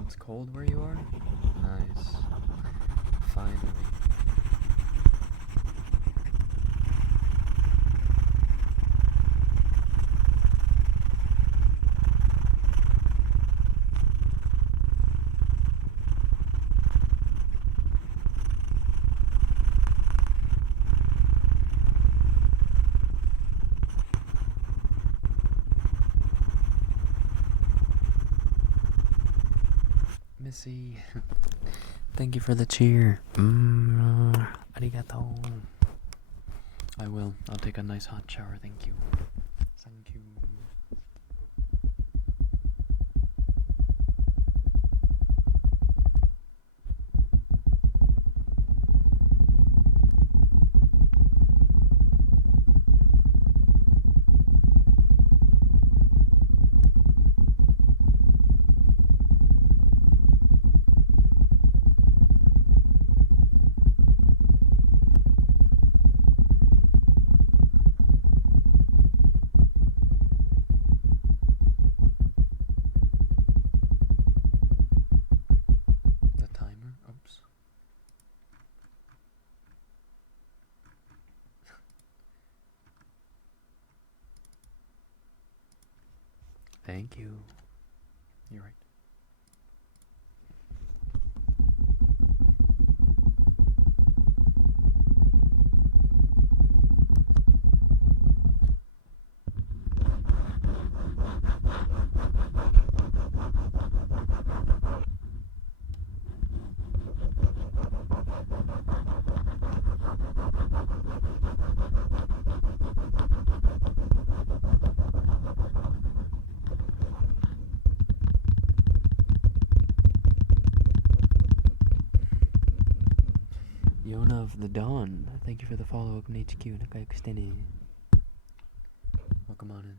It's cold where you are? Nice. Finally. Missy, thank you for the cheer. Arigato. I will. I'll take a nice hot shower. Thank you. Thank you. Thank you. You're right. Yona of the Dawn, thank you for the follow. Welcome to HQ. Nakayuku shite ne. Welcome on in.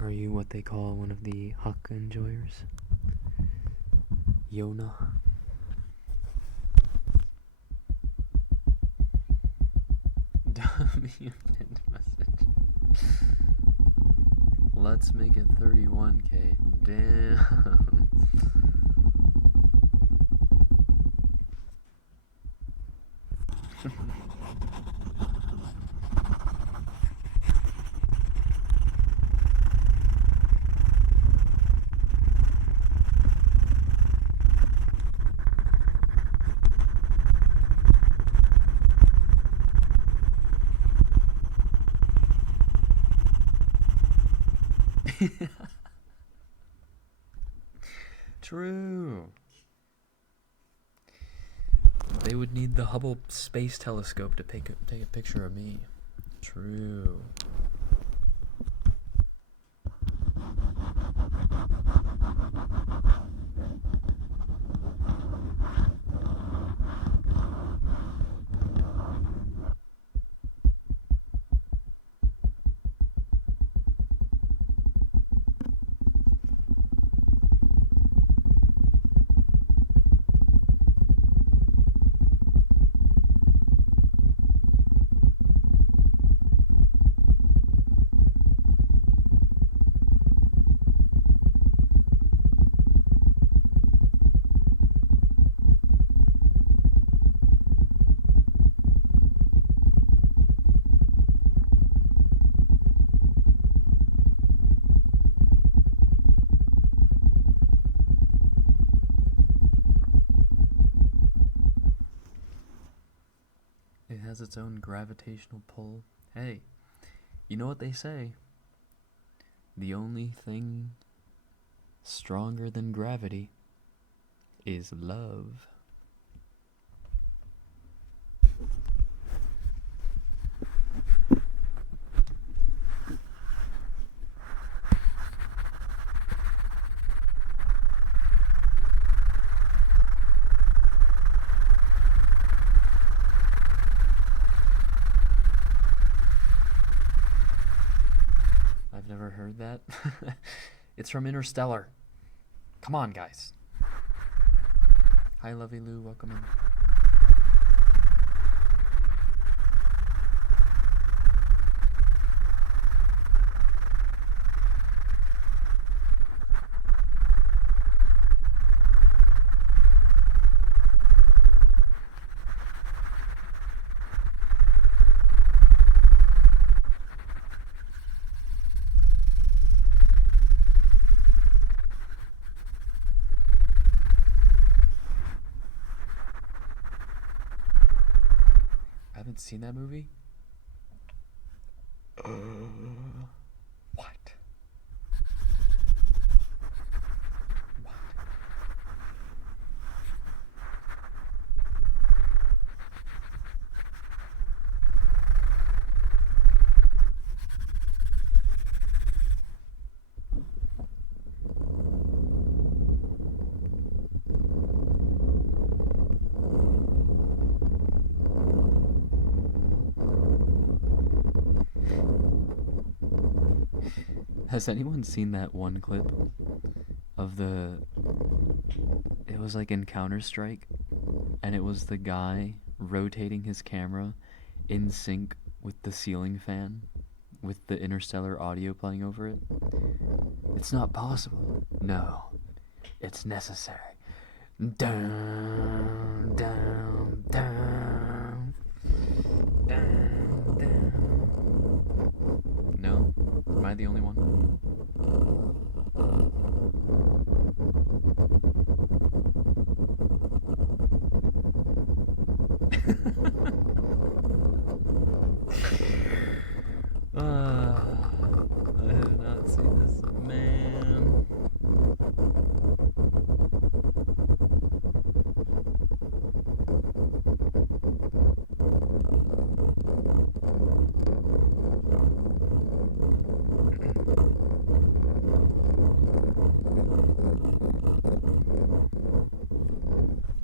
Are you what they call one of the Hakka enjoyers? Yona? Pinned message. Let's make it 31K. Damn. True. They would need the Hubble Space Telescope to take a picture of me. True. It has its own gravitational pull. Hey, you know what they say? The only thing stronger than gravity is love. I've never heard that. It's from Interstellar. Come on, guys. Hi, Lovey Lou. Welcome in. I haven't seen that movie? What? What? Has anyone seen that one clip of the... It was like in Counter-Strike, and it was the guy rotating his camera in sync with the ceiling fan, with the Interstellar audio playing over it? It's not possible. No, it's necessary. Down, down, down, down, down. No? Am I the only one? I have not seen this, man.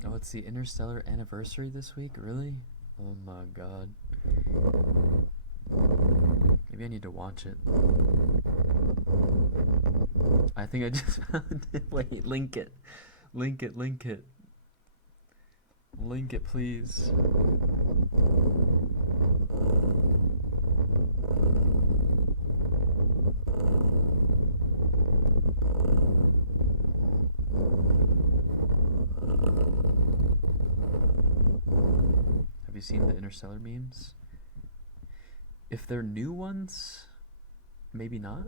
Oh, it's the Interstellar anniversary this week? Really? Oh my god. Maybe I need to watch it. I think I just found it. Wait, link it. Link it, link it. Link it, please. Have you seen the Interstellar memes? If they're new ones, maybe not.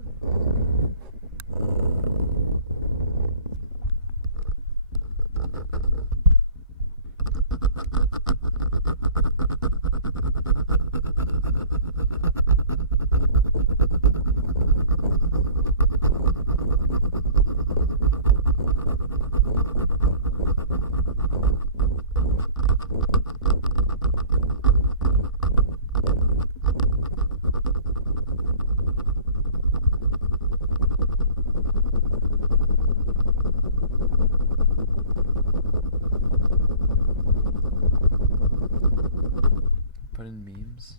Put in memes.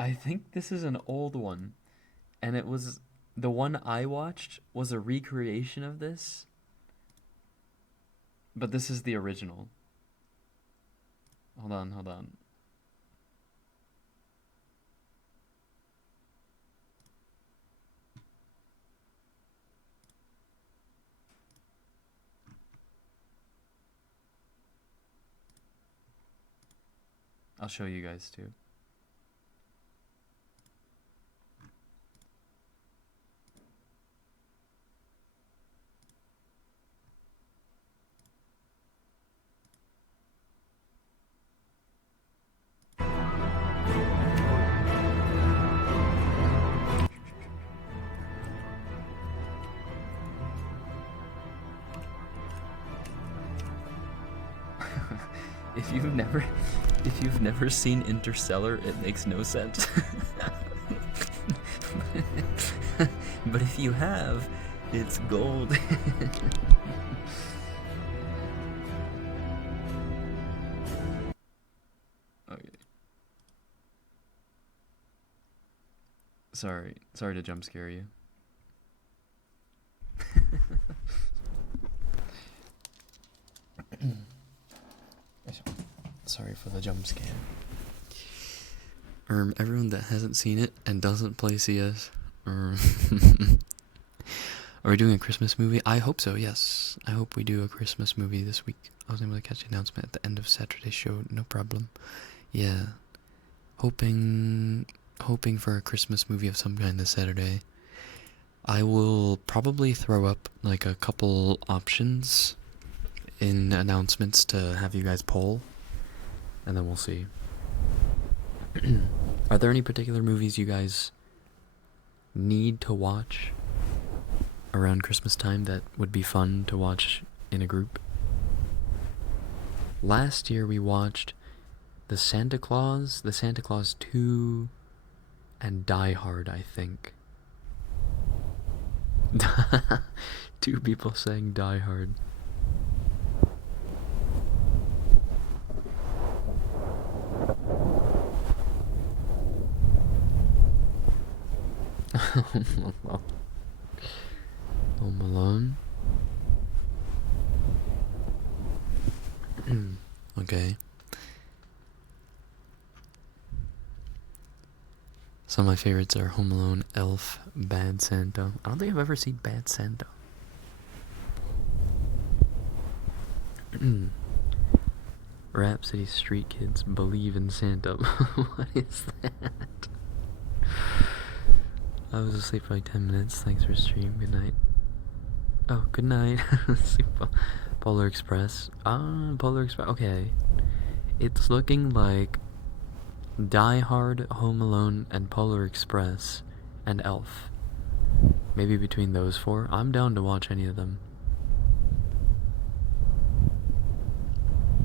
I think this is an old one, and it was the one I watched was a recreation of this, but this is the original. Hold on, hold on. I'll show you guys too. If you've never seen Interstellar, it makes no sense. But if you have, it's gold. Okay. Sorry to jump scare you. Sorry for the jump scare. Everyone that hasn't seen it and doesn't play CS, are we doing a Christmas movie? I hope so, yes. I hope we do a Christmas movie this week. I was able to catch the announcement at the end of Saturday's show, no problem. Yeah. Hoping for a Christmas movie of some kind this Saturday. I will probably throw up like a couple options in announcements to have you guys poll, and then we'll see. Are there any particular movies you guys need to watch around Christmas time that would be fun to watch in a group? Last year we watched the Santa Claus 2, and Die Hard, I think. 2 people saying Die Hard. Home Alone. Okay. Some of my favorites are Home Alone, Elf, Bad Santa. I don't think I've ever seen Bad Santa. Rhapsody, Street Kids, Believe in Santa. What is that? I was asleep for like 10 minutes. Thanks for stream. Good night. Oh, good night. Polar Express. Polar Express. Okay. It's looking like Die Hard, Home Alone, and Polar Express, and Elf. Maybe between those 4. I'm down to watch any of them.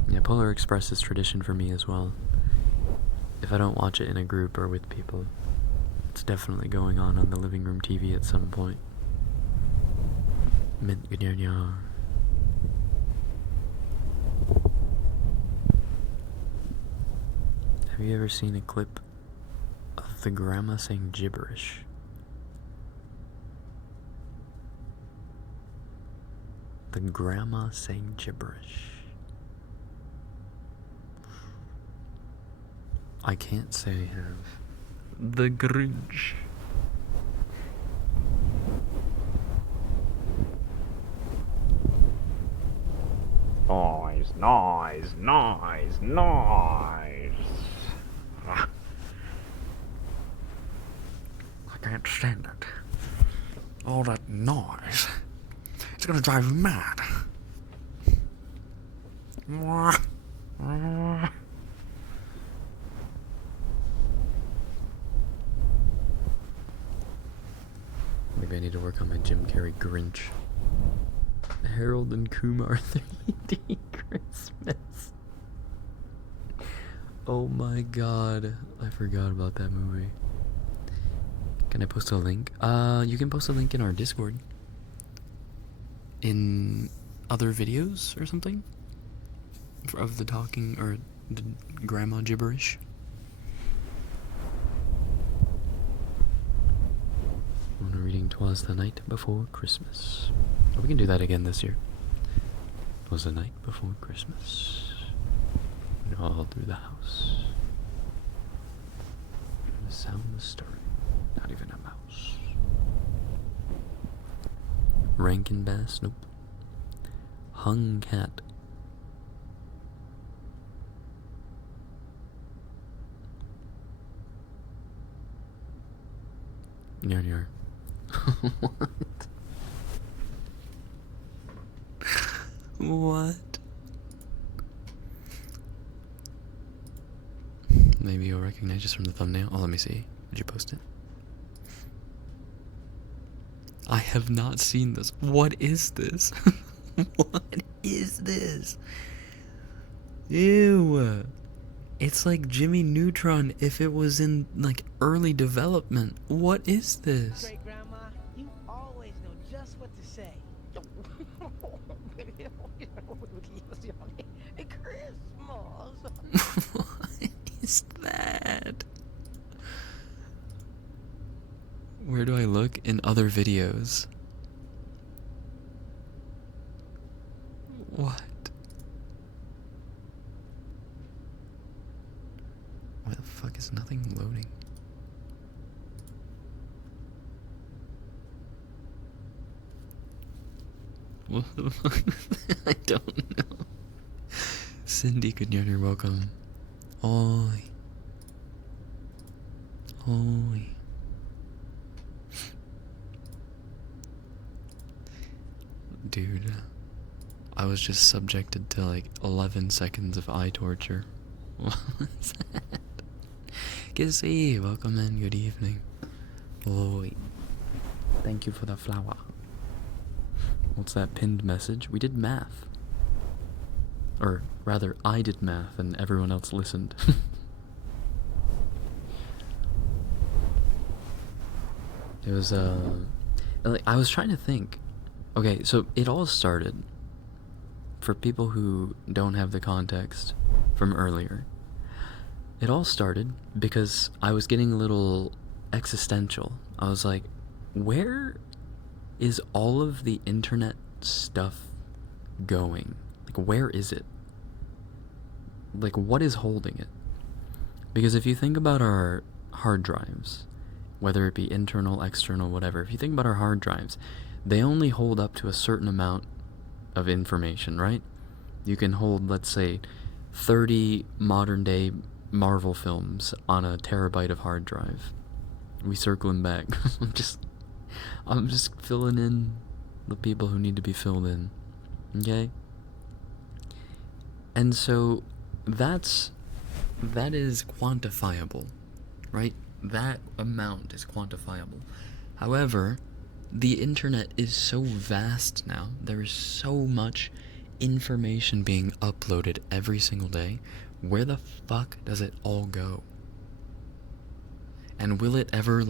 Yeah, Polar Express is tradition for me as well. If I don't watch it in a group or with people, it's definitely going on the living room TV at some point. Have you ever seen a clip of the grandma saying gibberish? The grandma saying gibberish. I can't say I have. The Grinch. Nice. I can't stand it. All that noise. It's gonna drive me mad. Maybe I need to work on my Jim Carrey Grinch. Harold and Kumar 3D Christmas. Oh my god, I forgot about that movie. Can I post a link? You can post a link in our Discord. In other videos or something? Of the talking or the grandma gibberish. I'm reading 'Twas the Night Before Christmas. Oh, we can do that again this year. 'Twas the night before Christmas. And all through the house. And the sound was stirring. Not even a mouse. Rankin Bass? Nope. Hung Cat. Nyar. What? What? Maybe you'll recognize us from the thumbnail. Oh, let me see. Did you post it? I have not seen this. What is this? What is this? Ew. It's like Jimmy Neutron if it was in, like, early development. What is this? Great grandma, you always know just what to say. What is that? Where do I look? In other videos. What? Why the fuck is nothing loading? What the fuck? I don't know. Cindy, good you're welcome. Oi. Oi. Dude, I was just subjected to like 11 seconds of eye torture. What was that? Kissy, welcome in, good evening. Oi. Thank you for the flower. What's that pinned message? We did math. Or rather, I did math and everyone else listened. It was, I was trying to think. Okay, so it all started, for people who don't have the context from earlier, it all started because I was getting a little existential. I was like, where is all of the internet stuff going? Like, where is it? Like, what is holding it? Because if you think about our hard drives, whether it be internal, external, whatever, if you think about our hard drives, they only hold up to a certain amount of information, right? You can hold, let's say, 30 modern day Marvel films on a terabyte of hard drive. We circling back. I'm just filling in the people who need to be filled in. Okay? And so that is quantifiable, right? That amount is quantifiable. However, the internet is so vast now. There is so much information being uploaded every single day. Where the fuck does it all go? And will it ever,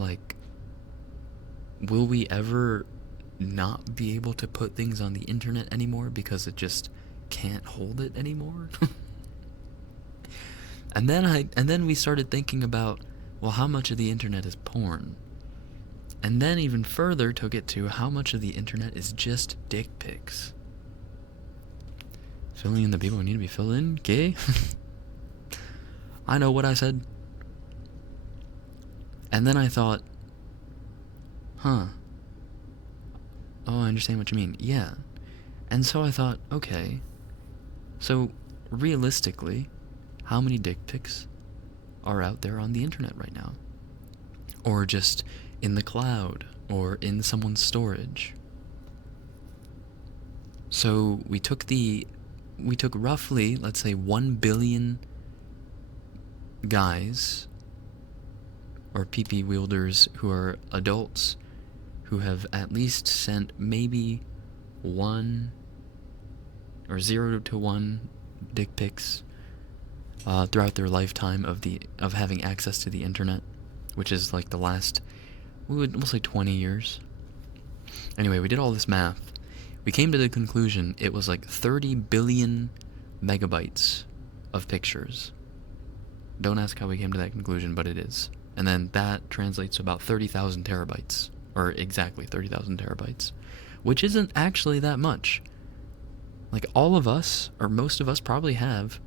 will we ever not be able to put things on the internet anymore because it just can't hold it anymore? And then we started thinking about, well, how much of the internet is porn? And then even further took it to how much of the internet is just dick pics. Filling in the people who need to be filled in? Gay? I know what I said. And then I thought, oh, I understand what you mean. Yeah. And so I thought, okay, so realistically, how many dick pics are out there on the internet right now? Or just in the cloud, or in someone's storage? So we took roughly, let's say, 1 billion guys, or PP wielders who are adults, who have at least sent maybe 1 or 0 to 1 dick pics throughout their lifetime of having access to the internet, which is like the last, we'll say 20 years. Anyway, we did all this math. We came to the conclusion it was like 30 billion megabytes of pictures. Don't ask how we came to that conclusion, but it is. And then that translates to about 30,000 terabytes, or exactly 30,000 terabytes, which isn't actually that much. Like, all of us, or most of us, probably have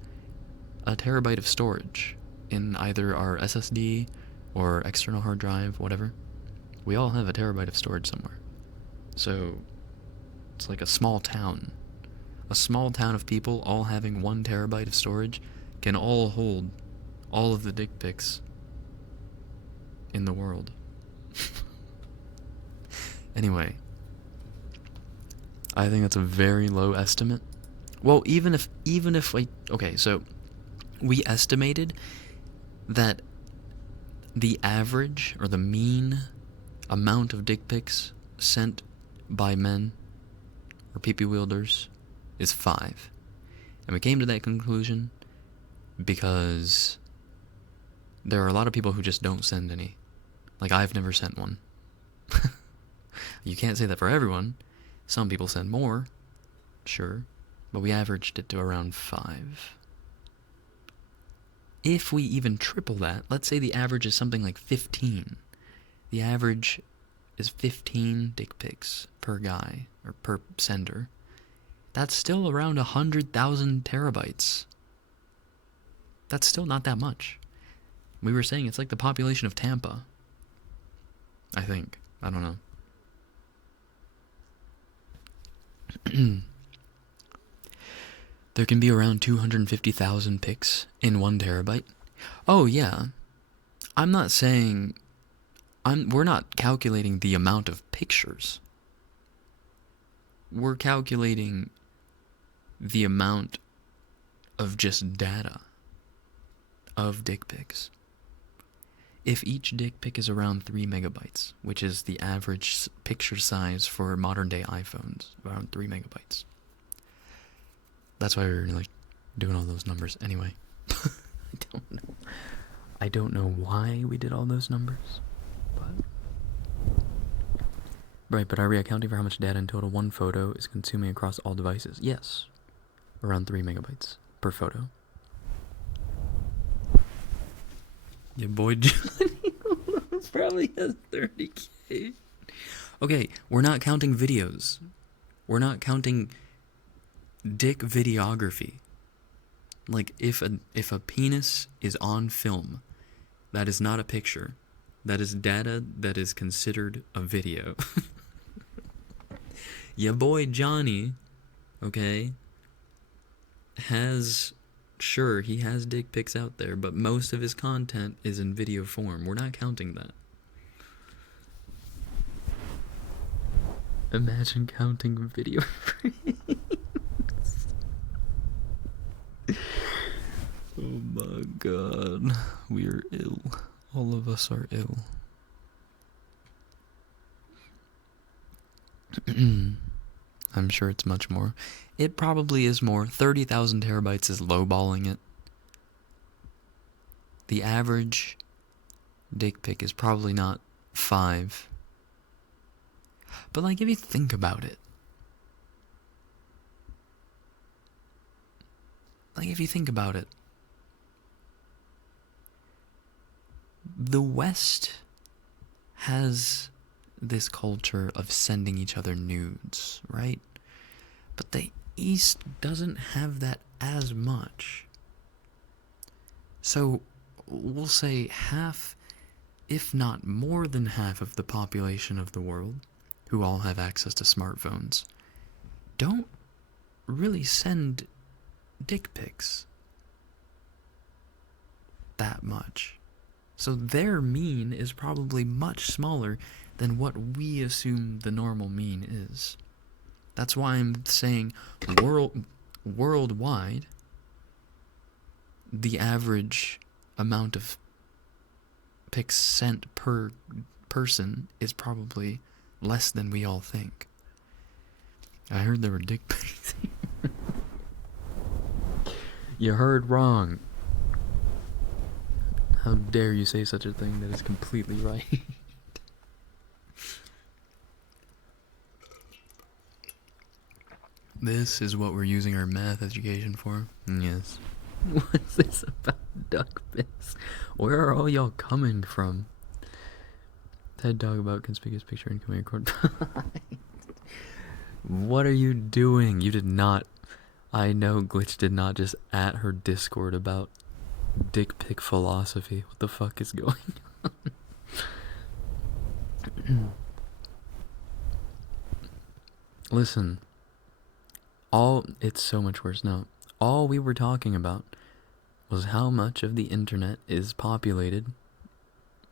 a terabyte of storage in either our SSD or external hard drive, whatever. We all have a terabyte of storage somewhere. So it's like a small town. A small town of people all having 1 terabyte of storage can all hold all of the dick pics in the world. Anyway, I think that's a very low estimate. Well, even if okay, so we estimated that the average or the mean amount of dick pics sent by men or PP wielders is 5. And we came to that conclusion because there are a lot of people who just don't send any. Like, I've never sent one. You can't say that for everyone. Some people send more, sure, but we averaged it to around 5. If we even triple that, let's say the average is something like 15. The average is 15 dick pics per guy, or per sender. That's still around 100,000 terabytes. That's still not that much. We were saying it's like the population of Tampa. I think. I don't know. There can be around 250,000 pics in 1 terabyte. Oh yeah. I'm not saying... We're not calculating the amount of pictures. We're calculating the amount of just data of dick pics. if each dick pic is around 3 megabytes, which is the average picture size for modern day iPhones, around 3 megabytes. That's why we're like doing all those numbers anyway. I don't know why we did all those numbers, but right. But are we accounting for how much data in total one photo is consuming across all devices? Yes, around 3 megabytes per photo. Your boy Johnny probably has 30K. Okay, we're not counting videos. We're not counting dick videography. Like, if a penis is on film, that is not a picture. That is data that is considered a video. Your boy Johnny, okay, sure, he has dick pics out there, but most of his content is in video form. We're not counting that. Imagine counting video frames. Oh my god. We are ill. All of us are ill. I'm sure it's much more. It probably is more. 30,000 terabytes is lowballing it. The average dick pic is probably not 5. But like, if you think about it. The West has this culture of sending each other nudes, right? But the East doesn't have that as much. So we'll say half, if not more than half of the population of the world, who all have access to smartphones, don't really send dick pics that much. So their mean is probably much smaller than what we assume the normal mean is. That's why I'm saying worldwide, the average amount of pics sent per person is probably less than we all think. I heard there were dick pics. You heard wrong. How dare you say such a thing that is completely right? This is what we're using our math education for? Yes. What's this about duck pics? Where are all y'all coming from? TED Talk about conspicuous picture and coming record. What are you doing? You did not. I know Glitch did not just at her Discord about dick pic philosophy. What the fuck is going on? Listen. It's so much worse now. All we were talking about was how much of the internet is populated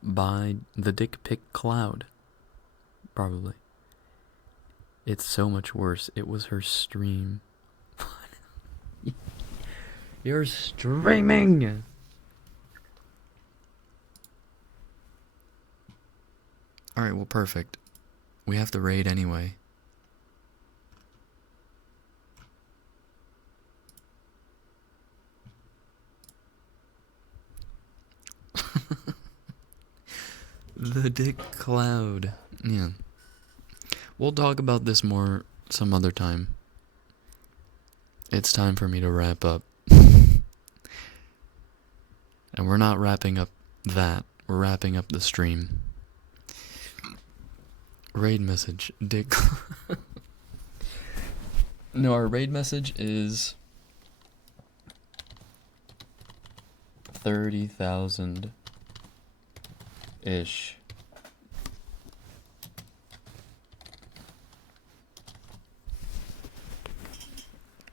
by the dick pic cloud. Probably. It's so much worse. It was her stream. You're streaming! Alright, well, perfect. We have to raid anyway. The dick cloud. Yeah. We'll talk about this more some other time. It's time for me to wrap up. And we're not wrapping up that. We're wrapping up the stream. Raid message. Dick. No, our raid message is 30,000 ish.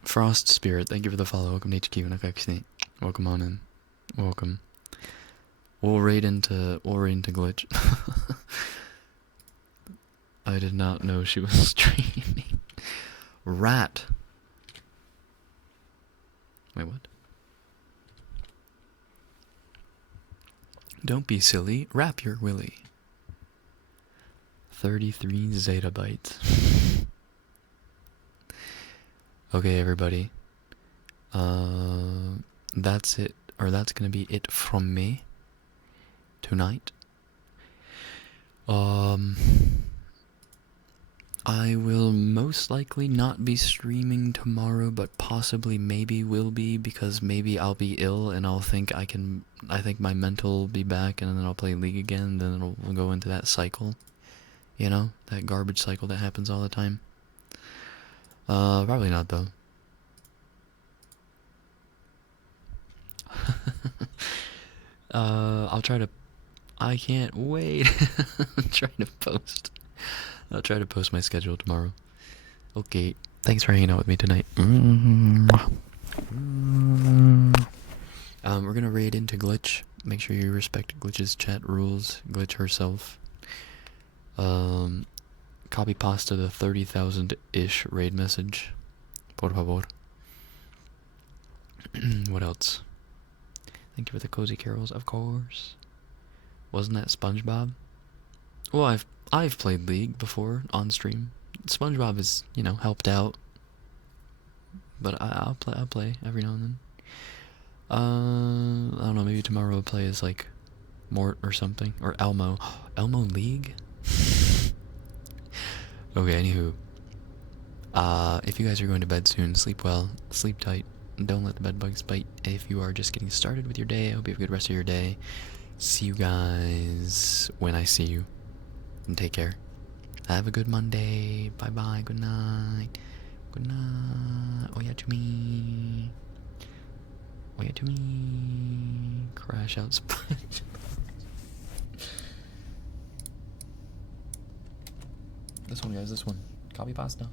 Frost Spirit, thank you for the follow. Welcome to HQ and FXC. Welcome on in. Welcome. We'll raid into Glitch. I did not know she was streaming. Rat. Wait, what? Don't be silly. Wrap your willy. 33 zettabytes. Okay, everybody. That's it, or that's gonna be it from me tonight. I will most likely not be streaming tomorrow, but possibly maybe will be, because maybe I'll be ill and I think my mental will be back, and then I'll play League again, and then we'll go into that cycle. You know, that garbage cycle that happens all the time. Probably not though. I'll try to. I can't wait. I'm trying to post. I'll try to post my schedule tomorrow. Okay. Thanks for hanging out with me tonight. We're gonna raid into Glitch. Make sure you respect Glitch's chat rules. Glitch herself. Copy pasta the 30,000-ish raid message. Por favor. What else? Thank you for the cozy carols, of course. Wasn't that SpongeBob? Well, I've played League before on stream. SpongeBob is, you know, helped out. But I'll play every now and then. I don't know, maybe tomorrow I'll play as like Mort or something. Or Elmo. Elmo League? Okay, anywho. If you guys are going to bed soon, sleep well, sleep tight, don't let the bed bugs bite. If you are just getting started with your day, I hope you have a good rest of your day. See you guys when I see you. And take care. Have a good Monday. Bye bye. Good night. Good night. Oyatumi. Oyatumi. Crash out Sponge. This one, guys. This one. Copy pasta.